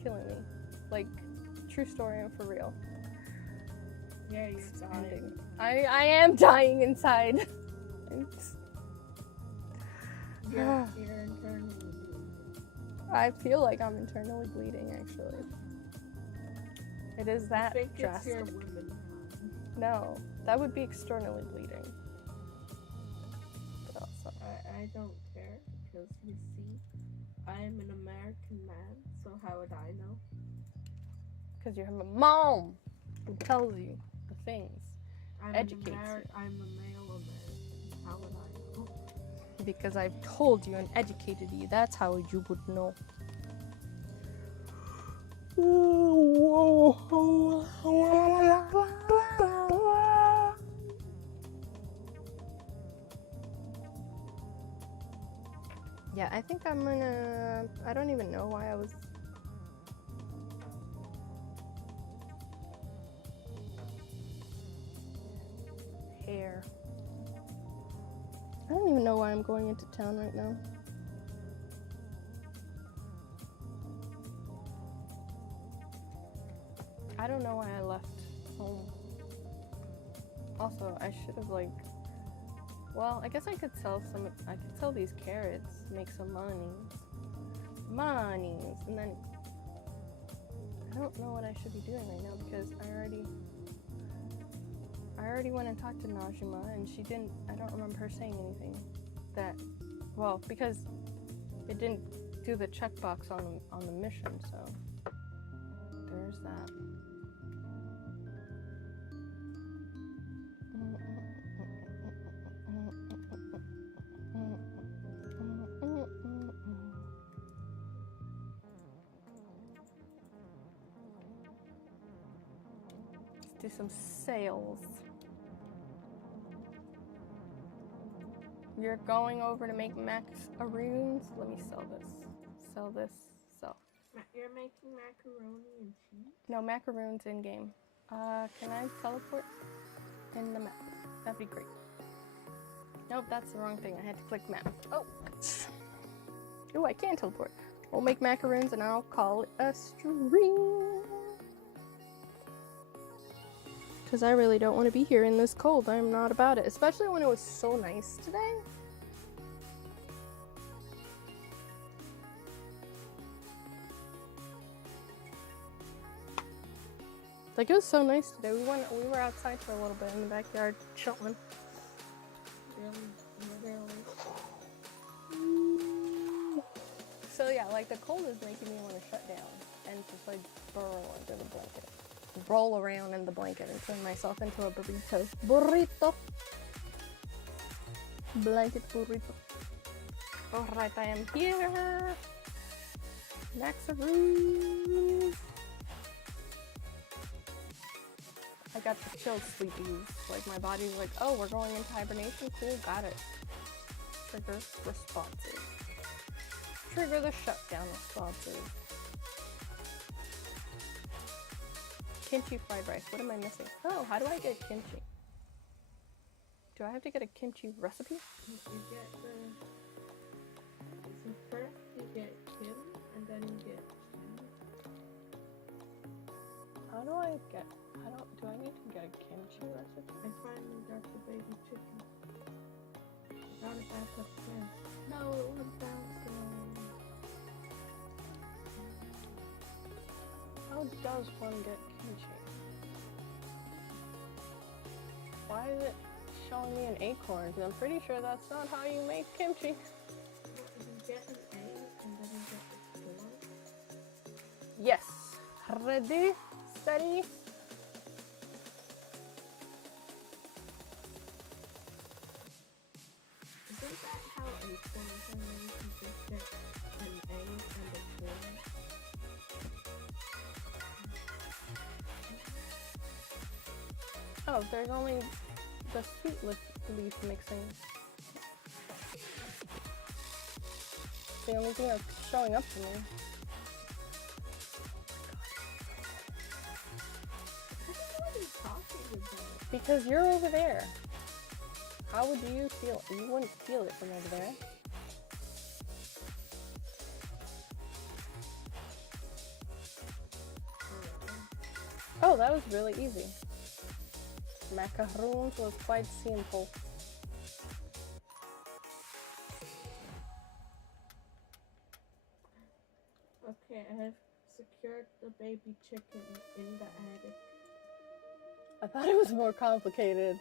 killing me. Like, true story and for real. Yeah, you're dying. I am dying inside. You're internally bleeding. I feel like I'm internally bleeding, actually. It is that I think it's drastic. your women. No, that would be externally bleeding. But also, I don't care because you see, I am an American man, so how would I know? because you have a mom who tells you the things, educates you. I'm a male American. How would I know? Because I've told you and educated you. That's how you would know. Yeah, I think I'm gonna... I don't even know why I was... Hair. I don't even know why I'm going into town right now. I don't know why I left home. Also, I should have like... Well, I guess I could sell some... I could sell these carrots, make some monies. And then... I don't know what I should be doing right now because I already went and talked to Najima and she didn't... I don't remember her saying anything that... Well, because it didn't do the checkbox on the mission, so... There's that. Let's do some sales. You're going over to make macaroons? Let me sell this. Sell this. Sell. You're making macaroni and cheese? No, macaroons in game. Can I teleport in the map? That'd be great. Nope, that's the wrong thing. I had to click map. Oh! Oh, I can teleport. We'll make macaroons and I'll call it a stream. Because I really don't want to be here in this cold. I'm not about it. Especially when it was so nice today. Like, it was so nice today. We were outside for a little bit in the backyard, chilling. Literally. So yeah, like the cold is making me want to shut down and just like burrow under the blanket. Roll around in the blanket and turn myself into a burrito. Burrito! Blanket burrito. Alright, I am here! Macaroons! I got the chilled sleepies. Like my body's like, oh, we're going into hibernation? Cool, got it. Trigger responses. Trigger the shutdown responses. Kimchi fried rice. What am I missing? Oh, how do I get kimchi? Do I have to get a kimchi recipe? You get so first you get kim, and then you get cheese. How do I get... do I need to get a kimchi recipe? I finally got the baby chicken. Got it back upstairs. No, it went downstairs. How does one get kimchi? Why is it showing me an acorn? Because I'm pretty sure that's not how you make kimchi. You get an egg and then you get the corn. Yes. Ready, steady. Isn't that how acorns are made? You just get an egg and a corn. Oh, there's only the sweet leaf mixing. The only thing that's showing up to me. What are you talking about? Because you're over there. How would you feel? You wouldn't feel it from over there. Oh, that was really easy. Macaroons was quite simple. Okay, I have secured the baby chicken in the attic. I thought it was more complicated.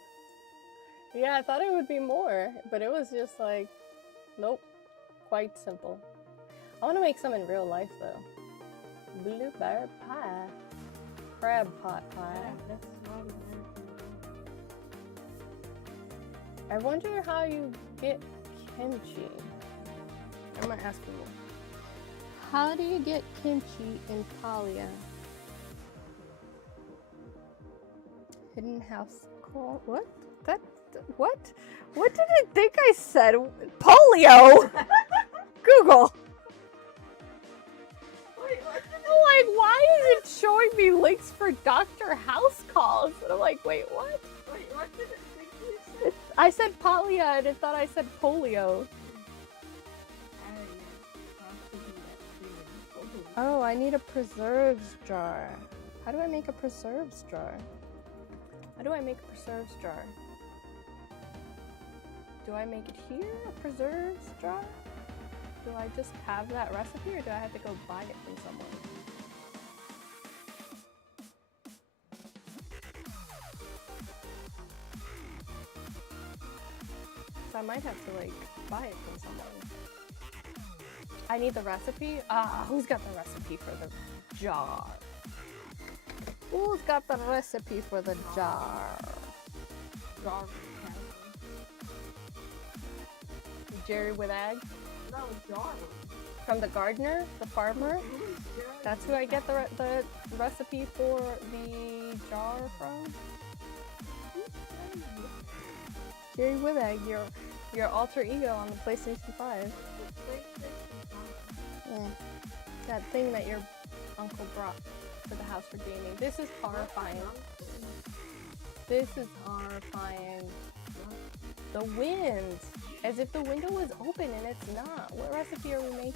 Yeah, I thought it would be more, but it was just like, nope, quite simple. I want to make some in real life though. Blueberry pie. Crab pot pie. Yeah, that's not American. I wonder how you get kimchi. I'm gonna ask you. How do you get kimchi in Palia? Hidden house call. What? What? What did it think I said? Polio! Google! Wait, what? I'm like, why is it showing me links for Dr. House calls? And I'm like, wait, what? Wait, what did it think you said? I said Palia and it thought I said polio. Oh, I need a preserves jar. How do I make a preserves jar? How do I make a preserves jar? Do I make it here, a preserves jar? Do I just have that recipe or do I have to go buy it from someone? So I might have to like buy it from someone. I need the recipe? Who's got the recipe for the jar? Who's got the recipe for the jar? Jar. Jerry with Ag? No, jar. From the gardener, the farmer? That's who I get the recipe for the jar from? Jerry with Ag, your alter ego on the PlayStation 5. Yeah. That thing that your uncle brought to the house for gaming. This is horrifying. This is horrifying. The wind! As if the window was open and it's not. What recipe are we making?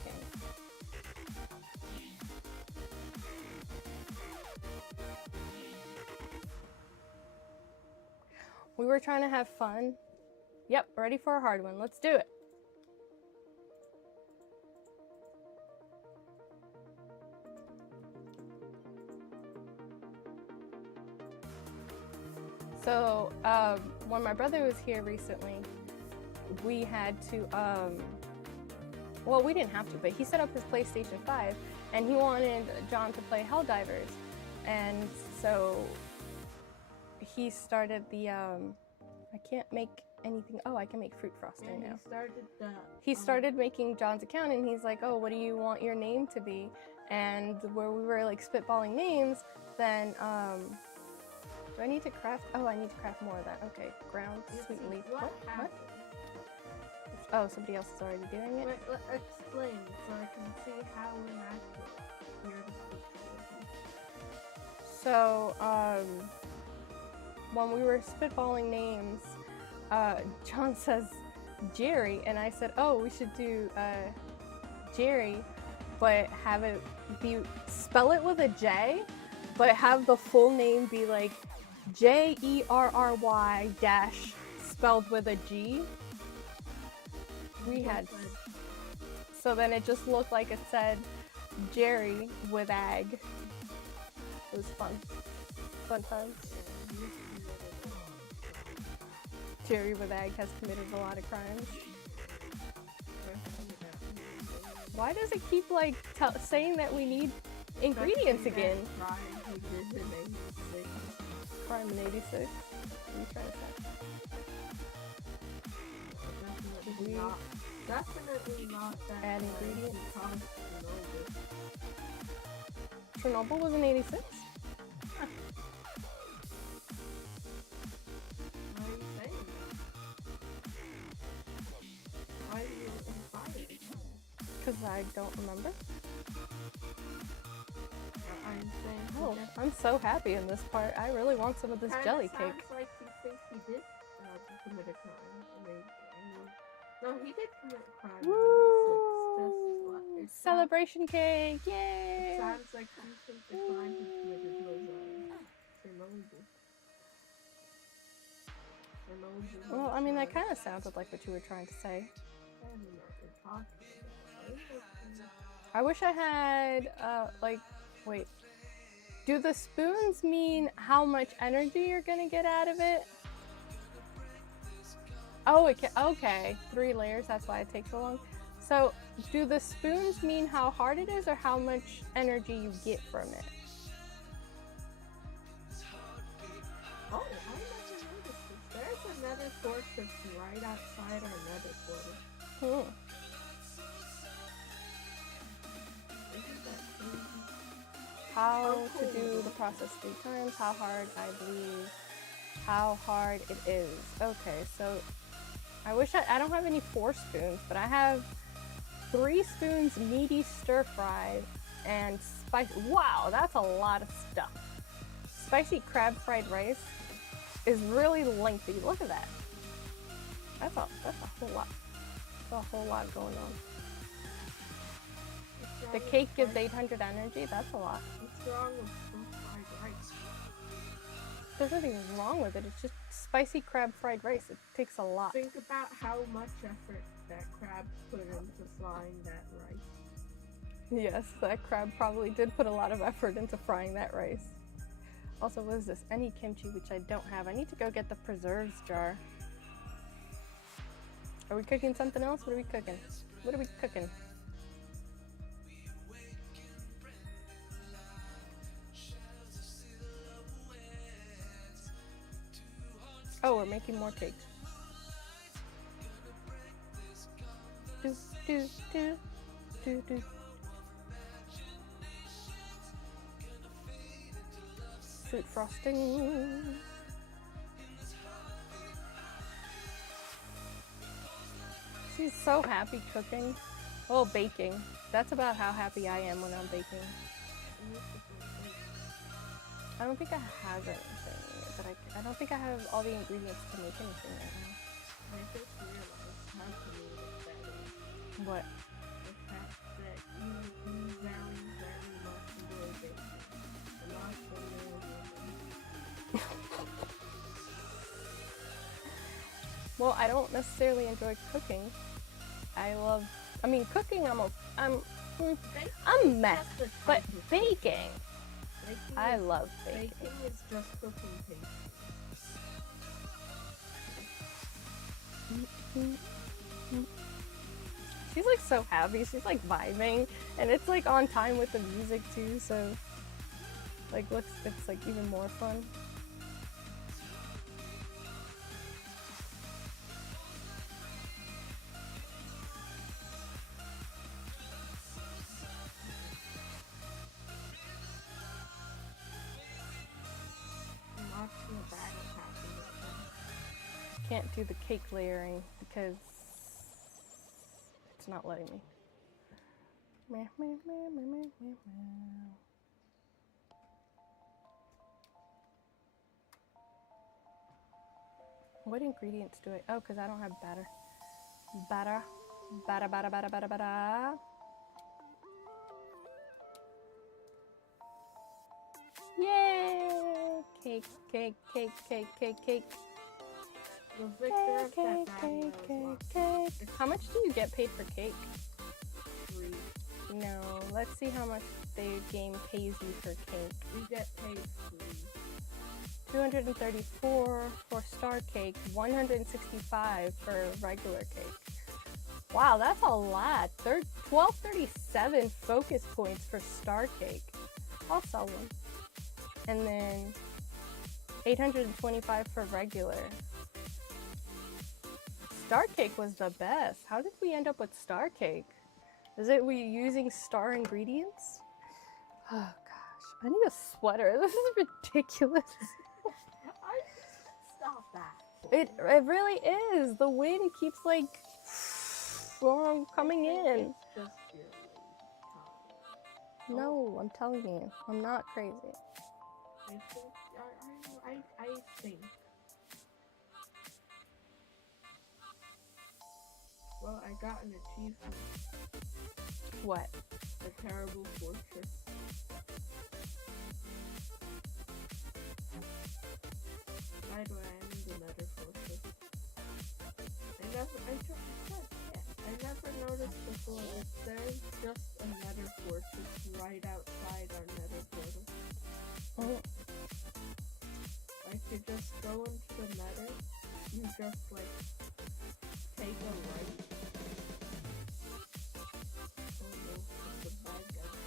We were trying to have fun. Yep, ready for a hard one. Let's do it. So, when my brother was here recently, we had to, well, we didn't have to, but he set up his PlayStation 5 and he wanted John to play Helldivers. And so he started the, I can't make anything. Oh, I can make fruit frosting now. He started making John's account and he's like, oh, what do you want your name to be? And where we were like spitballing names, then, do I need to craft? Oh, I need to craft more of that. Okay, ground sweet leaf. What? Oh, somebody else is already doing it? Wait, explain so I can see how inactive your description is. So, when we were spitballing names, John says Jerry, and I said, oh, we should do Jerry, but have it be, spell it with a J, but have the full name be like Jerry dash spelled with a G. We had, so then it just looked like it said Jerry with Ag. It was fun. Fun times. Jerry with Egg has committed a lot of crimes. Why does it keep like saying that we need ingredients again? Crime in 86. What are you trying to say? Definitely not that. Add ingredients. Chernobyl. Chernobyl was in 86? Why are you saying that? Why are you inspired? Because I don't remember. I'm saying. Oh, I'm so happy in this part. I really want some of this jelly cake. Sounds like he thinks he did commit a crime. No, he did commit a crime. Woo! It Celebration cake! It Yay! sounds like he thinks the crime he committed was Chernobyl. Well, I mean, that kind of sounded like what you were trying to say. I don't know what you're talking about. I wish I had, wait. Do the spoons mean how much energy you're gonna get out of it? Oh, okay. 3 layers, that's why it takes so long. So, do the spoons mean how hard it is or how much energy you get from it? Oh, I never noticed this. There's another source that's right outside our nether portal. Isn't that crazy? How to do the process 3 times, how hard I believe, how hard it is. Okay, so I wish I don't have any 4 spoons, but I have 3 spoons meaty stir fried and spicy. Wow, that's a lot of stuff. Spicy crab fried rice is really lengthy. Look at that. That's a whole lot. That's a whole lot going on. The cake gives 800 energy. That's a lot. What's wrong with fried rice? There's nothing wrong with it. It's just spicy crab fried rice. It takes a lot. Think about how much effort that crab put into frying that rice. Yes, that crab probably did put a lot of effort into frying that rice. Also, what is this? Any kimchi, which I don't have. I need to go get the preserves jar. Are we cooking something else? What are we cooking? What are we cooking? Oh, we're making more cake. Do, do, do, do, do. Fruit frosting. She's so happy cooking. Oh, baking. That's about how happy I am when I'm baking. I don't think I have anything, but I don't think I have all the ingredients to make anything right now. I just realized how to make it better. What? The fact that you very, very much enjoy baking. And not so Well, I don't necessarily enjoy cooking. Cooking, I'm meh, but baking, I love baking. Baking is just cooking paste. She's like so happy. She's like vibing, and it's like on time with the music too. So, like, it's like even more fun. Can't do the cake layering because it's not letting me. Meh, meh, meh, meh, meh, meh, meh. What ingredients do I? Oh, because I don't have batter. Batter. Batter, batter, batter, batter, batter. Yay! Cake, cake, cake, cake, cake, cake. The victor of that Cake, cake, cake, cake. How much do you get paid for cake? 3. No, let's see how much the game pays you for cake. We get paid free. 234 for star cake, 165 for regular cake. Wow, that's a lot. 1237 focus points for star cake. I'll sell one. And then 825 for regular. Star cake was the best. How did we end up with star cake? Is it we using star ingredients? Oh gosh, I need a sweater. This is ridiculous. Stop that. It really is. The wind keeps like coming in. It's just your time. No, I'm telling you, I'm not crazy. I think. Well, I got an achievement. What? A terrible fortress. By the way, I need another fortress. I never noticed before that there's just a nether fortress right outside our nether portal. Oh, Like, you just go into the nether, you just, like, take a right. Oh no, it's a bad guy.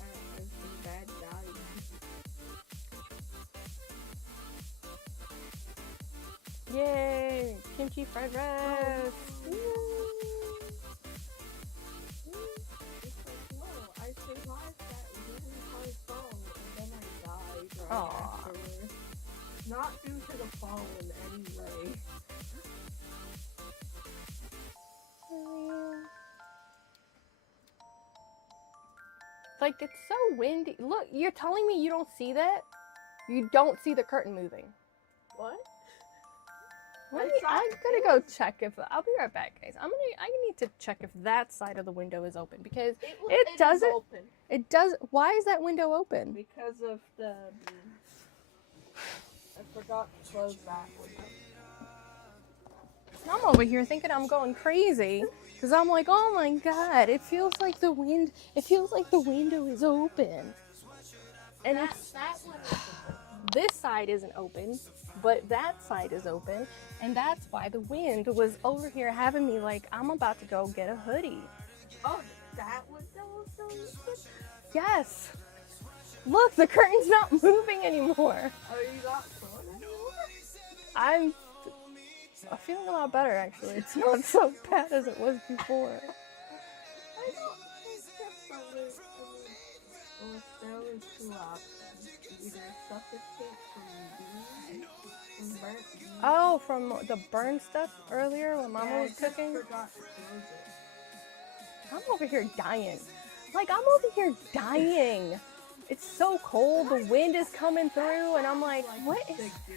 I've been bad dying. yay! Kimchi fried rice. Woo. It's like, whoa, I survived that really high fall, and then I died right Aw. afterwards. Not due to the fall in any way. Like, it's so windy. Look, you're telling me you don't see that? You don't see the curtain moving. What? I'm gonna go check if I'll be right back, guys. I need to check if that side of the window is open because it is doesn't. open It does. Why is that window open? because of the. I forgot to close that window. I'm over here thinking I'm going crazy because I'm like, oh my god, it feels like the wind. It feels like the window is open, and it's That one is open. this side isn't open, but that side is open, and that's why the wind was over here having me like I'm about to go get a hoodie. Oh, that window was open? Yes. Look, the curtain's not moving anymore. Oh, you got cold anymore? I'm feeling a lot better actually. It's not so bad as it was before. I don't think that's well, there was two options. Either suffocate from burnt beans. Oh, from the burn stuff earlier when Mama Yeah, was I just cooking? forgot to close it. I'm over here dying. Like, I'm over here dying. It's so cold, the wind is coming through, and I'm like, what is... Big deal.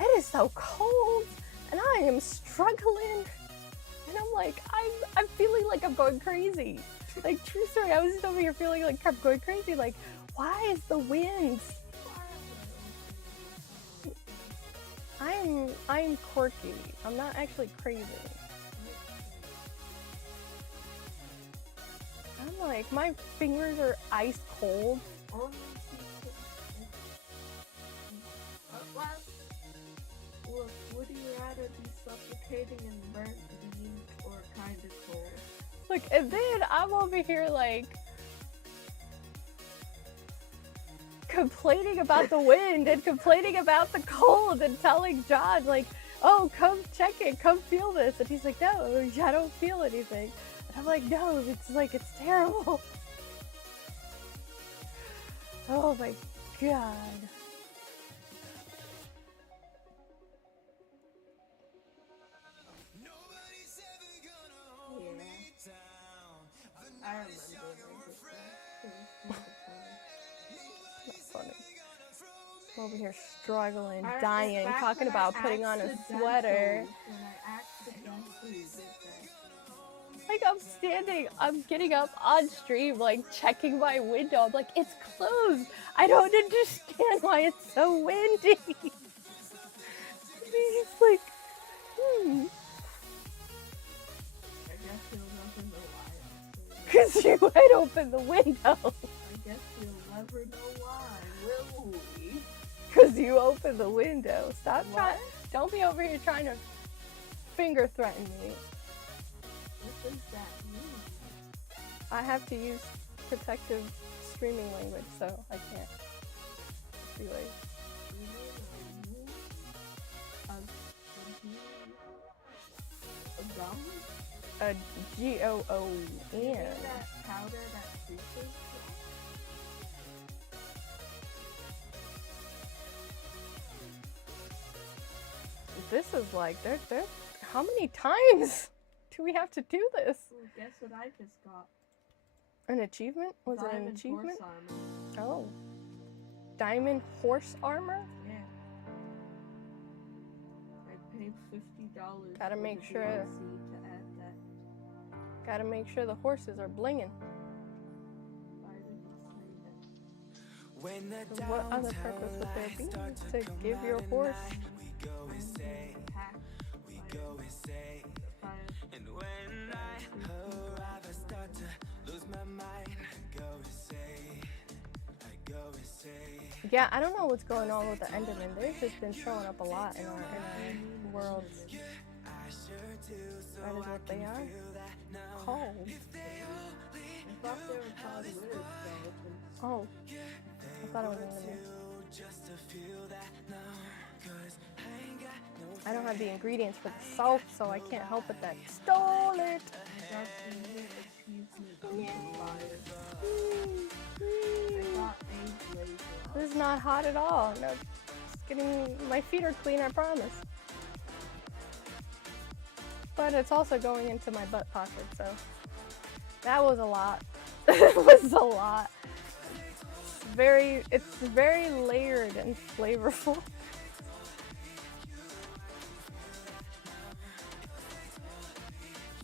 It is so cold, and I am struggling. And I'm like, I'm feeling like I'm going crazy. Like, true story, I was just over here feeling like I'm going crazy. Like, why is the wind? I'm quirky. I'm not actually crazy. I'm like, my fingers are ice cold. Only people. Well, would you rather be suffocating in burnt beans or kind of cold? Like, and then I'm over here like complaining about the wind and complaining about the cold and telling John like, oh, come check it, come feel this. And he's like, no, I don't feel anything. And I'm like, no, it's terrible. Oh my god. I remember That's funny. I'm over here struggling, I- dying, back talking when about I putting on a accidentally- sweater. When I accidentally did that. Like, I'm getting up on stream, like, checking my window. I'm like, it's closed. I don't understand why it's so windy. He's like, I guess he was up in the wire. you had opened the window. I guess we'll never know why, will we? Because you opened the window. Stop What? trying. Don't be over here trying to finger threaten me. What does that mean? I have to use protective streaming language, so I can't be like, A gum? a GOON. You mean that powder that freezes? This is like, there. How many times do we have to do this? Ooh, guess what I just got? An achievement? Was it an Diamond achievement? horse armor. Oh. Diamond horse armor? Yeah. I paid $50 Gotta for make the sure- DLC to add that. Gotta make sure the horses are blinging. Why did you say that? When the So what other purpose would there be to give your horse? Hack. and when I arrive, I start to lose my mind. I go insane. Yeah, I don't know what's going on with the Enderman. They've just been showing up a lot in our worlds. That is what they are called. I thought they were called wither skeletons. Oh, I thought it was Enderman. I don't have the ingredients for the salt, so I can't help it that stole it. That's the new achievement amplifier. I got a blazer. This is not hot at all. No, just getting my feet are clean, I promise. But it's also going into my butt pocket, so that was a lot. It was a lot. It's very layered and flavorful.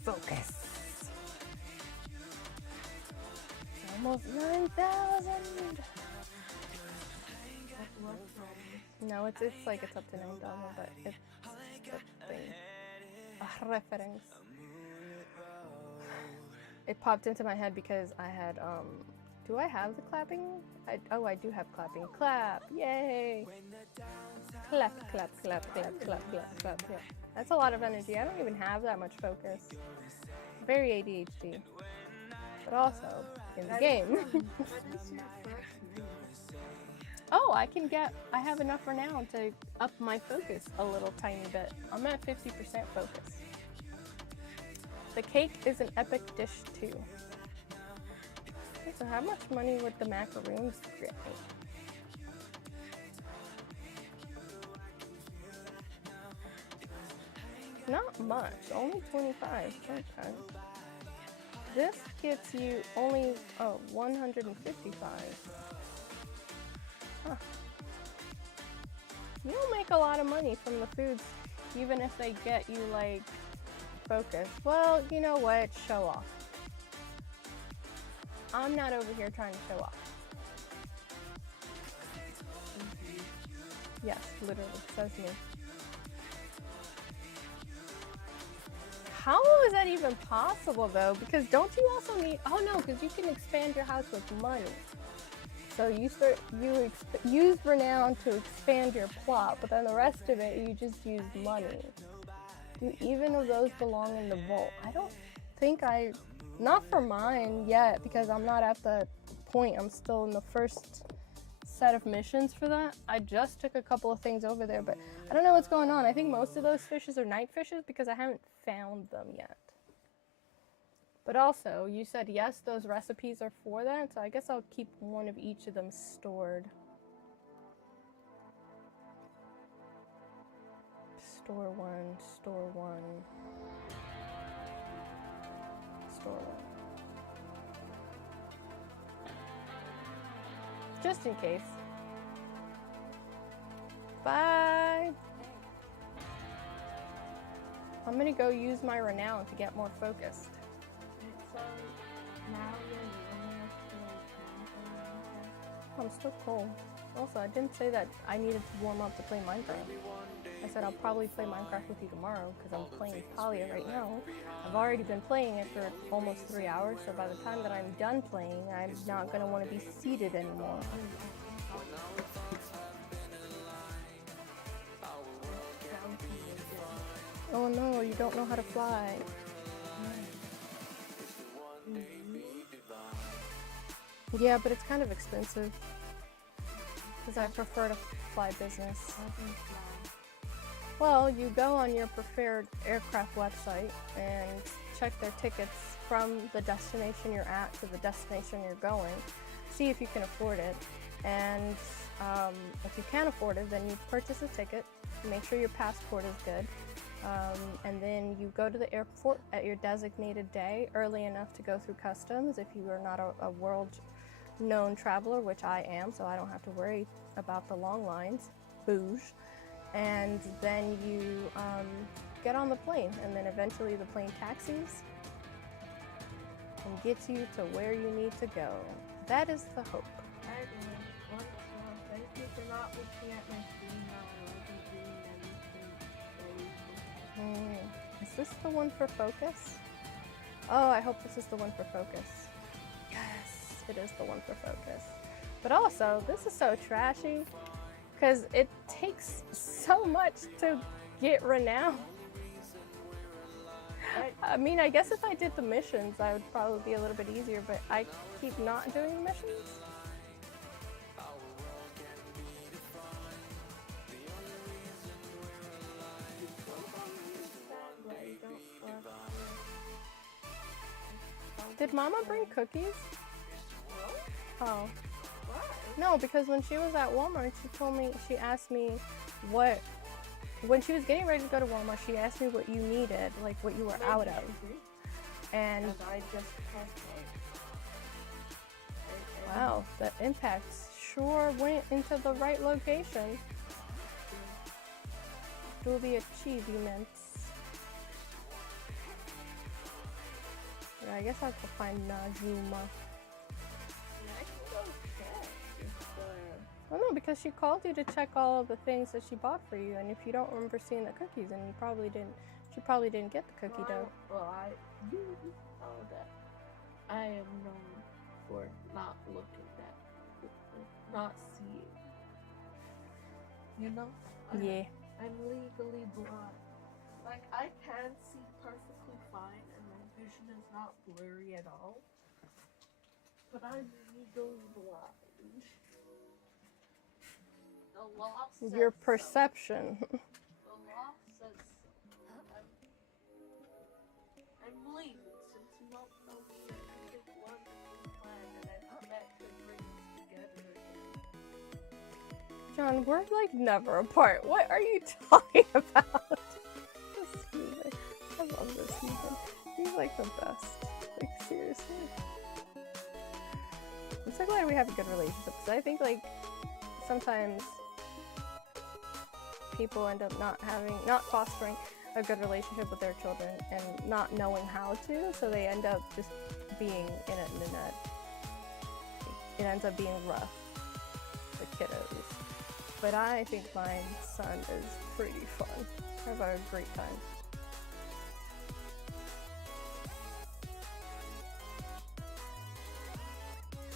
Focus. It's almost 9,000. No, it's up to 9,000, but it's a thing. A reference. It popped into my head because I had do I have the clapping? I do have clapping. Clap! Yay! Clap, clap, clap, clap, clap, clap, clap, clap. That's a lot of energy. I don't even have that much focus. Very ADHD. But also in the game. What is your first name? Oh, I have enough for now to up my focus a little tiny bit. I'm at 50% focus. The cake is an epic dish too. Okay, so how much money would the macaroons get me? Not much, only 25. Okay. This gets you only 155. Huh. You don't make a lot of money from the foods, even if they get you like focus. Well, you know what? Show off. I'm not over here trying to show off. Yes, literally, says me. How is that even possible though? Because don't you also need, oh no, because you can expand your house with money. So you use renown to expand your plot, but then the rest of it, you just use money. Do even of those belong in the vault? I don't think not for mine yet, because I'm not at the point. I'm still in the first set of missions for that. I just took a couple of things over there, but I don't know what's going on. I think most of those fishes are night fishes because I haven't found them yet. But also, you said yes, those recipes are for that, so I guess I'll keep one of each of them stored. Store one, store one, store one. Just in case. Bye! I'm gonna go use my renown to get more focused. So now you're only have to like I'm still cold. Also, I didn't say that I needed to warm up to play Minecraft. I said I'll probably play Minecraft with you tomorrow because I'm playing Palia right now. I've already been playing it for almost 3 hours, so by the time that I'm done playing, I'm not going to want to be seated anymore. Oh no, you don't know how to fly. Yeah, but it's kind of expensive because I prefer to fly business. Well, you go on your preferred aircraft website and check their tickets from the destination you're at to the destination you're going. See if you can afford it. And if you can't afford it, then you purchase a ticket. Make sure your passport is good. And then you go to the airport at your designated day early enough to go through customs if you are not a world-known traveler, which I am, so I don't have to worry about the long lines. Boosh. And then you get on the plane, and then eventually the plane taxis and gets you to where you need to go. That is the hope. Thank you for not looking at my screen now. I wasn't doing anything. Is this the one for focus? Oh, I hope this is the one for focus. Yes, it is the one for focus. But also, this is so trashy because it takes so much to get renowned. I mean, I guess if I did the missions, I would probably be a little bit easier, but I keep not doing the missions. Did Mama bring cookies? Oh. Why? No, because when she was at Walmart, she asked me when she was getting ready to go to Walmart, she asked me what you needed, like what you were out of. And I just pressed like. Wow, the impacts sure went into the right location. Do the achievements. Yeah, I guess I have to find Najuma. I can go check if Oh no, because she called you to check all of the things that she bought for you, and if you don't remember seeing the cookies, then she probably didn't get the cookie dough. Well, you know that I am known for not looking at, not seeing. You know? Yeah. I'm legally blind. Like, I can see perfectly fine, and my vision is not blurry at all. But I'm legally blind. The law says Your so. perception. The law says I'm legal since you don't know me as a big wonderful plan and I've met to bring us together again. John, we're like never apart. What are you talking about? This Steven. I love this Steven. He's like the best. Like seriously. I'm so glad we have a good relationship because I think like sometimes people end up not fostering a good relationship with their children and not knowing how to, so they end up just being it ends up being rough, the kiddos. But I think my son is pretty fun. I have a great time.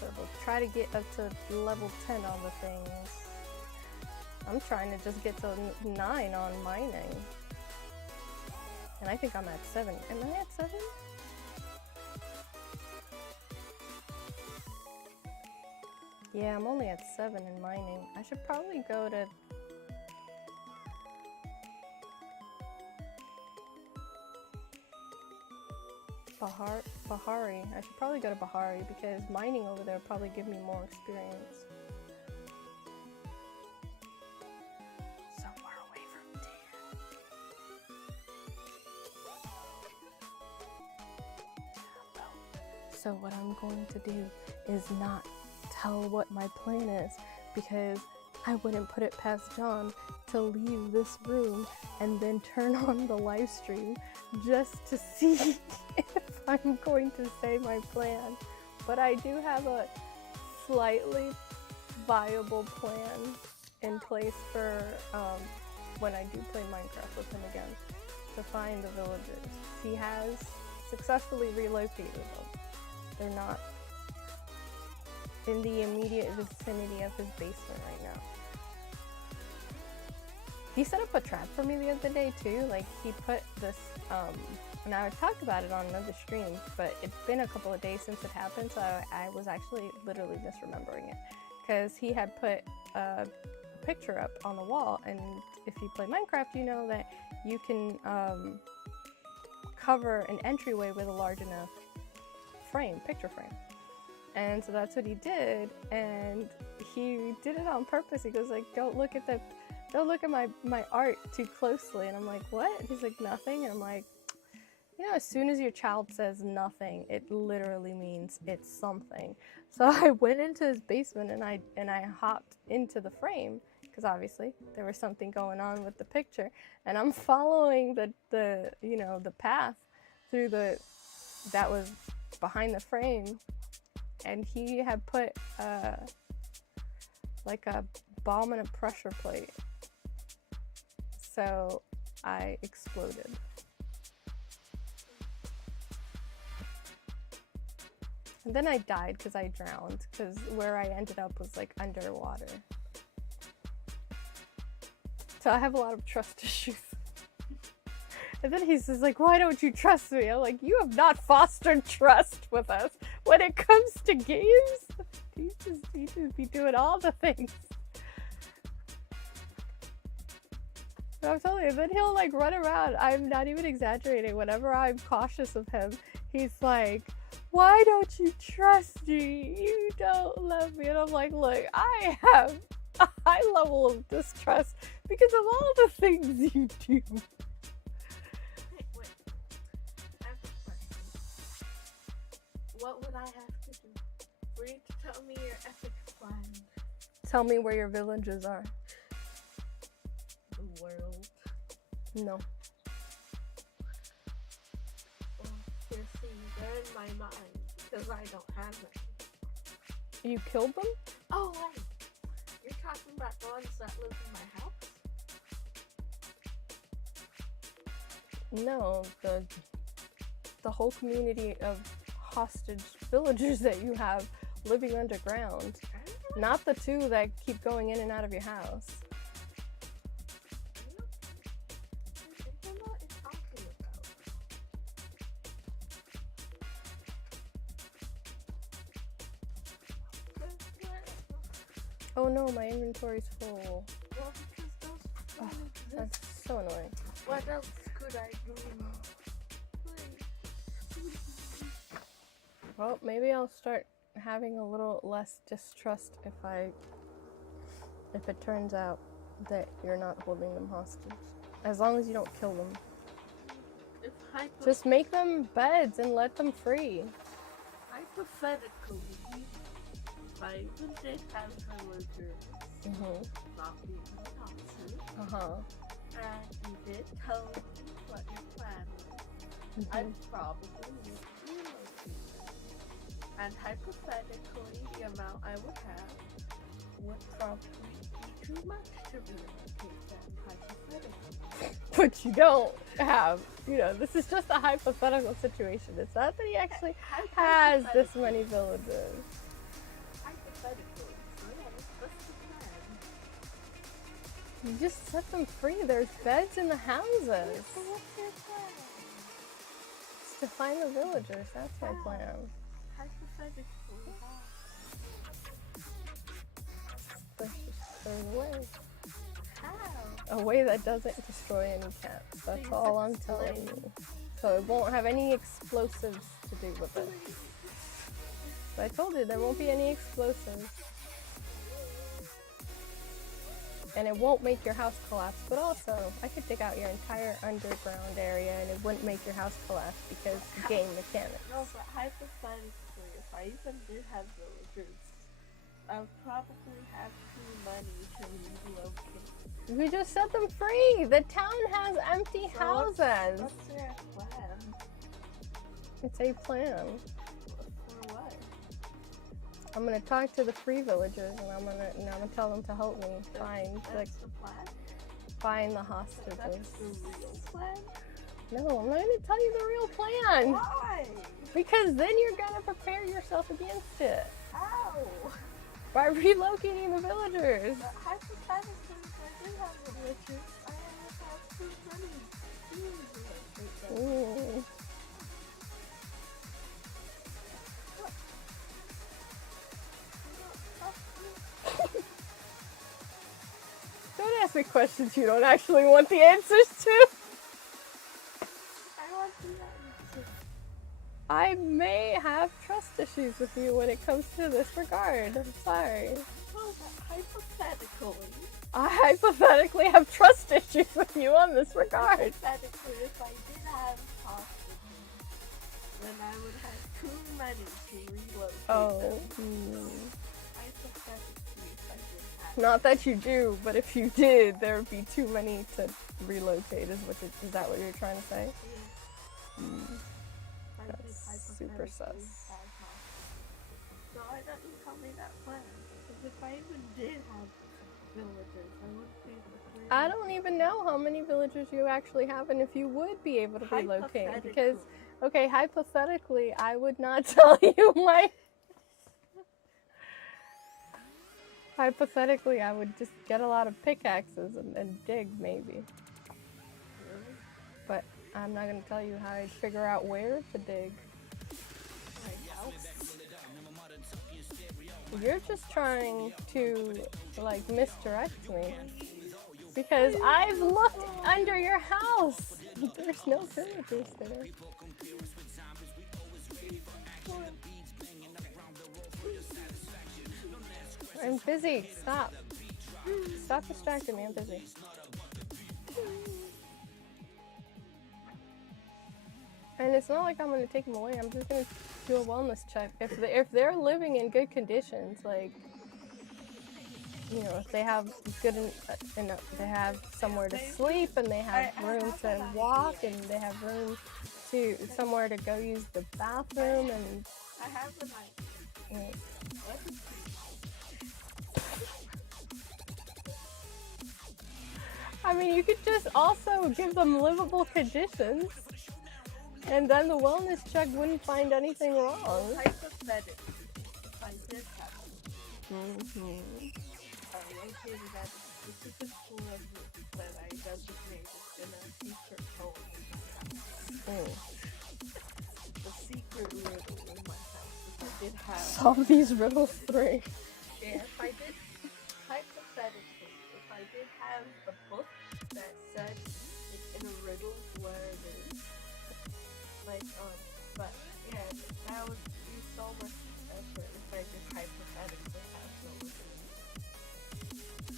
So we'll try to get up to level 10 on the things. I'm trying to just get to 9 on mining. And I think I'm at 7. Am I at 7? Yeah, I'm only at 7 in mining. I should probably go to... Bahari. I should probably go to Bahari because mining over there will probably give me more experience. So far away from there. So what I'm going to do is not tell what my plan is because I wouldn't put it past John to leave this room and then turn on the live stream just to see if I'm going to say my plan. But I do have a slightly viable plan in place for when I do play Minecraft with him again, to find the villagers. He has successfully relocated them. They're not in the immediate vicinity of his basement right now. He set up a trap for me the other day too. Like, he put this, and I talked about it on another stream, but it's been a couple of days since it happened, so I was actually literally misremembering it. Because he had put a picture up on the wall, and if you play Minecraft, you know that you can cover an entryway with a large enough frame, picture frame. And so that's what he did, and he did it on purpose. He goes like, don't look at my art too closely. And I'm like, what? And he's like, nothing. And I'm like, you know, as soon as your child says nothing, it literally means it's something. So I went into his basement and I hopped into the frame, because obviously there was something going on with the picture, and I'm following the you know, the path through that was behind the frame, and he had put like a bomb in a pressure plate. So I exploded. And then I died because I drowned, because where I ended up was like underwater. So I have a lot of trust issues. And then he's just like, why don't you trust me? I'm like, you have not fostered trust with us when it comes to games. You just be doing all the things. And I'm telling you, then he'll like run around. I'm not even exaggerating. Whenever I'm cautious of him, he's like, why don't you trust me? You don't love me. And I'm like, look, I have a high level of distrust because of all the things you do. Wait. I have a question. What would I have to do for you to tell me your epic plan? Tell me where your villages are. The world. No. Well, you see, they're in my mind because I don't have any. You killed them? Oh, wait. You're talking about the ones that live in my house? No, the whole community of hostage villagers that you have living underground. Not the two that keep going in and out of your house. I don't know what you're talking about. Oh no, my inventory's full. Well, because those Oh, don't that's exist. so annoying. What else could I do? Please. Well, maybe I'll start having a little less distrust if it turns out that you're not holding them hostage. As long as you don't kill them. If Just make them beds and let them free. hypothetically, if I even did have villagers not being hostage, and you did tell me what your plan was, I'd probably relocate. And hypothetically, the amount I would have would probably be too much to relocate them, hypothetically. But you don't have, you know, this is just a hypothetical situation. It's not that he actually has this many villages. Hypothetically, so yeah, that's the plan. You just set them free. There's beds in the houses. So what's your plan? It's to find the villagers. That's my plan. Hypothetically, There's a way. how? A way that doesn't destroy any cats. That's all I'm telling you. So it won't have any explosives to do with it. But I told you there won't be any explosives. And it won't make your house collapse. But also, I could dig out your entire underground area and it wouldn't make your house collapse because game mechanics. No, but hypothetically, if I even did have villagers, I would probably have too money to relocate. We just set them free. The town has empty So houses. What's your plan? It's a plan. For what? I'm gonna talk to the free villagers, and I'm gonna tell them to help me find That's the plan? find the That's hostages. the real plan? No, I'm not gonna tell you the real plan. Why? Because then you're gonna prepare yourself against it How? by relocating the villagers. But hypothetically, if I did have the witches, I would have too many to relocate them. Ooh. Don't ask me questions you don't actually want the answers to. I want the answer. I may have trust issues with you when it comes to this regard. I'm sorry. Well, hypothetically. I hypothetically have trust issues with you on this regard. Hypothetically, if I did have hostages, then I would have too many to relocate Oh. them. Hypothetically, if I did have. Not that you do, but if you did, there would be too many to relocate. Is that what you're trying to say? Yeah. Mm. I did That's super hypothetically sus. have hostages. So I don't you tell me that plan. Because if I even did have villagers, I wouldn't be able to. I don't even know how many villagers you actually have and if you would be able to relocate. Because, okay, hypothetically, I would not tell you my... Hypothetically, I would just get a lot of pickaxes and dig, maybe. Really? But I'm not going to tell you how I'd figure out where to dig. My house? You're just trying to, like, misdirect me. Because I've looked under your house. There's no villagers there. I'm busy. Stop. Stop distracting me. I'm busy. And it's not like I'm gonna take them away. I'm just gonna do a wellness check. If they're living in good conditions, like, you know, if they have they have somewhere to sleep and they have room to walk and they have room to somewhere to go use the bathroom and. I have an idea. I mean, you could just also give them livable conditions, and then the wellness check wouldn't find anything wrong. Hypothetically, if I did have located at a specific floor that I designated in a secret hole in my house. The secret riddle in my house. If I did have. Solve these riddles 3. Yeah, if I did, hypothetically, if I did have a book that said it's in a riddle where it is, like, but yeah, that would be so much effort if I just hypothetically have no riddle.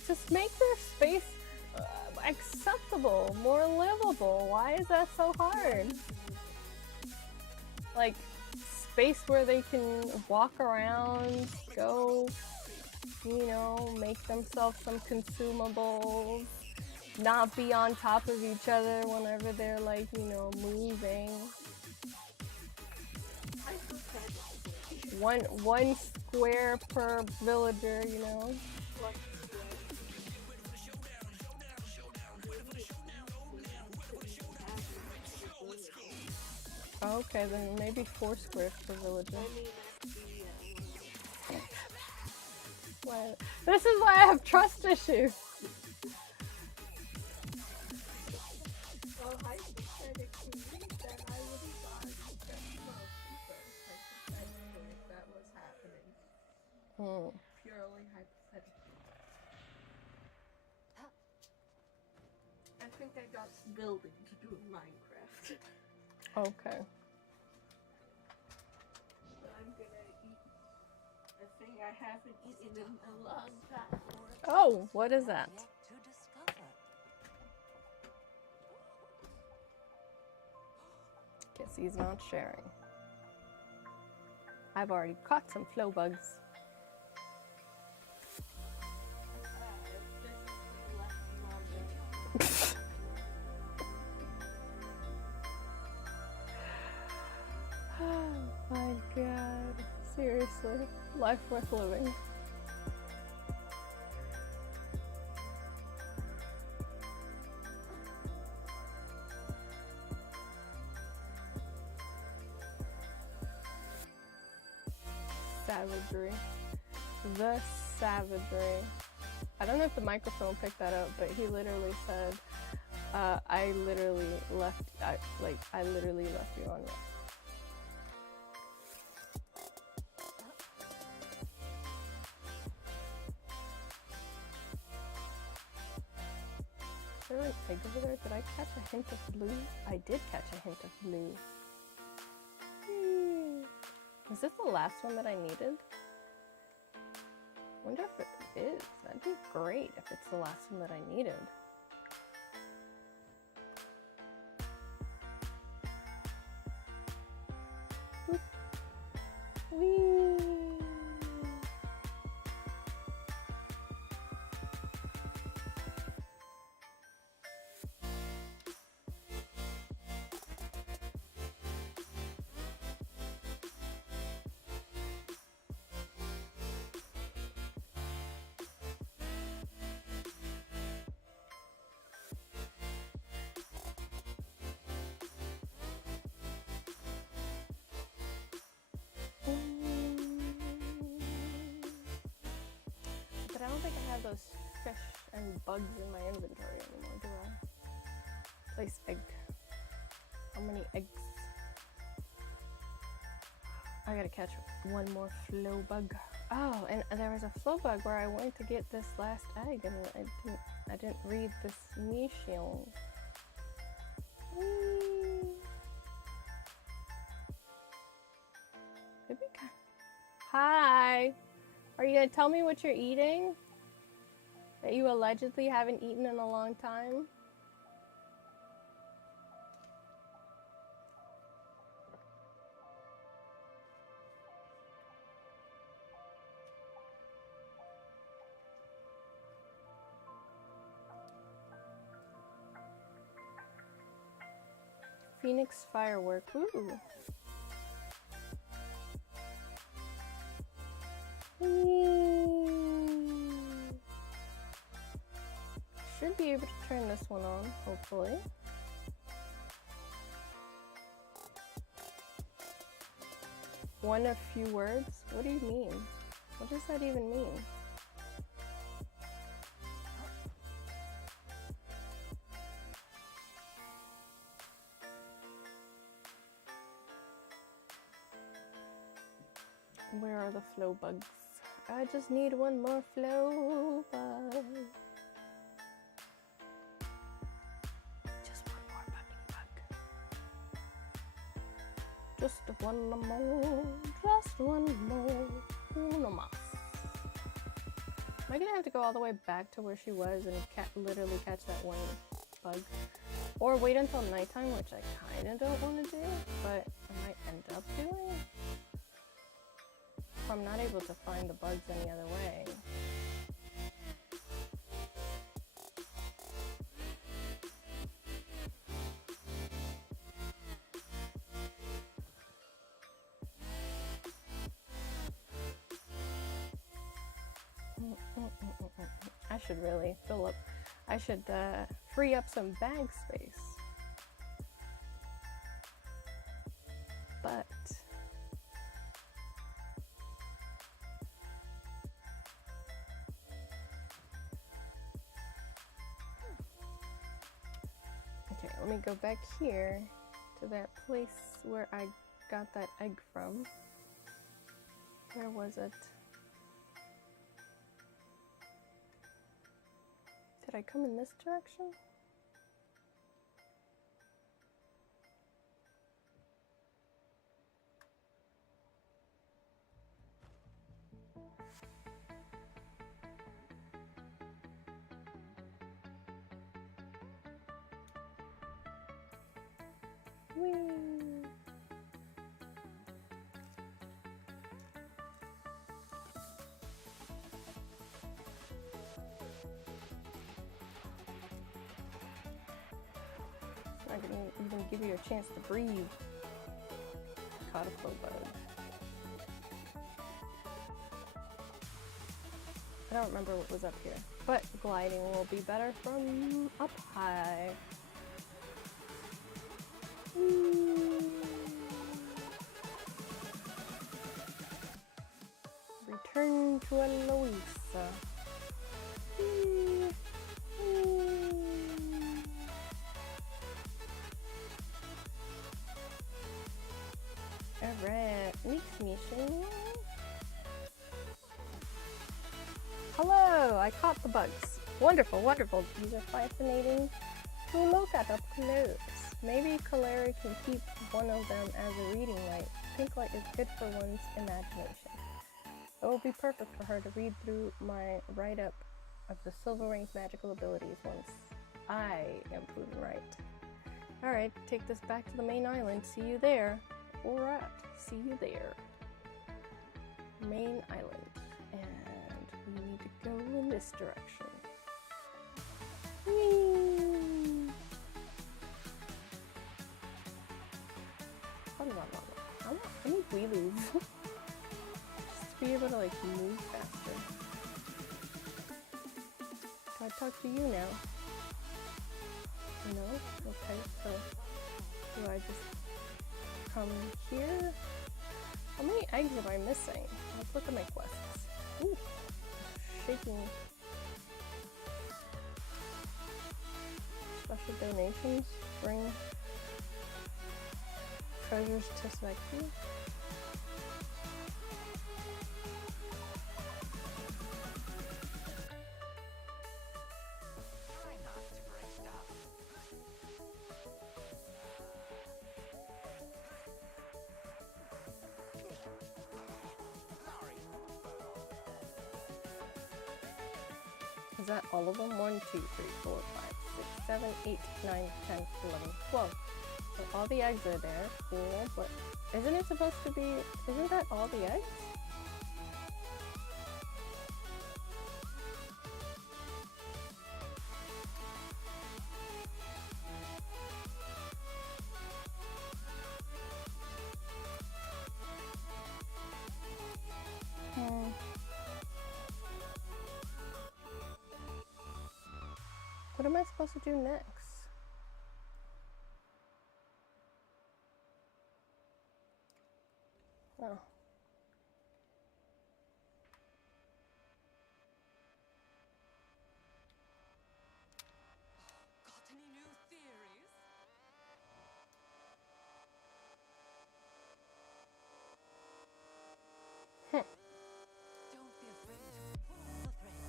Just make their space acceptable, more livable. Why is that so hard? Like, space where they can walk around, go, you know, make themselves some consumables, not be on top of each other whenever they're, like, you know, moving. One square per villager, you know. Okay, then maybe 4 squares per villager. What? This is why I have trust issues. Well, hypothetically, then I would have gone to hypothetically, if that was happening. Purely hypothetically. I think I got some building to do in Minecraft. Okay. But I'm gonna eat a thing I haven't eaten in a long time. Oh, what is that? Guess he's not sharing. I've already caught some flow bugs. Oh my god. Seriously. Life worth living. Savagery. The savagery. I don't know if the microphone picked that up, but he literally said, I literally left you on red. Is there an egg over there? Did I catch a hint of blue? I did catch a hint of blue. Is this the last one that I needed? I wonder if it is. That'd be great if it's the last one that I needed. Whoop. Whee! But I don't think I have those fish and bugs in my inventory anymore, do I? Place egg. How many eggs? I gotta catch one more flow bug. Oh, and there was a flow bug where I went to get this last egg and I didn't read this mission. Hi! Are you gonna tell me what you're eating? That you allegedly haven't eaten in a long time? Phoenix firework. Ooh. Should be able to turn this one on, hopefully. One of few words? What do you mean? What does that even mean? Where are the flow bugs? I just need one more flow bug. Just one more bugging bug. Just one more. Just one more. Uno más. Am I gonna have to go all the way back to where she was and literally catch that one bug? Or wait until nighttime, which I kinda don't want to do, but I might end up doing. I'm not able to find the bugs any other way. I should really fill up. I should free up some bag space. But okay, let me go back here to that place where I got that egg from. Where was it? Did I come in this direction? Whee! Not gonna even give you a chance to breathe. Caught a flow bug. I don't remember what was up here, but gliding will be better from up high. Return to Eloisa. Alright, next mission. Hello, I caught the bugs. Wonderful, wonderful. These are fascinating to look at up close. Maybe Kaleri can keep one of them as a reading light. Pink light is good for one's imagination. It will be perfect for her to read through my write-up of the Silver Ring's magical abilities once I am proven right. Alright, take this back to the main island. See you there. Alright, see you there. Main island. And we need to go in this direction. Whee! I need wheelies. Just to be able to like move faster. So I talk to you now. No? Okay, so do I just come here? How many eggs am I missing? Let's look at my quests. Ooh, shaking. Special donations bring treasures to select you. Try not to break stuff. Sorry. Is that all of them? 1, 2, 3, 4, 5, 6, 7, 8, 9, 10, 11, 12. So all the eggs are there. Cool, but isn't it supposed to be, isn't that all the eggs? What am I supposed to do next? Oh. Got any new theories? Don't be afraid to pull the thread.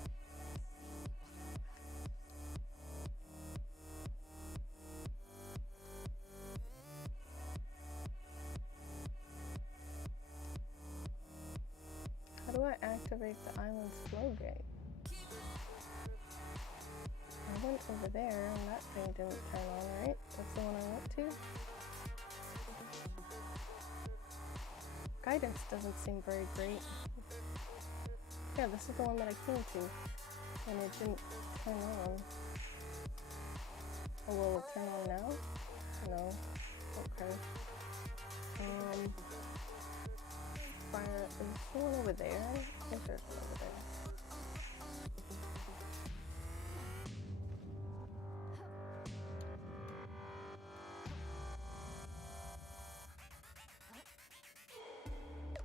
How do I activate the island's flow gate? I went over there and that thing didn't turn on, right? That's the one I went to? Guidance doesn't seem very great. Yeah, this is the one that I came to and it didn't turn on. Oh, will it turn on now? No. Okay. Fire, is there one over there? I think there's one over there.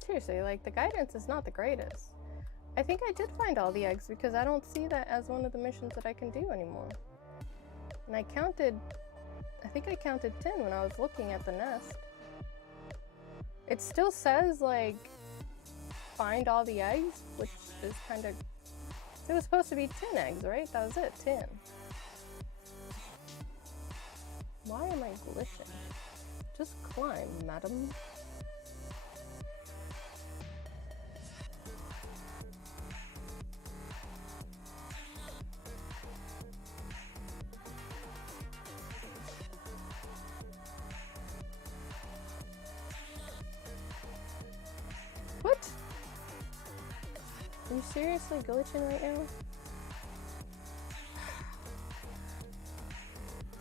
Seriously, like, the guidance is not the greatest. I think I did find all the eggs because I don't see that as one of the missions that I can do anymore. And I think I counted 10 when I was looking at the nest. It still says, like, find all the eggs, which is kind of... It was supposed to be 10 eggs, right? That was it, 10. Why am I glitching? Just climb, madam. What? Are you seriously glitching right now?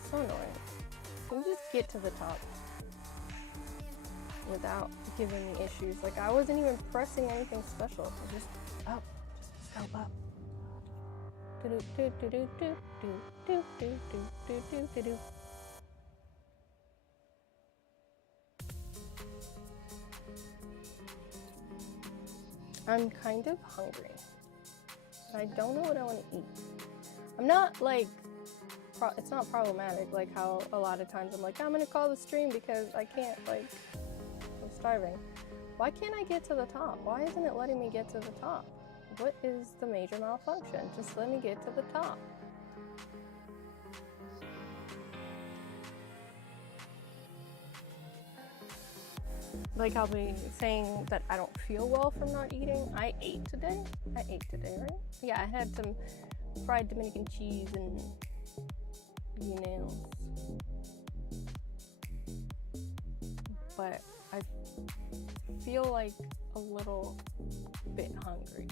So annoying. Can you just get to the top without giving me issues? Like, I wasn't even pressing anything special. So just up. Just go up. I'm kind of hungry. I don't know what I want to eat. I'm not like, it's not problematic like how a lot of times I'm like, I'm gonna call the stream because I can't, like, I'm starving. Why can't I get to the top? Why isn't it letting me get to the top? What is the major malfunction? Just let me get to the top. Like I'll be saying that I don't feel well from not eating. I ate today, right? Yeah, I had some fried Dominican cheese and nails. But I feel like a little bit hungry.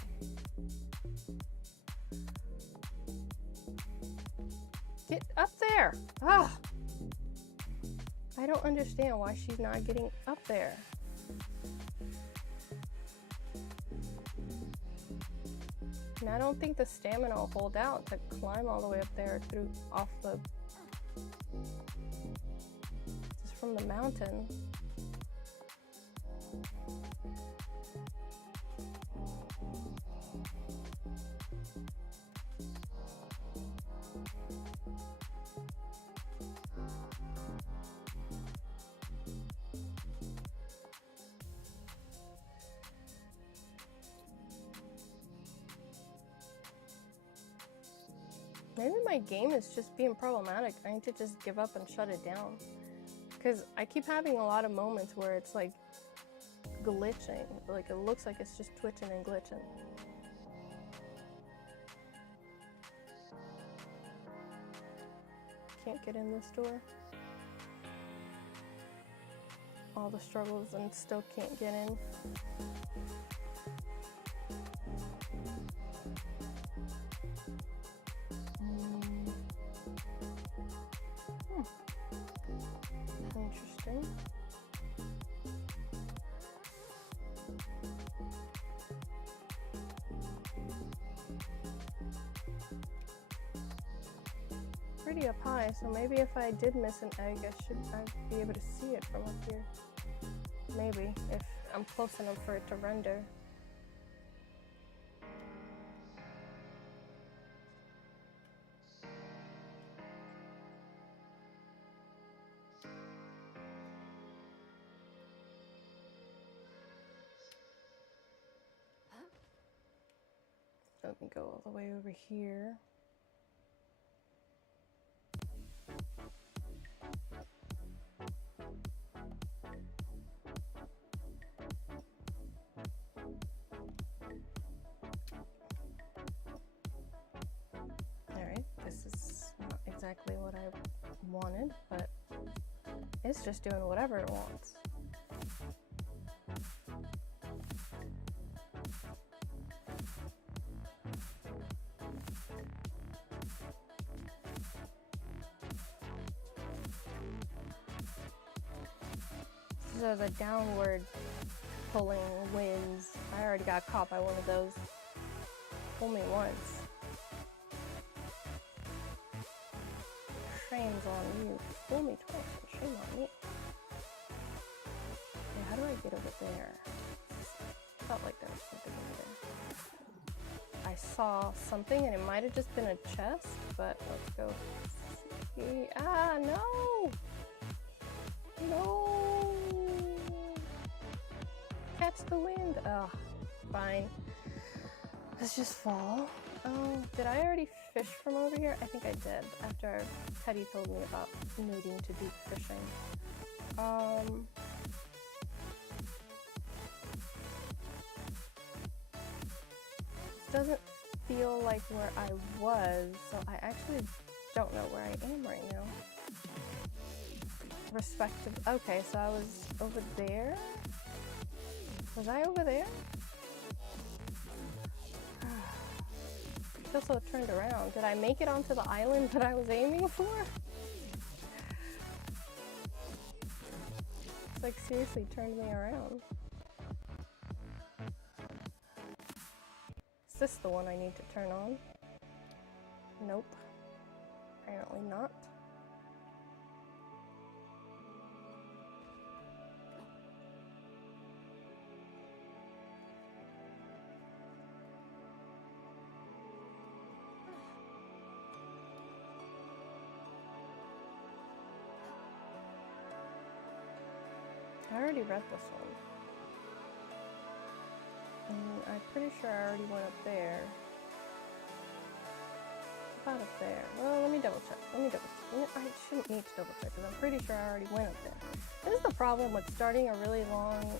Get up there! Ah! I don't understand why she's not getting up there. And I don't think the stamina will hold out to climb all the way up there just from the mountain. Maybe my game is just being problematic. I need to just give up and shut it down. Because I keep having a lot of moments where it's like glitching. Like it looks like it's just twitching and glitching. Can't get in this door. All the struggles and still can't get in. Interesting. Pretty up high, so maybe if I did miss an egg, I'd be able to see it from up here. Maybe, if I'm close enough for it to render. Let me go all the way over here. Alright, this is not exactly what I wanted, but it's just doing whatever it wants. So the downward pulling winds. I already got caught by one of those. Pull me once. Shame's on you. Pull me twice. And shame on me. Okay, how do I get over there? Felt like there was something over there. I saw something and it might have just been a chest, but let's go see. Ah, no! No! Catch the wind. Oh, fine. Let's just fall. Oh, did I already fish from over here? I think I did, after Teddy told me about needing to do fishing. This doesn't feel like where I was, so I actually don't know where I am right now. Respective. Okay, so I was over there. Was I over there? I also turned around. Did I make it onto the island that I was aiming for? It's like seriously turned me around. Is this the one I need to turn on? Nope. Apparently not. I already read this one. And I'm pretty sure I already went up there. About up there. Well, let me double check. I shouldn't need to double check because I'm pretty sure I already went up there. This is the problem with starting a really long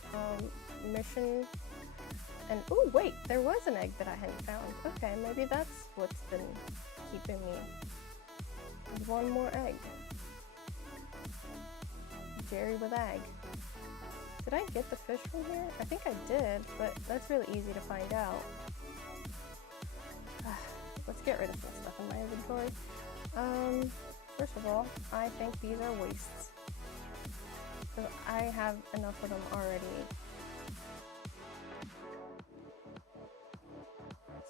mission. And, oh wait, there was an egg that I hadn't found. Okay, maybe that's what's been keeping me. There's one more egg. Jerry with egg. Did I get the fish from here? I think I did, but that's really easy to find out. Let's get rid of some stuff in my inventory. First of all, I think these are wastes. So I have enough of them already.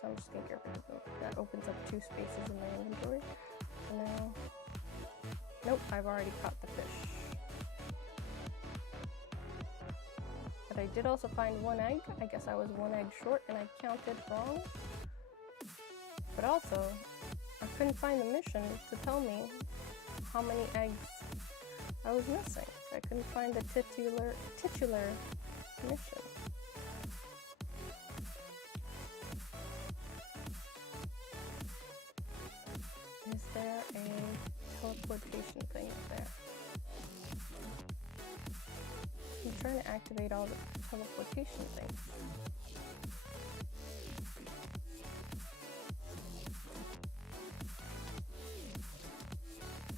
So I'm just gonna get rid of them. That opens up 2 spaces in my inventory. So now, nope, I've already caught the fish. But I did also find 1 egg. I guess I was 1 egg short and I counted wrong. But also, I couldn't find the mission to tell me how many eggs I was missing. I couldn't find the titular mission. Is there a teleportation thing up there? I'm trying to activate all the teleportation things.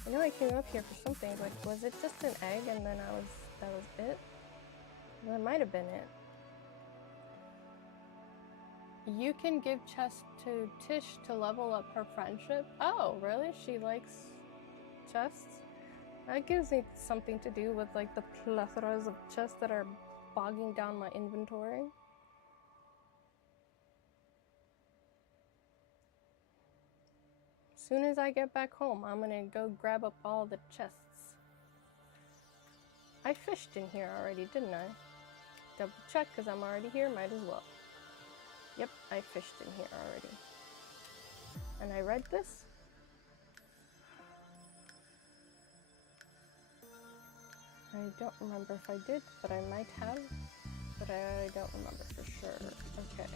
I know I came up here for something, but was it just an egg and then that was it? That might have been it. You can give chests to Tish to level up her friendship. Oh, really? She likes chests? That gives me something to do with like the plethoras of chests that are bogging down my inventory. As soon as I get back home, I'm gonna go grab up all the chests. I fished in here already, didn't I? Double check, because I'm already here, might as well. Yep, I fished in here already. And I read this? I don't remember if I did, but I might have. But I don't remember for sure. Okay.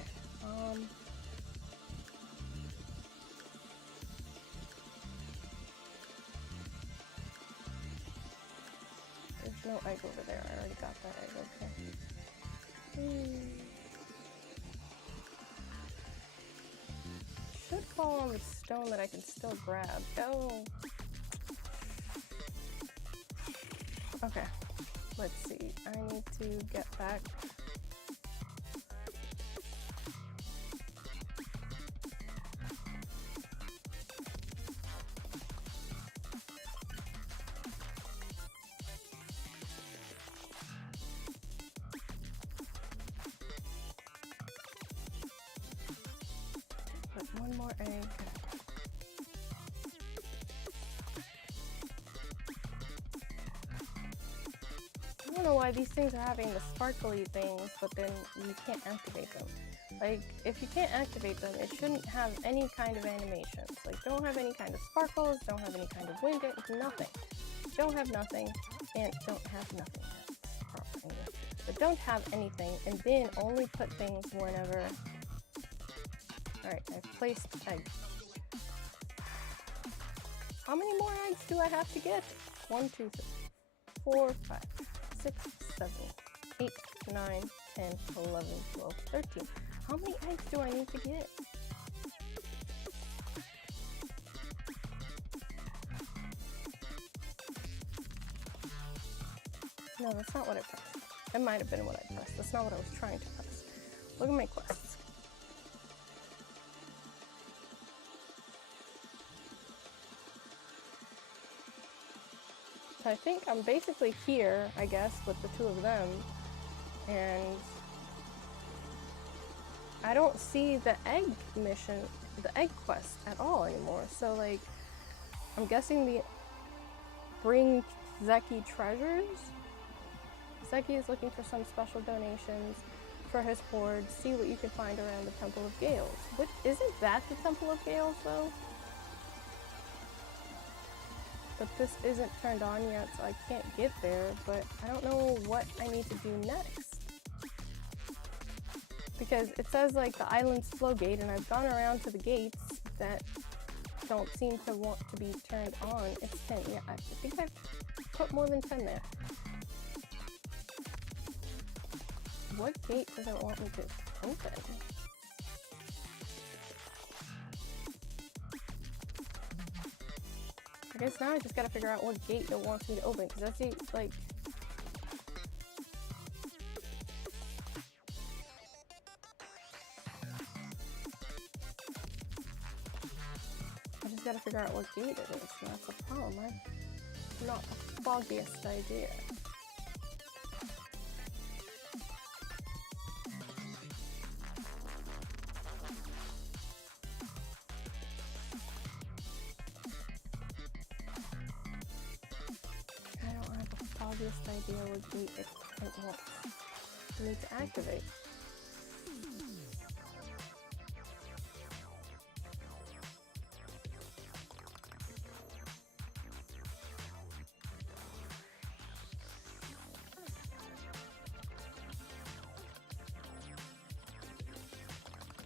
There's no egg over there. I already got that egg. Okay. Should fall on the stone that I can still grab. Oh. Okay. Let's see. I need to get back. Put 1 more egg. I don't know why these things are having the sparkly things, but then you can't activate them. Like, if you can't activate them, it shouldn't have any kind of animations. Like, don't have any kind of sparkles, don't have any kind of wind, nothing. Don't have nothing, and don't have nothing. That's proper English. But don't have anything, and then only put things whenever. Alright, I've placed eggs. How many more eggs do I have to get? 1, 2, 3, 4, 5, 6, 7, 8, 9, 10, 11, 12, 13. How many eggs do I need to get? No, that's not what I pressed. That might have been what I pressed. That's not what I was trying to press. Look at my quests. So I think I'm basically here, I guess, with the 2 of them. And I don't see the egg mission the egg quest at all anymore. So like, I'm guessing the bring Zeki treasures. Zeki is looking for some special donations for his hoard. See what you can find around the Temple of Gales. Which isn't that the Temple of Gales though? But this isn't turned on yet, so I can't get there, but I don't know what I need to do next. Because it says like the island's flow gate, and I've gone around to the gates that don't seem to want to be turned on. It's 10, yeah, I think I've put more than 10 there. What gate does it want me to open? I guess now I just gotta figure out what gate it wants me to open, because that's the, like... I just gotta figure out what gate it is, and that's a problem. I'm not the foggiest idea. Idea what gate it wants me to activate.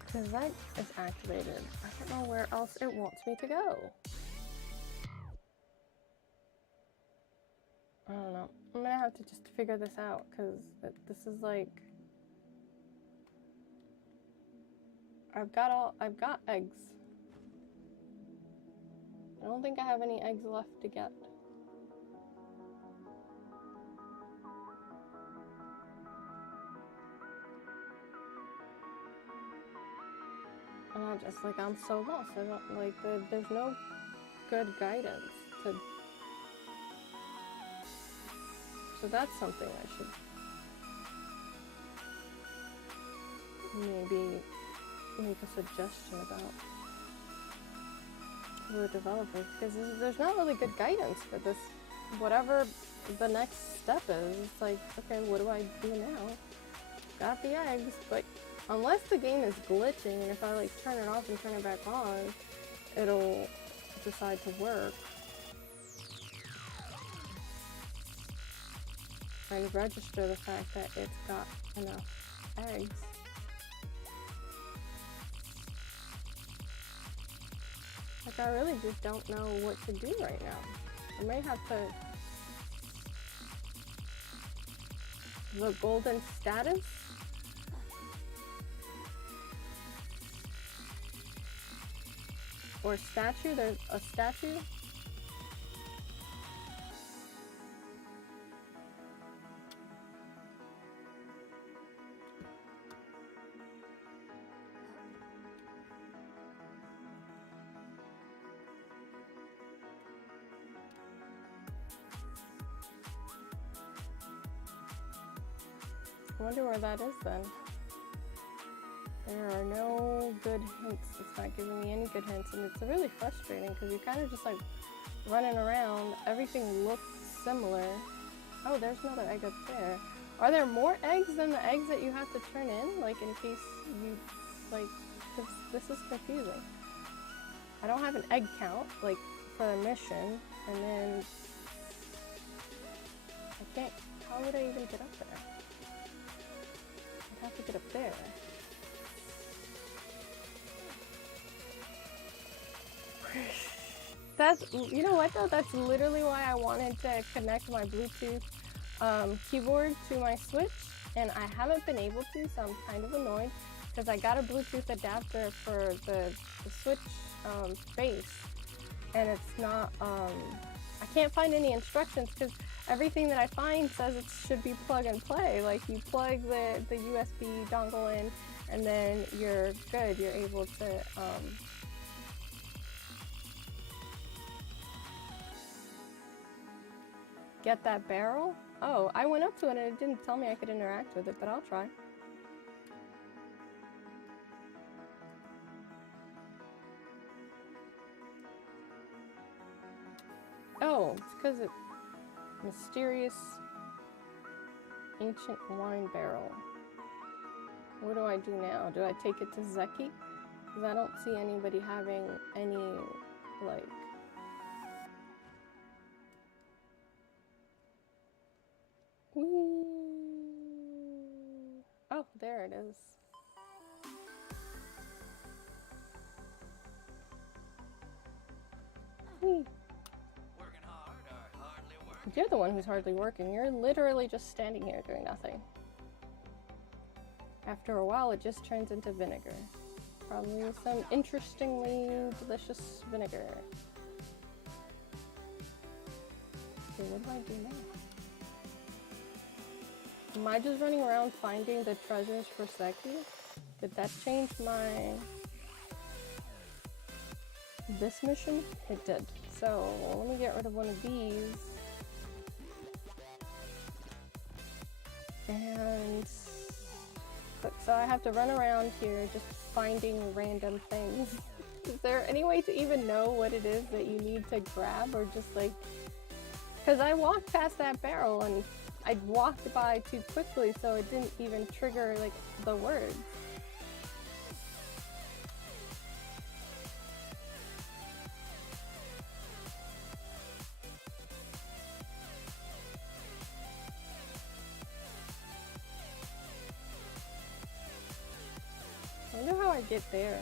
Because that is activated. I don't know where else it wants me to go. I don't know. I'm gonna have to just figure this out, because this is like... I've got eggs. I don't think I have any eggs left to get. And I'm so lost. I don't, like, there's no good guidance to... So that's something I should maybe make a suggestion about to the developers, because there's not really good guidance for this. Whatever the next step is, it's like, okay, what do I do now? Got the eggs, but unless the game is glitching, and if I like turn it off and turn it back on, it'll decide to work. And register the fact that it's got enough eggs. Like, I really just don't know what to do right now. I may have to... The golden status? Or statue? There's a statue? I wonder where that is then. There are no good hints. It's not giving me any good hints, and it's really frustrating because you're kind of just like running around. Everything looks similar. Oh, there's another egg up there. Are there more eggs than the eggs that you have to turn in? Like, in case you, like, because this is confusing. I don't have an egg count, like, for the mission, and then I can't, how would I even get up there? I'd have to get up there. That's, you know what though, that's literally why I wanted to connect my Bluetooth keyboard to my Switch, and I haven't been able to, so I'm kind of annoyed because I got a Bluetooth adapter for the Switch base, and it's not, I can't find any instructions because everything that I find says it should be plug and play. Like, you plug the USB dongle in and then you're good, you're able to get that barrel? Oh, I went up to it and it didn't tell me I could interact with it, but I'll try. Oh, it's because it mysterious ancient wine barrel. What do I do now? Do I take it to Zeki? Because I don't see anybody having any, like... Whee! Oh, there it is. Whee! You're the one who's hardly working. You're literally just standing here doing nothing. After a while, it just turns into vinegar. Probably some interestingly delicious vinegar. Okay, what do I do now? Am I just running around finding the treasures for Seki? Did that change my... this mission? It did. So, let me get rid of one of these. And... so I have to run around here just finding random things. Is there any way to even know what it is that you need to grab, or just like... because I walked past that barrel and I walked by too quickly, so it didn't even trigger like the words. I wonder how I get there.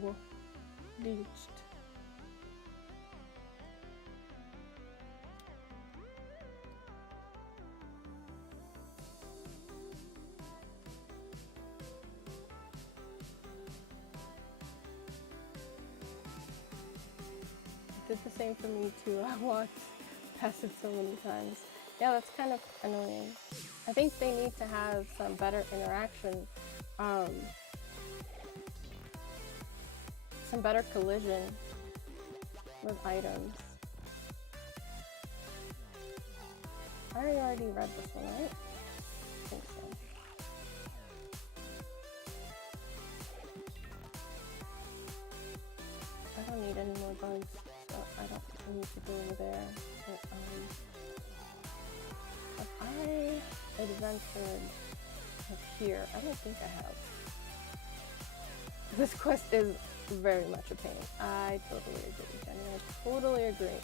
Whoa. Reached. Did the same for me too. I walked past it so many times. Yeah, that's kind of annoying. I think they need to have some better interaction, some better collision with items. I already read this one, right? I think so. I don't need any more bugs, so I don't need to go over there. But, have I adventured up here? I don't think I have. This quest is very much a pain. I totally agree, Jenny. I totally agree.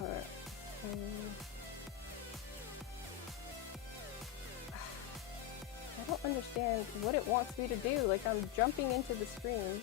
Alright. I don't understand what it wants me to do. Like, I'm jumping into the stream.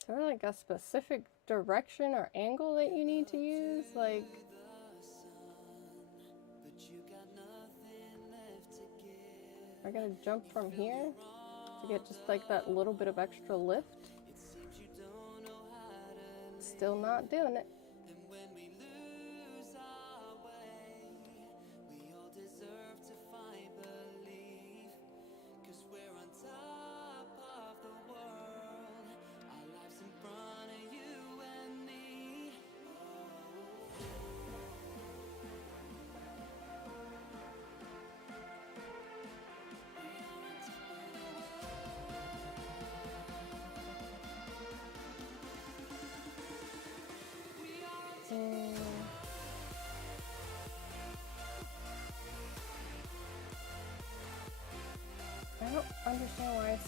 Is there like a specific direction or angle that you need to use? Like, am I gonna jump from here to get just like that little bit of extra lift? Still not doing it. I don't understand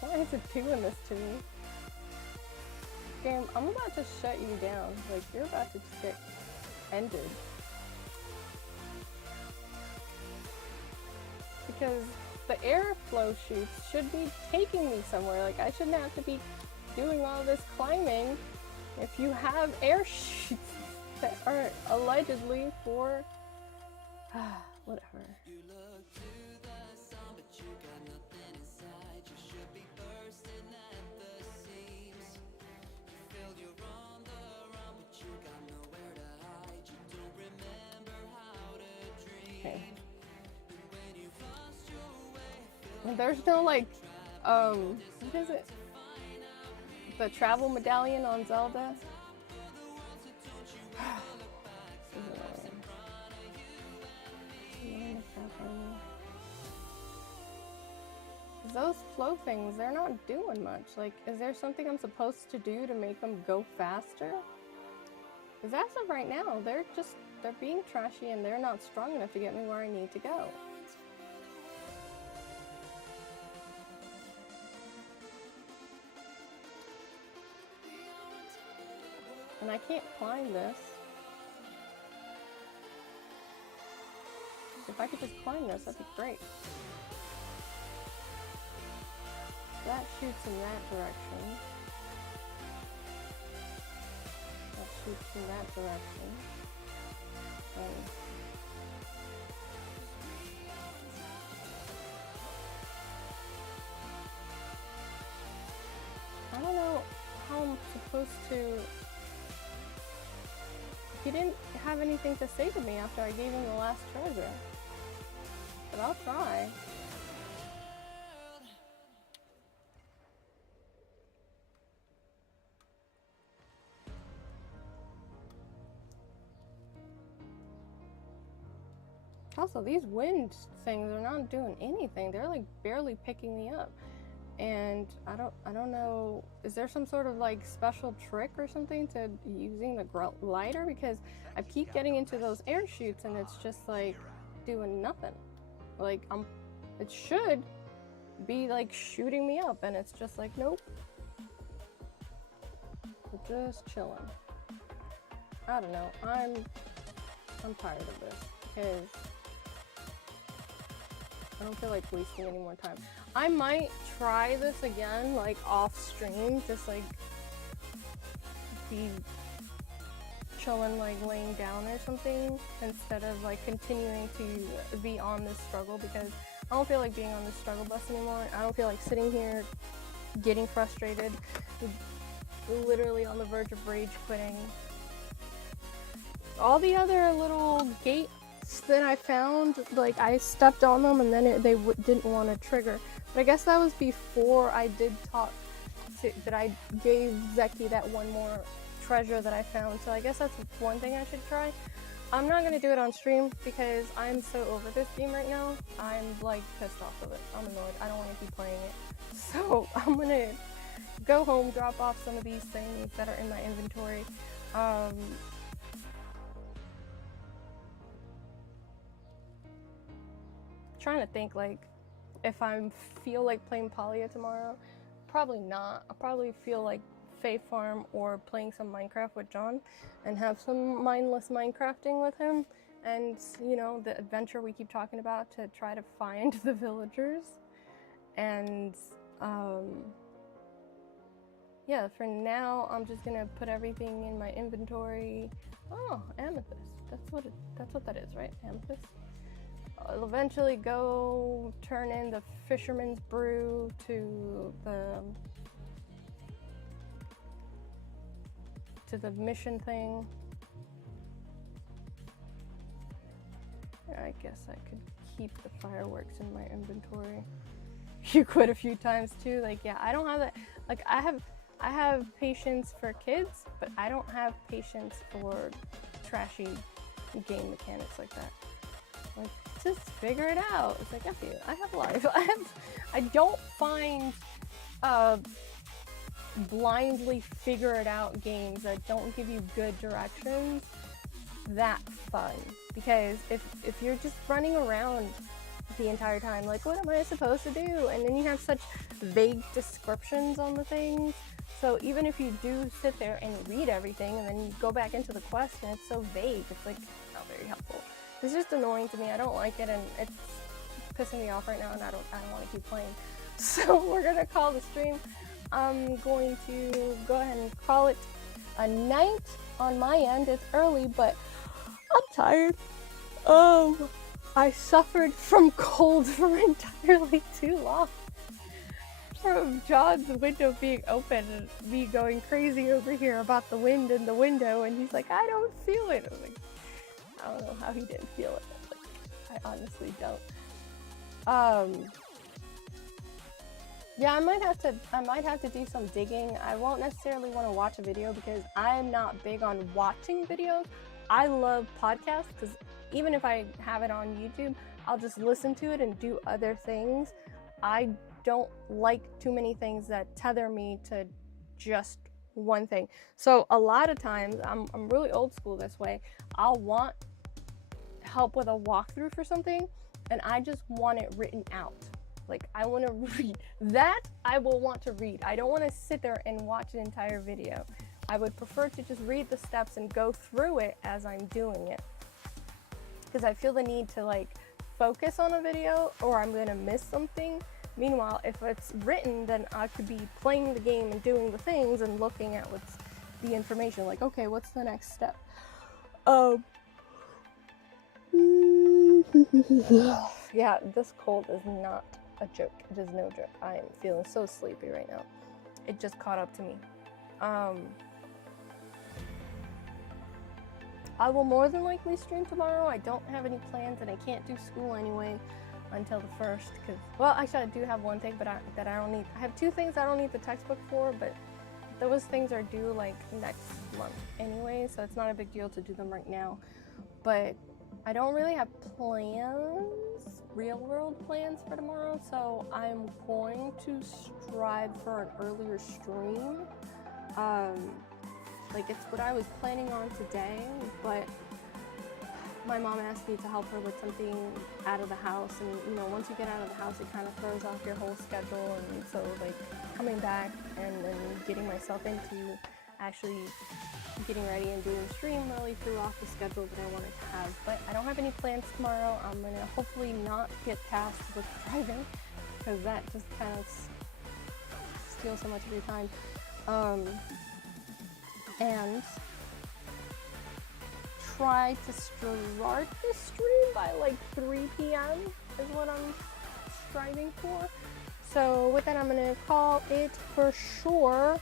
why is it doing this to me? Game, I'm about to shut you down. Like, you're about to just get ended. Because the airflow chutes should be taking me somewhere. Like, I shouldn't have to be doing all this climbing if you have air chutes that are allegedly for... whatever. Okay. And there's no like, what is it? The travel medallion on Zelda? Those flow things, they're not doing much. Like, is there something I'm supposed to do to make them go faster? Because as of right now, they're being trashy and they're not strong enough to get me where I need to go. And I can't climb this. If I could just climb this, that'd be great. That shoots in that direction. That shoots in that direction. I don't know how I'm supposed to... He didn't have anything to say to me after I gave him the last treasure. But I'll try. Also, these wind things are not doing anything. They're like barely picking me up. And I don't know, is there some sort of like special trick or something to using the glider? Because I keep getting into those air shoots and it's just like doing nothing. Like it should be like shooting me up and it's just like, nope. We're just chilling. I don't know, I'm tired of this because I don't feel like wasting any more time. I might try this again, like off stream, just like be chilling, like laying down or something, instead of like continuing to be on this struggle, because I don't feel like being on this struggle bus anymore. I don't feel like sitting here getting frustrated, literally on the verge of rage quitting. All the other little gates that I found, like I stepped on them and then they didn't want to trigger. But I guess that was before I did talk to, that I gave Zeki that one more treasure that I found. So I guess that's one thing I should try. I'm not going to do it on stream because I'm so over this game right now. I'm like pissed off of it. I'm annoyed. I don't want to keep playing it. So I'm going to go home, drop off some of these things that are in my inventory. Trying to think, like, if I feel like playing Palia tomorrow, probably not. I'll probably feel like Fae Farm or playing some Minecraft with John and have some mindless Minecrafting with him, and you know, the adventure we keep talking about to try to find the villagers. And yeah, for now I'm just gonna put everything in my inventory. Oh, amethyst. That's what that is, right? Amethyst. I'll eventually go turn in the fisherman's brew to the mission thing. I guess I could keep the fireworks in my inventory. You quit a few times too. Like, yeah, I don't have that. Like, I have patience for kids, but I don't have patience for trashy game mechanics like that. Like, just figure it out. It's like, F you, I have life. I don't find blindly figure it out games that don't give you good directions that fun. Because if you're just running around the entire time, like, what am I supposed to do? And then you have such vague descriptions on the things. So even if you do sit there and read everything and then you go back into the quest and it's so vague, it's like not very helpful. It's just annoying to me. I don't like it, and it's pissing me off right now, and I don't want to keep playing. So we're gonna call the stream. I'm going to go ahead and call it a night on my end. It's early, but I'm tired. I suffered from cold for entirely too long. From John's window being open and me going crazy over here about the wind in the window, and he's like, I don't feel it. I was like, I don't know how he didn't feel it. Like, I honestly don't. Yeah, I might have to do some digging. I won't necessarily want to watch a video because I'm not big on watching videos. I love podcasts because even if I have it on YouTube, I'll just listen to it and do other things. I don't like too many things that tether me to just one thing. So a lot of times, I'm really old school this way. I'll want help with a walkthrough for something, and I just want it written out. Like, I want to read. That I will want to read. I don't want to sit there and watch an entire video. I would prefer to just read the steps and go through it as I'm doing it. Because I feel the need to like focus on a video or I'm going to miss something. Meanwhile, if it's written, then I could be playing the game and doing the things and looking at what's the information. Like, okay, what's the next step? Yeah, this cold is not a joke. It is no joke. I am feeling so sleepy right now. It just caught up to me. I will more than likely stream tomorrow. I don't have any plans and I can't do school anyway until the 1st. Cause, well, actually I do have one thing, but that I don't need. I have 2 things I don't need the textbook for, but those things are due like next month anyway, so it's not a big deal to do them right now. But I don't really have plans, real world plans for tomorrow, so I'm going to strive for an earlier stream. Like, it's what I was planning on today, but my mom asked me to help her with something out of the house, and you know, once you get out of the house, it kind of throws off your whole schedule, and so like coming back and then getting myself into actually getting ready and doing the stream really threw off the schedule that I wanted to have. But I don't have any plans tomorrow. I'm gonna hopefully not get tasked with driving because that just kind of steals so much of your time. And try to start the stream by like 3 p.m. is what I'm striving for. So with that, I'm gonna call it for sure.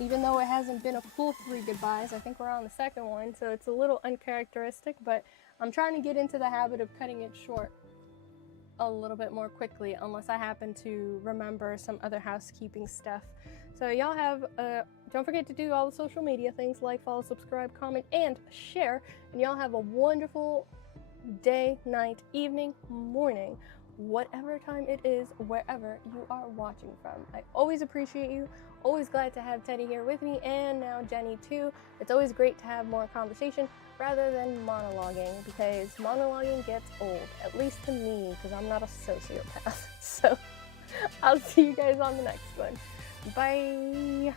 Even though it hasn't been a full 3 goodbyes, I think we're on the second one, so it's a little uncharacteristic, but I'm trying to get into the habit of cutting it short a little bit more quickly, unless I happen to remember some other housekeeping stuff. So y'all have, don't forget to do all the social media things, like, follow, subscribe, comment, and share, and y'all have a wonderful day, night, evening, morning, whatever time it is, wherever you are watching from. I always appreciate you. Always glad to have Teddy here with me, and now Jenny too. It's always great to have more conversation rather than monologuing, because monologuing gets old, at least to me, because I'm not a sociopath. So I'll see you guys on the next one. Bye.